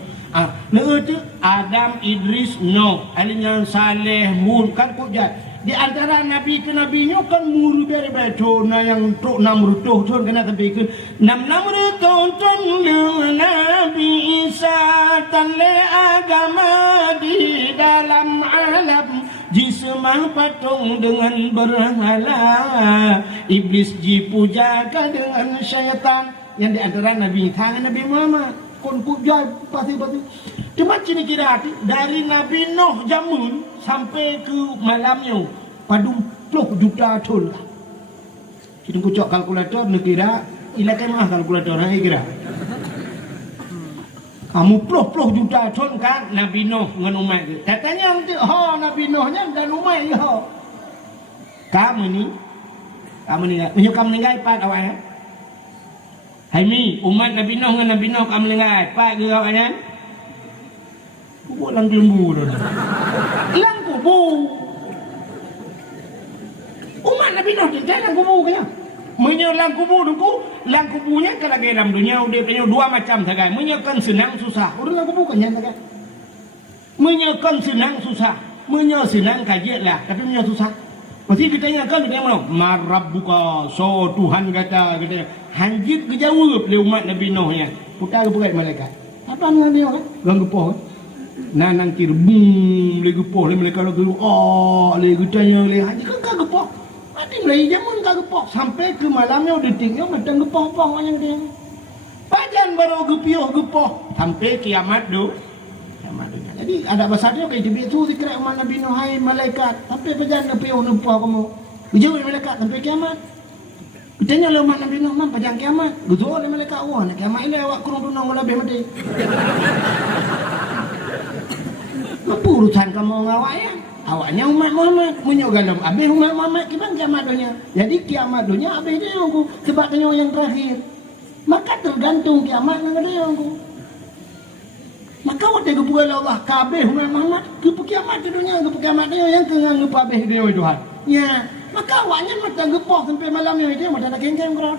Itu Adam, Idris, Nuh, alinya Saleh, Hud kan kujat. Di antara nabi ke nabi Nuh kan muru biar betul na yang tok 600 tahun kena tapi ke 600 tahun Nabi Isa tanle agama di dalam alam jisemah patung dengan berhala iblis dipujakan dengan syaitan yang di antara nabi tangan Nabi Muhammad kon puja pasti cuma cini kira dari Nabi Nuh jamun sampai ke malamnya padung 10 juta tahun lah. Kita kucok kalkulator nak kira ilakai mah kalkulator nak kira. Kamu 10 juta tahun kan Nabi Nuh dengan umat dia. Katanya Nabi Nuhnya dan umat dia. Kamu ni menyukai kamu meninggal pat awak. Hai mi umat Nabi Nuh dengan Nabi Nuh kamu meninggal pat ke awaknya? Kubur lang lembu dah. Lang kubur. Umat Nabi Nuh jangan lang kubur kaya. Menyo lang kubur tu, lang kuburnya kalau dalam dunia dia punya dua macam saja. Menyokan senang susah. Orang lang kubur kan saja. Menyokan senang susah. Menyo senang kaji lah, tapi menyo susah. Pasti kita ingatkan kita mana? Marabbuka, so Tuhan kata hanjit kejawab le umat Nabi Nuh nya. Putar ke pegat malaikat. Apa dengan dia kan? Gang gepoh. Nanang kir bum le gepoh le mereka lagi le tanya le haji kan gepoh. Mati mulai jamun ka gepoh sampai ke malamnya detiknya macam gepoh-gepoh yang dia. Pajan baru gepoh sampai kiamat do. Jadi ada bahasa dia kayak jebit tu dikira umat Nabi Nuh hai malaikat sampai pajan gepoh numpah kamu. Dijauh malaikat sampai kiamat. Ditanya le umat Nabi Nuh man pajan kiamat. Guzul le malaikat wah nak kiamat ini awak kurang tunang lebih mati. Apa urusan kamu ngawak ya? Awaknya umat Muhammad, menyogalam habis umat Muhammad kiban kiamat dunia. Jadi kiamat dunia habis dia aku sebab tanya yang terakhir. Maka tergantung kiamat dengan dia aku. Maka waktu kebuka Allah kabeh umat Muhammad ke kiamat dunia, ke kiamat dia yang kena ngepabeh dia Tuhan. Ya, maka awaknya mata gepok sampai malamnya dia mata nak kengkeng kerau.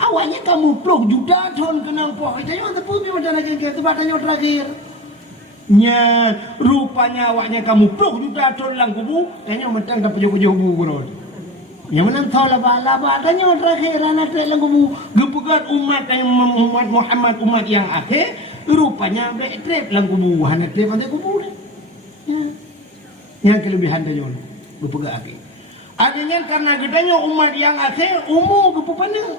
Awaknya kamu 10 juta tahun kena gepok. Dia mata pubi mata nak kengkeng sebab tanya terakhir. Nya rupanya awaknya kamu 10 juta tahun lang kubu tanya mentang ke pejuh-pejuh kubu kurang yang menang tahu laba-laba tanya terakhir anak lang kubu gepegat umat Muhammad umat yang akhir rupanya betrep lang kubu anak trep pada kubu ni yang kelebihan dia gepegat akhir adanya karena kitanya umat yang akhir umur gepupana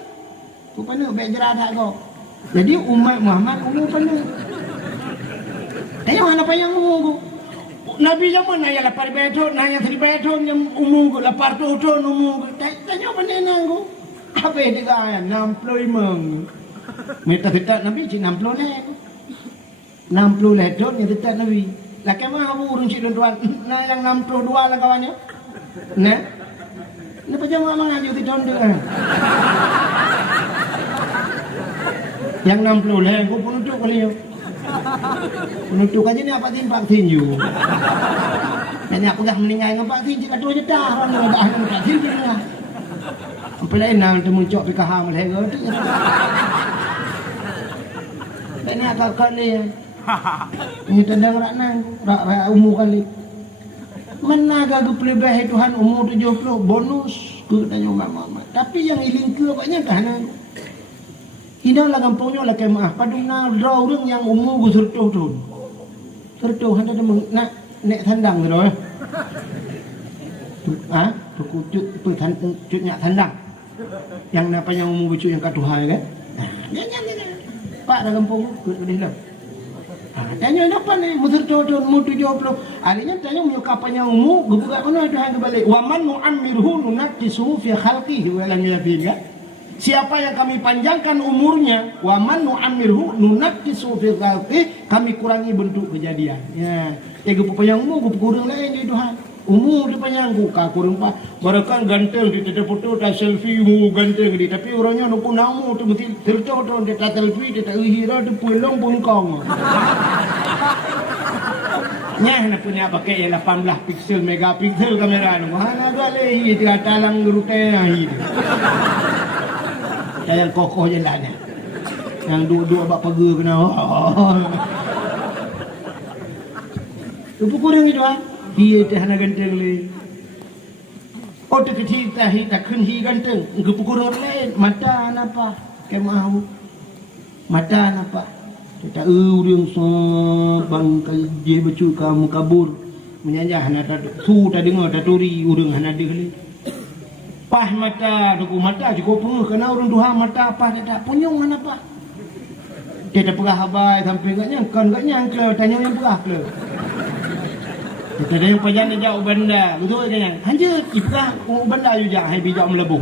bejerah tak kau jadi umat Muhammad umur pana. Tanya mana yang umur Nabi zaman naya lapar beton, naya 3 beton yang umur 80 tahun umur. Tanya apa ni nanggu? Apa dia kaya 65. Mereka tetap Nabi cik 60 lek. 60 lek tahun yang tetap Nabi. Laki mah urun cik tuan. Nah yang 62 lah kawannya. Nah. Kenapa jangan mengaji di tahun dia? Yang 60 lek aku pun untuk kali. Penutup aja ni apa timpak tinju. Dan aku dah meninggal dengan Pak Tinju kat tu dah orang dah ada Pak Tinju lah. Sampai lain nang temu cok PKH melego tu. Dan ni agak kali. Ini tendang rak nang, rak umur kali. Mana agak pelebah Tuhan umur 70 bonus ke tanya Muhammad. Tapi yang iling ke banyak kan. Hina lah kampungnya lah kemah. Padungna draw orang yang umur gue sertuh tu. Sertuh hendak nak nek tandang tu eh. Kucuk tu cutnya tandang. Yang apa yang umur bucu yang katuhai kan? Dia. Pak dah kampung ke dia. Tanya apa ni? Musir tu umur 70. Artinya tanya menyukapannya umur gebuka mana ada yang kebalik. Wa man nu'ammirhu nunaqqisu fi khalqihi wa lam yafika. Siapa yang kami panjangkan umurnya, wa man nu'ammirhu nunaqqisu fil khalqi, kami kurangi bentuk kejadian. Ya, gue panjang umur, gue kurang lain di Tuhan. Umur dia panjang, gue kurang pak. Barakan ganteng di tetap foto, tak selfie, mu ganteng di. Tapi orangnya nunggu namu tu mesti tercodong, dia tak selfie, dia tak hira, dia pulang pungkong. Nyah nak punya pakai 18 pixel megapiksel kamera nu. Hana gale dia talang gerute ahi. Yang kokoh je lah ni. Yang dua-dua bak pega kena. Tu kurang itu ah. Dia teh hana ganteng le. Oh tu kita tak kun hi ganteng. Engkau kurang lain. Mata napa? Kemau. Mata napa? Kita urang bang je becu kamu kabur. Menyanjah hana su tadi dengar taturi urang hana deuli. Pah mata, duku mata cukup pun kena urang duha mata apa tak punyung mana apa. Dia tak pegah habai sampai gak nyangka tanya yang pegah ke. Kita ada yang pajan jauh benda, betul ke yang? Hanya pegah benda ju jah hai bijak melebuh.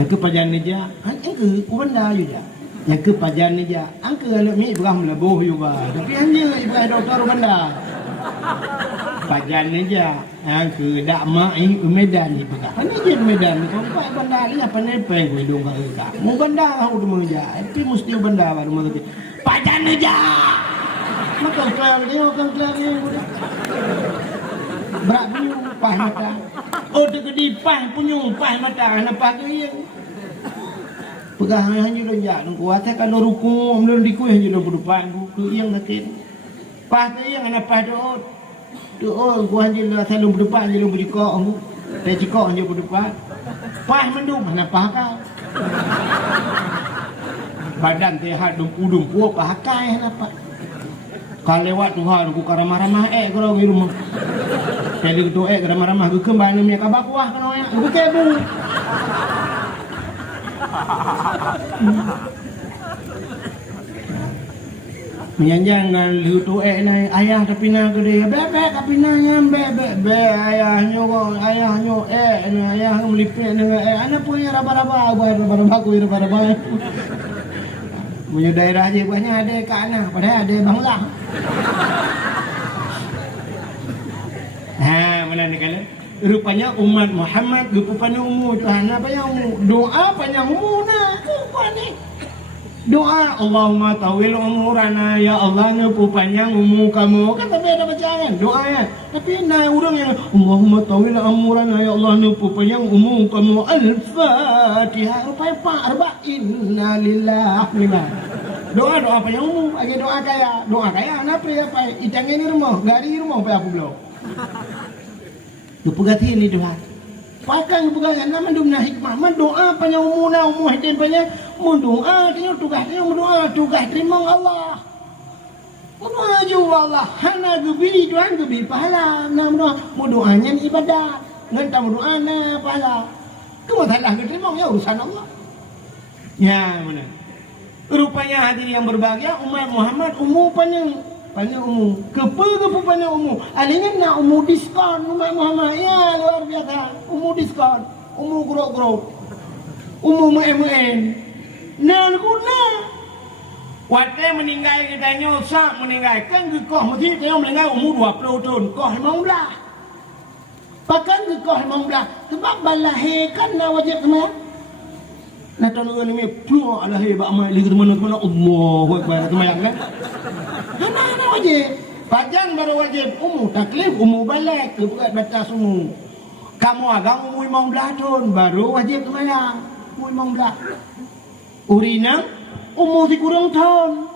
Yang ke pajan aja, hanya ke benda ju jah. Yang ke pajan aja, angke anak mi pegah melebuh juga. Tapi hanya pegah doktor benda. Pajan aja, ke dak mak ini ke Medan ni pegah. Kan je Medan, sampai benda ni apa ni peng hidung ka ka. Mu benda kau tu menja, tapi mesti benda baru mengerti. Pajan aja. Maka kelar dia kan kelar dia. Berak punyung pah mata. Oh tu ke dipah punyung pah mata napa ke yang. Pegah hanya dah jak nang kuat kan ruku amlun diku hanya dah berdepan ku yang sakit. Pah tu yang ana pah doa. Doa ku hanya dah selalu berdepan je lu berikok aku. Teh cikok hanya berdepan. Pah mendung napa kau. Badan teh had dumpu pah kai napa. Kalau lewat Tuhan aku ramah-ramah kalau di rumah. Jadi tu ramah-ramah aku kembali punya kabak kuah kena ya. Aku kebu. Menyanjang dengan lutu nai ayah tapi na gede bebek tapi nanya bebek ayahnya ayah melipet dengan anak punya raba-raba aku raba-raba punya daerah je banyak ada kat anak padahal ada bangla. Mana ni kala rupanya umat Muhammad rupanya umur Tuhan apa yang doa panjang umur nah apa ni doa Allahumma tawil umurana ya Allah ngepu panjang umur kamu kan tapi ada bacaan doa ya tapi nah orang yang Allahumma tawil umurana ya Allah ngepu panjang umur kamu al-fatihah rupanya pak arba'in lillahi doa panjang umur lagi doa kaya apa ya pak itang ini rumah gari rumah apa aku belum tu pegati ni doa pakai pegangan nama dumna hikmah man doa panjang umur hidup panjang mun doa dia tugas terima Allah doa juga Allah hana gebi doan gebi pahala nam doanya ibadat ngan tamu doa na pahala kamu salah terima ya urusan Allah ya mana rupanya hadirin yang berbahagia umat Muhammad umur panjang umur kepu panjang umur alingin nak umur diskon umat Muhammad ya luar biasa umur diskon umur grok umur main nan guna waktu meninggal kita nyosak meninggalkan gekoh mesti dia meninggal umur 20 tahun koh 15 pakan gekoh 15 sebab balahirkan na wajib kena nah tahun ini puluh lahir bak mai lagi mana Allahu akbar semayang kan mana wajib pajan baru wajib umur taklif umur balik kebuat batas umur kamu agak umur 15 tahun baru wajib semayang umur 15 urina umur dikurang tahun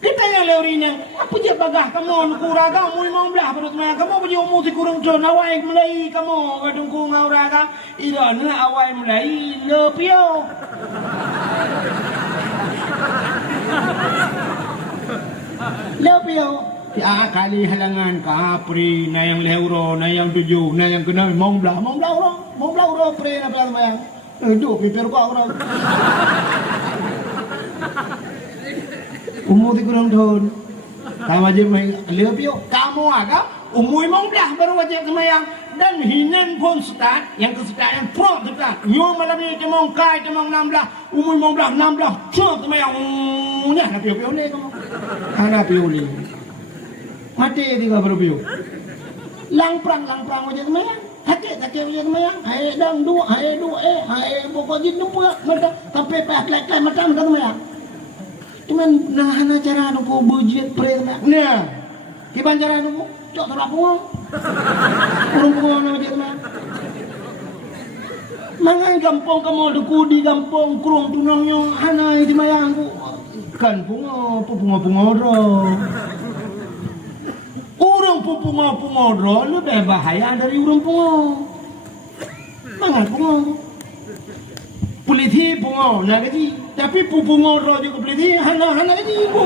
kita yang le urina apa je bagah kamu kuraga umur 15 baru semayang kamu punya umur dikurang tahun awai mulai kamu kadungku ngauraga irana awai mulai lepio lepio kali halangan kapri na yang leuro na yang 7 na yang kena mong belah orang pre na belah bayang duk piper ko orang umur dikurang tahun kamu wajib lepio kamu agak umur 15 baru wajib semayang dan hinen pun start yang ke start yang pro start nyo malam ni cemong kai cemong 16 umur 16 cok temayang nya na piu-piu ni kamu ana piu ni mati dia berpiu lang prang aja temayang hati aja temayang hai dang dua hai pokok jin numpa mata sampai pak lek mata temayang cuman nah cara nu ko budget pre temayang nah kiban cara nu cok terapung urung pungo na dia temayang mangan gampong kamu di gampong kurung tunangnya hanai temayang kan pungo ro urang pungo ro lebih bahaya dari urang pungo mangan pungo polisi pungo na gaji tapi pungo ro juga polisi hana gaji ibu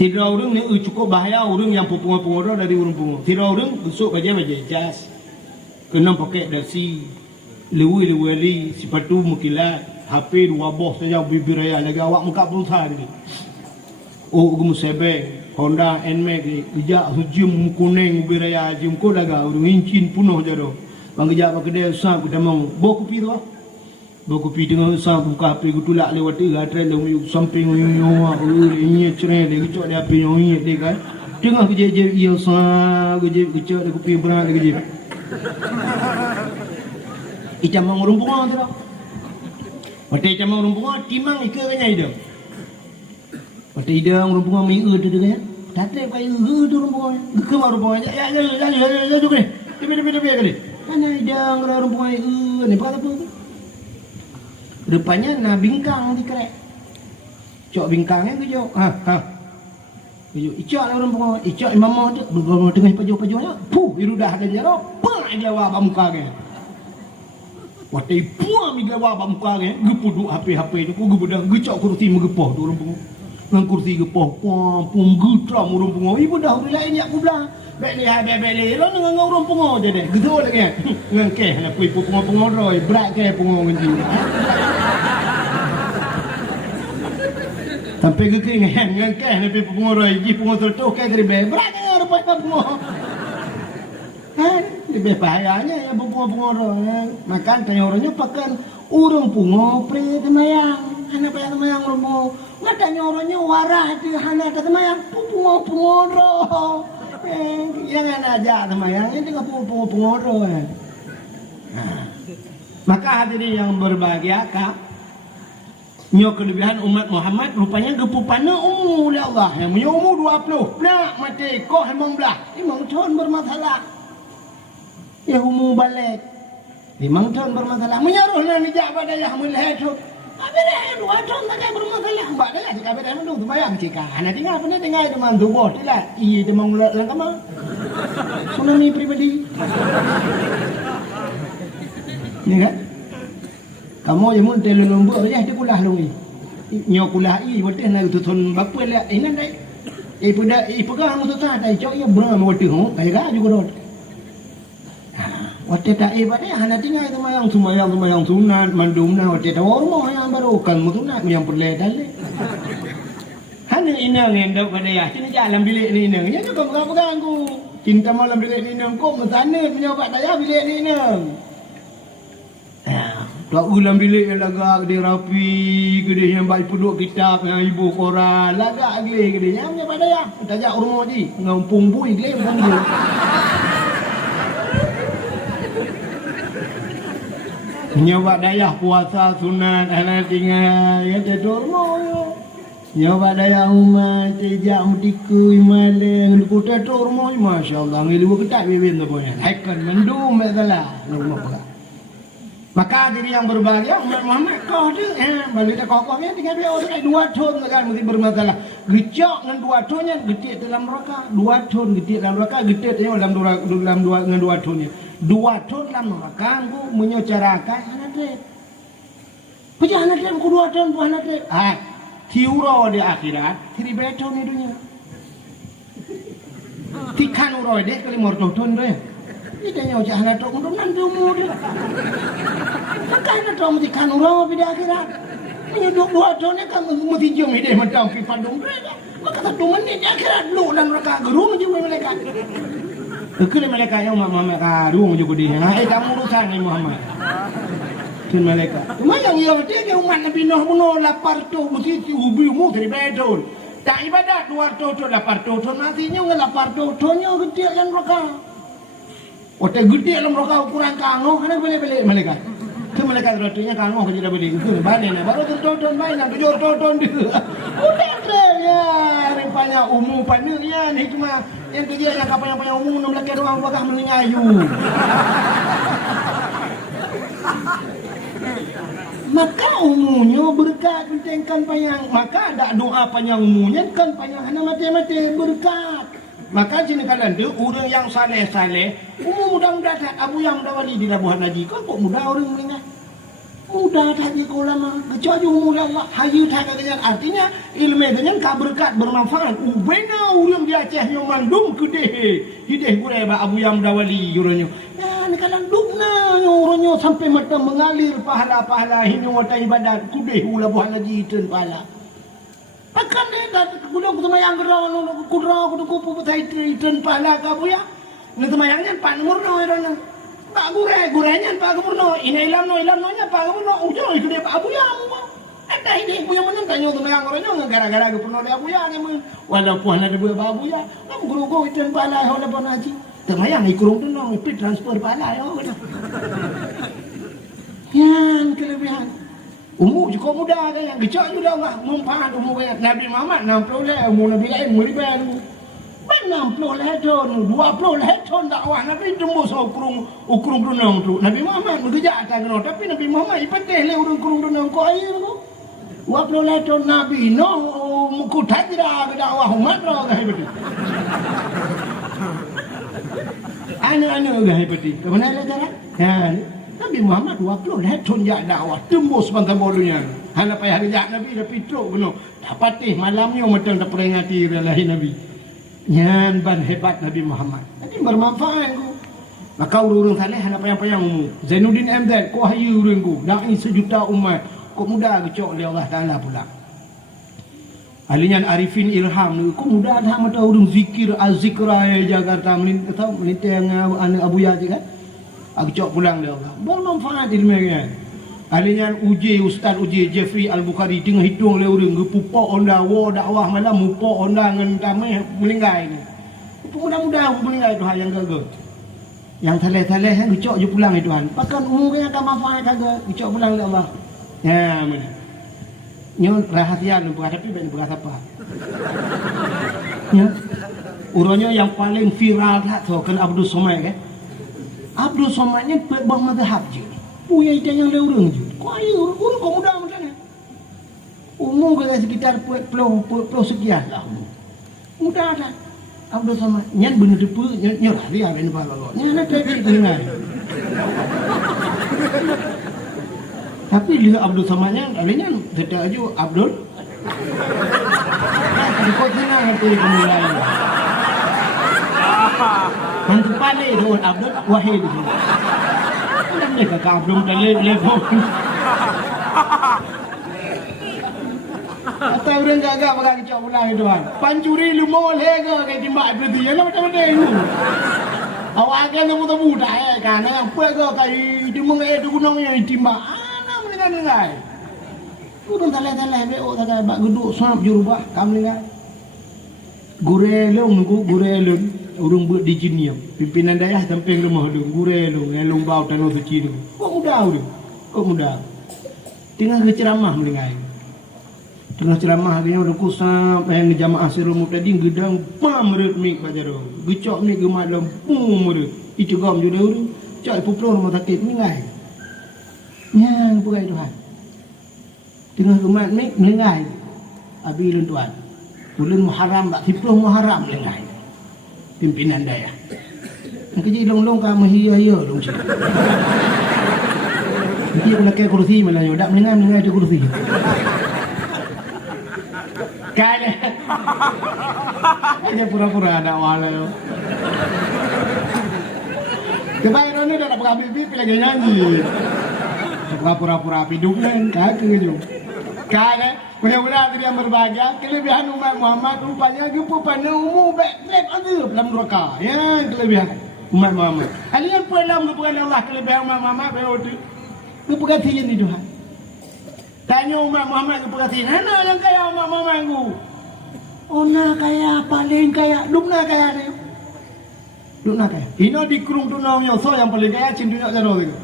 tidak orang ni cukup bahaya orang yang pungo ro dari urang pungo tidak orang besok baca jas kena pakai dasi lewi sepatu mukilat HP 2 boh saja bibir raya lagi awak muka berusaha ni gumu sebe Honda Nmax ni bijak hujum kuning bibir raya jum ko daga urung incin punuh jado bang gejak bak kedai usah kita mau bawa kopi tu bawa kopi dengan usah buka HP gutulak lewat tiga trail lu samping nyowa ini cereh dia gecok dia HP nyowi dia kan tengah kerja ia usah kerja dia kopi berat dia kerja icam mangurung bunga tu dah. Mati icam mangurung bunga timang ika kanya ida. Mati ida mangurung bunga mi tu kanya. Tadi kaya tu urung bunga. Ke mangurung bunga. Ya tu kene. Tepi kali. Mana ida mangurung bunga ni apa tu? Rupanya na bingkang di kerek. Cok bingkangnya ke jok. Kejok icak lah urung bunga. Icak imam tu tengah pajuh-pajuhnya. Puh irudah ada jaro. Pang dia wa muka ke. Watai puang mi gawa ba muka ke gepuduk HP tu ku gebedang gecok kursi megepoh tu urang pungo nang kursi gepoh pum gutram urang pungo ibu dah lain yak ku belah bek le lo nang urang pungo je deh gedo lagi nang ke nak pu pungo roi berat ke pungo ngendi sampai ke keringan nang ke nak pu pungo roi ji pungo tertuk ke geribe berat ke rupai pungo lebih bahayanya ya bungo ro makan tanyornya pakan urung pungo pre temayang hana pa temayang urung ngata nyoronya warah di hana temayang pungo ro yang aja temayang ini enggak pungo ro maka hadirin yang berbahagia kak nyo kelebihan umat Muhammad rupanya gepupana oleh Allah yang punya umur 20 nak mati kok emang belah imam tahun bermasalah ya humu balik 5 tahun bermasalah menyaruhlah nijak badayah mulai tu abere 2 tahun tak bermasalah badayah jika abere mendu bayang jika anak tinggal apa ni tinggal teman tubuh tidak iya demang langkama tsunami pribadi ni kan kamu je mun telu lombo je dia kulah lungi nyo kulah i betul nak tutun bapa le ini dai pada pegang tu tak dai cok ya beram betul ho kaya juga dot Wate tak ibadah hana tinggal itu mayang sunat mandum na wate tak orang yang baru kan mutunat yang perle dalle. Hana inang hendak pada ya sini jalan bilik ni inang. Ya kau pegang aku. Cinta malam bilik ni inang kau mesana punya kat daya bilik ni inang. Tak ulang bilik yang lagak dia rapi, gede yang baik puduk kitab yang ibu koran, lagak gede yang punya pada ya. Tajak rumah ni ngampung bui gede pun. Nyoba dayah puasa sunat anak tinggal ya tidur mo nyoba dayah umat tejak mutiku imaleng lu tidur mo masyaallah ngilu ketak bebin tu punya akan mendum masalah rumah pula maka diri yang berbahagia umat Muhammad kau tu balik dah kokohnya tinggal dia orang 2 tahun kan mesti bermasalah gecok dengan 2 tahunnya getik dalam neraka 2 tahun getik dalam neraka getik dalam 2 tahunnya 2 tahun dalam neraka aku menyocarakan anak dia pejah anak dia aku 2 tahun buah anak dia tiuro di akhirat tiri beton ni dunia tikan uro dia kali morto tahun dia ini dia nyawa anak dia untuk nanti umur dia maka anak dia mesti kan uro di akhirat menyeduk 2 tahun ni kan mesti jom dia macam pipa dong dia Maka 1 menit dia kira dulu dan mereka gerung juga mereka. Kena mereka yang Muhammad karung juga dia. Kamu urusan ni Muhammad. Kena mereka. Cuma yang dia umat Nabi Nuh bunuh lapar tu mesti ubi mu dari betul. Tak ibadat luar tu lapar tu nantinya nggak lapar tu nya gede yang mereka. Otak gede dalam mereka ukuran kanggo kena beli mereka. Ke mereka rotinya kanggo kerja dah beli. Ke balik ni baru tertonton main nak jor tonton dia. Udah ya, rupanya umum pannya ni cuma yang kerja yang kapanya umum nak belakang orang bakal meningayu. Maka umumnya berkat bentengkan payang. Maka ada doa panjang umumnya kan payang hana mati-mati berkat. Maka sini kalian tu orang yang saleh-saleh umum mudah-mudahan Abu yang dawali di Labuhan Haji kau kok mudah orang meninggal. Mudah tadi kau lama kecuali mudah Allah hayu tak kenyan artinya ilmu kenyan ka berkat bermanfaat. Ubena orang di Aceh yang mandum kedeh hideh gure ba Abu yang dawali juranyo. Ni kalian dukna orangnya sampai mata mengalir pahala-pahala hinyo wata ibadat kudeh Labuhan Haji ten pahala. Akan dia dah kuda semayang gerang kuda kupu betai ten pahala ka bu ya. Ni semayangnya pak nomor no irana. Pak gurenya pak gubernur. Ini ilam no nya pak gubernur. Ujo itu dia pak abu ya mu. Ada ini bu yang mana tanya semayang orangnya gara-gara gubernur dia abu ya ni mu. Walaupun ada bu abu ya. Kamu guru ten pahala Labuhan Haji. Semayang ikurung tu no pi transfer pahala ya. Yang kelebihan umur juga mudah kan yang gecak juga lah mempangat umur kan Nabi Muhammad 60 lah umur Nabi lain umur ribuan 60 lah tahun 20 lah tahun dakwah Nabi tembus ukurung dunang tu Nabi Muhammad bergerak atas kena tapi Nabi Muhammad ipatih lah ukurung dunang kau air tu 20 lah tahun Nabi no muku tajra ke dakwah umat lah ke hebat anu-anu ke hebat ke mana lah jalan Nabi Muhammad 20 lah tahun jak dakwah tembus bangsa bolunya. Hana payah jak Nabi dah pitruk benar. Dah patih malamnya macam dah peringati lahir Nabi. Nyan ban hebat Nabi Muhammad. Nanti bermanfaat ku. Maka urang saleh hana payah-payah umum. Zainuddin MZ ko hayu urang ku. Dai sejuta umat. Kok mudah gecok oleh Allah Taala pula. Alinyan Arifin Ilham ku mudah dah mata urang zikir az-zikra Jakarta melintang Abu Yazid kan. Aku cok pulang dia Allah. Bermanfaat ilmu kan. Alinya Ustaz Uji Jeffrey Al-Bukhari tengah hitung le urang gepupok onda wa dakwah malam mupok onda ngan tamai melinggai ni. Mudah-mudah melinggai Tuhan yang gagal. Yang taleh-taleh kan cok je pulang itu Tuhan. Pakan umurnya akan manfaat kagak. Cok pulang le Allah. Ya mana. Nyo rahasia nu berhadapi ben berasa apa. Ya. Urangnya yang paling viral tak tu kan Abdul Somad kan. Abdul Somadnya bah mazhab je. Punya itu yang leurang je. Kau ayo urang kau mudah macam ni. Umur kena sekitar puluh sekian lah. Mudah dah. Abdul Somad nyan benar depu nyerah dia ben balolo. Nyan ada kecil dengar. Tapi dia Abdul Somadnya alenya kata aja Abdul. Kau senang hati mulai. Hantu pandai tu Abdul Wahid. Kenapa dia kakak Abdul telefon? Atau orang gagak pakai kecok pulang itu kan. Pancuri lumol hega kayak timbak berarti. Yang macam-macam itu. Awak akan temu-temu dah kan. Yang apa kayak itu mengai itu gunungnya timbak. Ana meninggal. Urang taleh-taleh beo tak bak geduk sap jurubah kam meninggal. Gurelong gurelong. Urung buat di Jiniam. Pimpinan daerah samping rumah lu, gurelong, elong bau tanah suci tu. Kok mudah tu? Kok mudah? Tengah ceramah mendengar. Tengah ceramah dia udah kusap, yang jamaah serumu tadi gedang pam merut mik baca tu. Gecok ni gemak dalam pum merut. Itu gam juga urung. Cak puplo rumah sakit mendengar. Yang pukai Tuhan. Tengah gemak mik mendengar. Abi lun Tuhan. Bulan Muharram tak 10 Muharram mendengar. Pimpinan daerah. Yang kerja long-long kah mahia-hia long cik. Nanti aku nak kaya kursi malah tak mendengar ada kursi. Kaya. Hanya pura-pura ada wala. Kebayang ni dah nak pakai bibir lagi nyanyi. Pura-pura hidup kan kaki je. Kan mula-mula dia berbahagia kelebihan umat Muhammad rupanya jumpa pada umum baik-baik ada dalam neraka. Ya kelebihan umat Muhammad. Alian pelam kepada Allah kelebihan umat Muhammad baru tu. Keperhatian di Tuhan. Tanya umat Muhammad keperhatian. Mana yang kaya umat Muhammad ku? Ona kaya paling kaya, dumna kaya ni. Dumna kaya. Ino di kurung tunaunya so yang paling kaya cintunya jaro tu.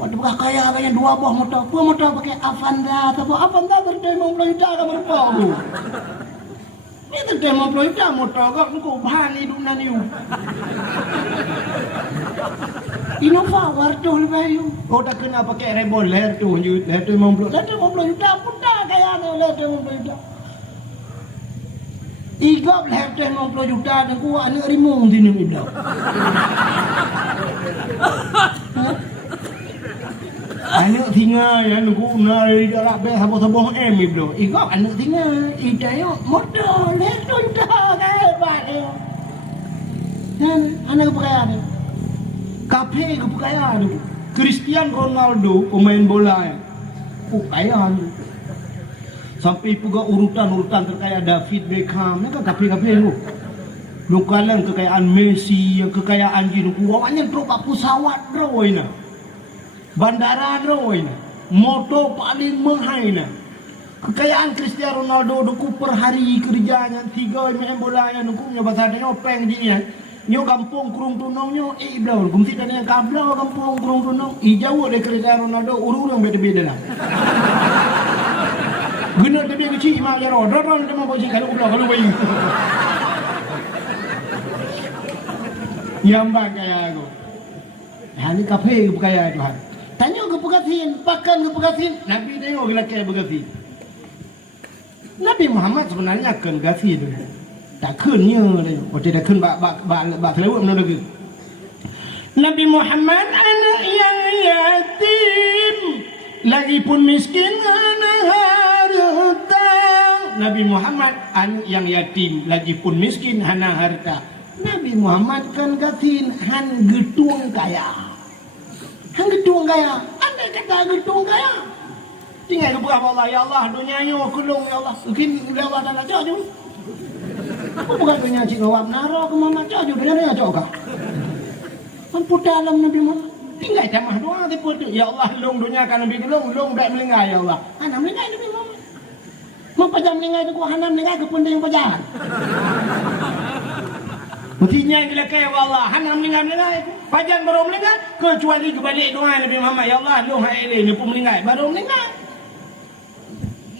Waktu buka kaya kaya 2 buah motor. Buah motor pakai Avanza atau Avanza tertemu juta ke berapa tu. Ini tertemu juta motor kau nuku bahan hidup nani. Innova warto lebih. Oh dah kena pakai Revoler tu, leher tu 50 juta pun dah kaya ni leher tu 50 juta. Igap leher tu 50 juta dan ku anak rimung sini bilang. Anak singa yang aku nari dalam bel sabah-sabah bilang. Igap anak singa, idaya motor leher tu dah kaya dia. Dan anak kaya ni. Kafe kaya ni. Cristiano Ronaldo pemain bola ya. Kaya ni. Sampai juga urutan terkaya David Beckham, ni kan kafe tu. Lukalan kekayaan Messi, yang kekayaan gini, awaknya drop pesawat draw ina. Bandara draw ina. Motor paling mahal ina. Kekayaan Cristiano Ronaldo duku per hari kerjanya 3 main bola yang duku nya pasal dia peng gini ya. Nyo kampung kurung tunong nyo iblau gumti kan yang kablau kampung kurung tunong jauh dari Cristiano Ronaldo urang beda-beda lah. Guna tapi kecil mak jaro dorong dia mau bagi kalau bayi. Nyambang kaya aku. Hani kafe kaya Tuhan. Tanya ke pegatin, pakan ke pegatin. Nabi tengok lelaki pegatin. Nabi Muhammad sebenarnya akan gasi tu. Tak kennya dia. Oh tidak ken bak selewat mana lagi. Nabi Muhammad anak yang yatim, lagi pun miskin anak harta. Nabi Muhammad anak yang yatim, lagi pun miskin anak harta. Nabi Muhammad kan gatin han getung kaya. Han getung kaya. Anda kata getung kaya. Tinggal kepada Allah, ya Allah, dunia yo kulung ya Allah. Mungkin Allah dah nak jauh. Bukan dunia cik awam naro ke mama jauh benar jauh kah? Mampu dalam Nabi Muhammad. Tinggal jamah doa tipu tu. Ya Allah, long dunia kan Nabi long baik melingkai ya Allah. Hana melingkai Nabi Muhammad. Mau pajam melingkai tu ku hana melingkai ke pun yang pajangan. Mestinya bila kaya Allah, hana melingkai. Pajang baru melingkai kecuali kebalik doa Nabi Muhammad. Ya Allah, long hai ni pun melingkai baru melingkai.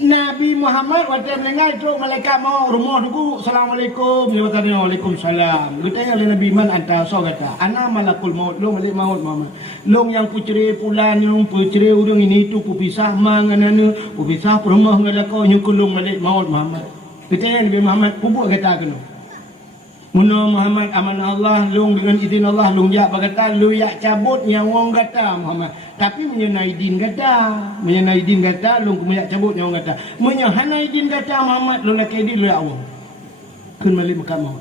Nabi Muhammad waktu melingkai tu malaikat mau rumah tu Assalamualaikum dia kata Waalaikumsalam. Ditanya oleh Nabi man anta so kata ana malakul maut long malik maut Muhammad. Long yang ku cerai pulan long ku cerai urang ini tu ku pisah manganana ku pisah rumah ngala kau nyukulung malik maut Muhammad. Ditanya Nabi Muhammad kubuk kata kena. Muna Muhammad aman Allah long dengan izin Allah long ya berkata lu ya cabut nyawang kata Muhammad. Tapi menyenai din kata long kumayak cabut nyawang kata. Menyenai din kata Muhammad lu nak edin lu ya Allah. Kun malik makamah.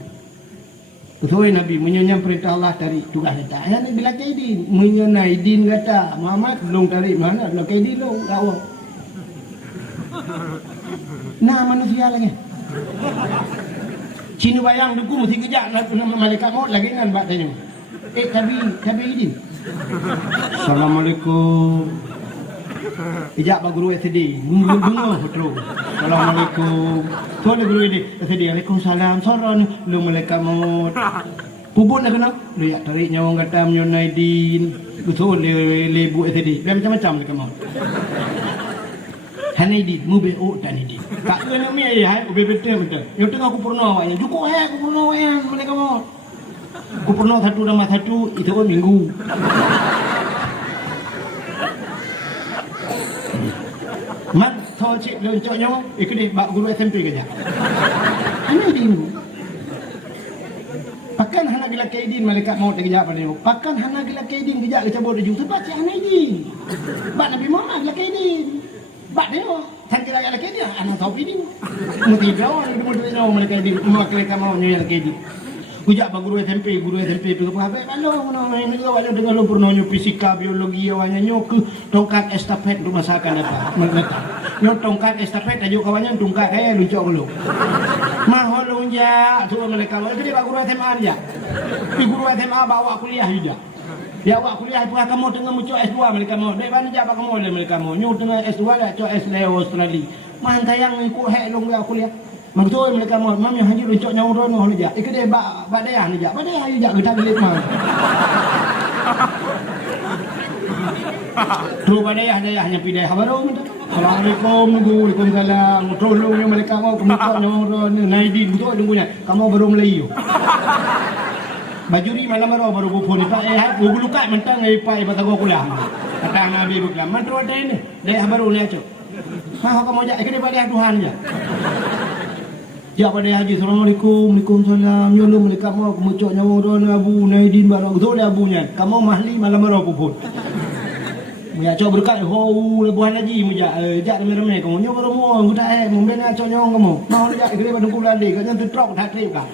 Betul Nabi menyenyam perintah Allah dari tugas kata. Ya ni bila edin menyenai din kata Muhammad long tarik mana lu edin lu ya Allah. Nah manusia lagi. Cina bayang duku mesti kejap malaikat maut lagi kan bak tanya. Kabi izin. Assalamualaikum. Kejap bak guru SD. Dengar betul. Assalamualaikum. Tu ada guru SD. Waalaikumsalam. Soran lu malaikat maut. Pubut nak kena. Lu ya tarik nyawang kata menyonai din. Betul lebu SD. Dia macam-macam malaikat maut. Hanai din, mube tak ni din. Tak kena mi hai, ube betul. Yang tengah aku pernah awaknya. Cukup aku pernah yang mereka mau. Aku pernah satu nama satu itu pun minggu. Mat thau cik lencok nyawa, ikut dia bak guru SMP kerja. Hanai din. Pakan hana gila kaidin malaikat maut dia kejap pada dia. Pakan hana gila kaidin kejap dia cabut dia jumpa sebab cik hanai din. Bak Nabi Muhammad gila kaidin. Bak dia tak kira lelaki dia anak tahu ini mesti jauh ni mesti jauh mereka di rumah mereka mau ni lelaki di Kujak pak guru SMP pergi apa kalau main itu walau dengan lu pernah fisika biologi awalnya nyok tongkat estafet rumah masakan apa nyok tongkat estafet aja kawannya tongkat lucu lu mahal lu ya tu mereka walau jadi pak guru SMA aja guru SMA bawa kuliah juga ya awak kuliah itu kamu tengah muncul S2 mereka mau dek mana jawab kamu mereka mau nyok tengah S2 lah cok S Leo Australia mantayang ikut hek lu kuliah Maksudnya mereka mau mam yang hanya lucu nyawa rono aja. Ikut dia bak dia aja. Bak dia aja kita beli mah. Tu bak dia hanya pilih baru minta. Assalamualaikum, Waalaikumsalam. Tolong yang mereka mau kemuka nyawa rono. Naidin betul tunggunya. Kamu baru Melayu. Bajuri malam baru bupon pak gua luka mentang pak ibat gua kuliah. Kata Nabi bukan. Mantra ada ini. Dia baru lihat cok. Mah kamu aja ikut dia bak dia Tuhan aja. Ya pada haji Assalamualaikum Waalaikumsalam ya lu mereka mau kemucuk nyawa rono Abu Naidin barang betul abunya kamu mahli malam berapa pun ya coba berkat ho lebuhan haji meja jak remeh-remeh kamu nyawa romo udah membena cok nyawa kamu mau jak gede pada kulade katanya tertrok tak trip kah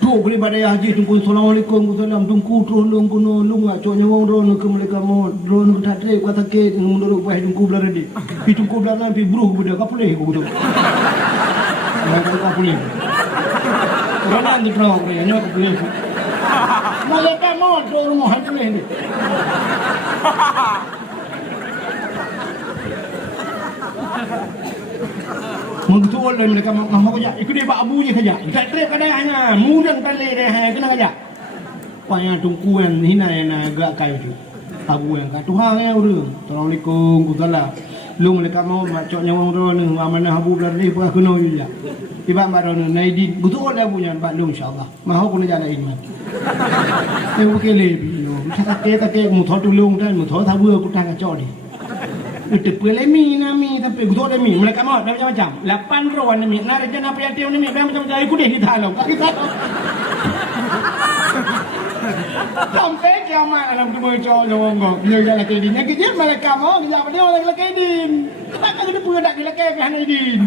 tu gede pada haji tunggu Assalamualaikum Waalaikumsalam tunggu tolong kuno lu ngak cok nyawa rono ke mereka mau rono tak trip kata ke menurut bah tunggu belade tunggu belade pi bruh budak kapuleh gitu kapuleh rono tertrok ya nyawa kapuleh mereka mau tu rumah kapuleh ni Mengtuol dan mereka mahu kerja. Ikut dia bak abunya kerja. Tak trip kadang hanya mudang tali dia hanya kena kerja. Payah tungkuan hina yang agak kaya tu. Abu yang kat Tuhan yang urang. Assalamualaikum warahmatullahi. Lu mereka mau macok nyawa urang ni amanah abu berlari pun kena juga. Tiba baru Naidin betul dah punya bak lu insya-Allah. Mahu kena jalan iman. Yang bukan lebih. Tak mu thot tulung dan mu thot thabu aku tang kacau ni. Itu pelemi nami tapi gua demi mereka mau macam-macam 8 rowan ni nak rencana apa yang tiap ni macam-macam ikut deh di dalam kita sampai kiamat alam tu macam jawab dia jalan ke din kerja mereka mau dia apa dia orang ke din tak ada pun tak gila ke Naidin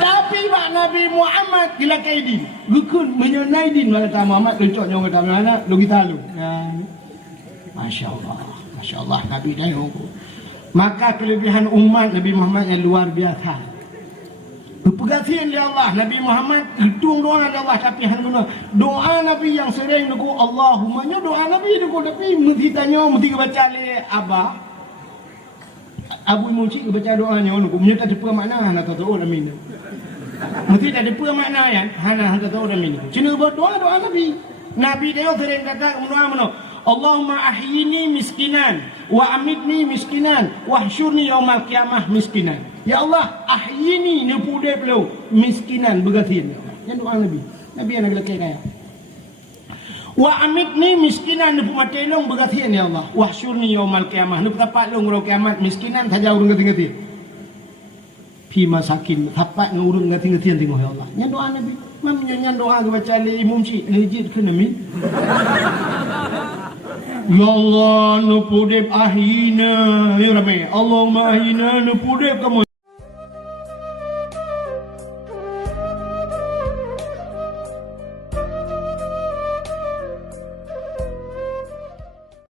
tapi pak Nabi Muhammad gila ke din gukun menyonai din kata Muhammad lucu nyawa kata mana lu kita lu Masya-Allah Nabi dah maka kelebihan umat Nabi Muhammad yang luar biasa. Berpegasian dia Allah Nabi Muhammad hitung doa dia Allah tapi hanguna doa Nabi yang sering duku Allahumma nya doa Nabi duku tapi mesti tanya mesti baca le abah Abu Muci baca doanya duku nya tak ada makna hana tahu amin. Mesti tak ada makna ya hana tahu amin. Cina berdoa doa Nabi. Nabi dia sering kata mendoa Allahumma ahyini miskinan wa amitni miskinan wa hsyurni yaumal qiyamah miskinan. Ya Allah, ahyini ni pudep lu miskinan begatin. Yang doa Nabi. Nabi yang lelaki kaya. Wa amitni miskinan ni pumatenong begatin ya Allah. Wa hsyurni yaumal qiyamah. Ni tapak lu ngurau kiamat miskinan saja urang gating-gating. Pi masakin tapak ngurung gating-gating tengok ya Allah. Yang doa Nabi. Mam nyanyian doa baca li imum cik lejit ke namin. Ya Allah, nu pudip ahina. Ya Rabbi, Allahumma ahina nu pudip kamu.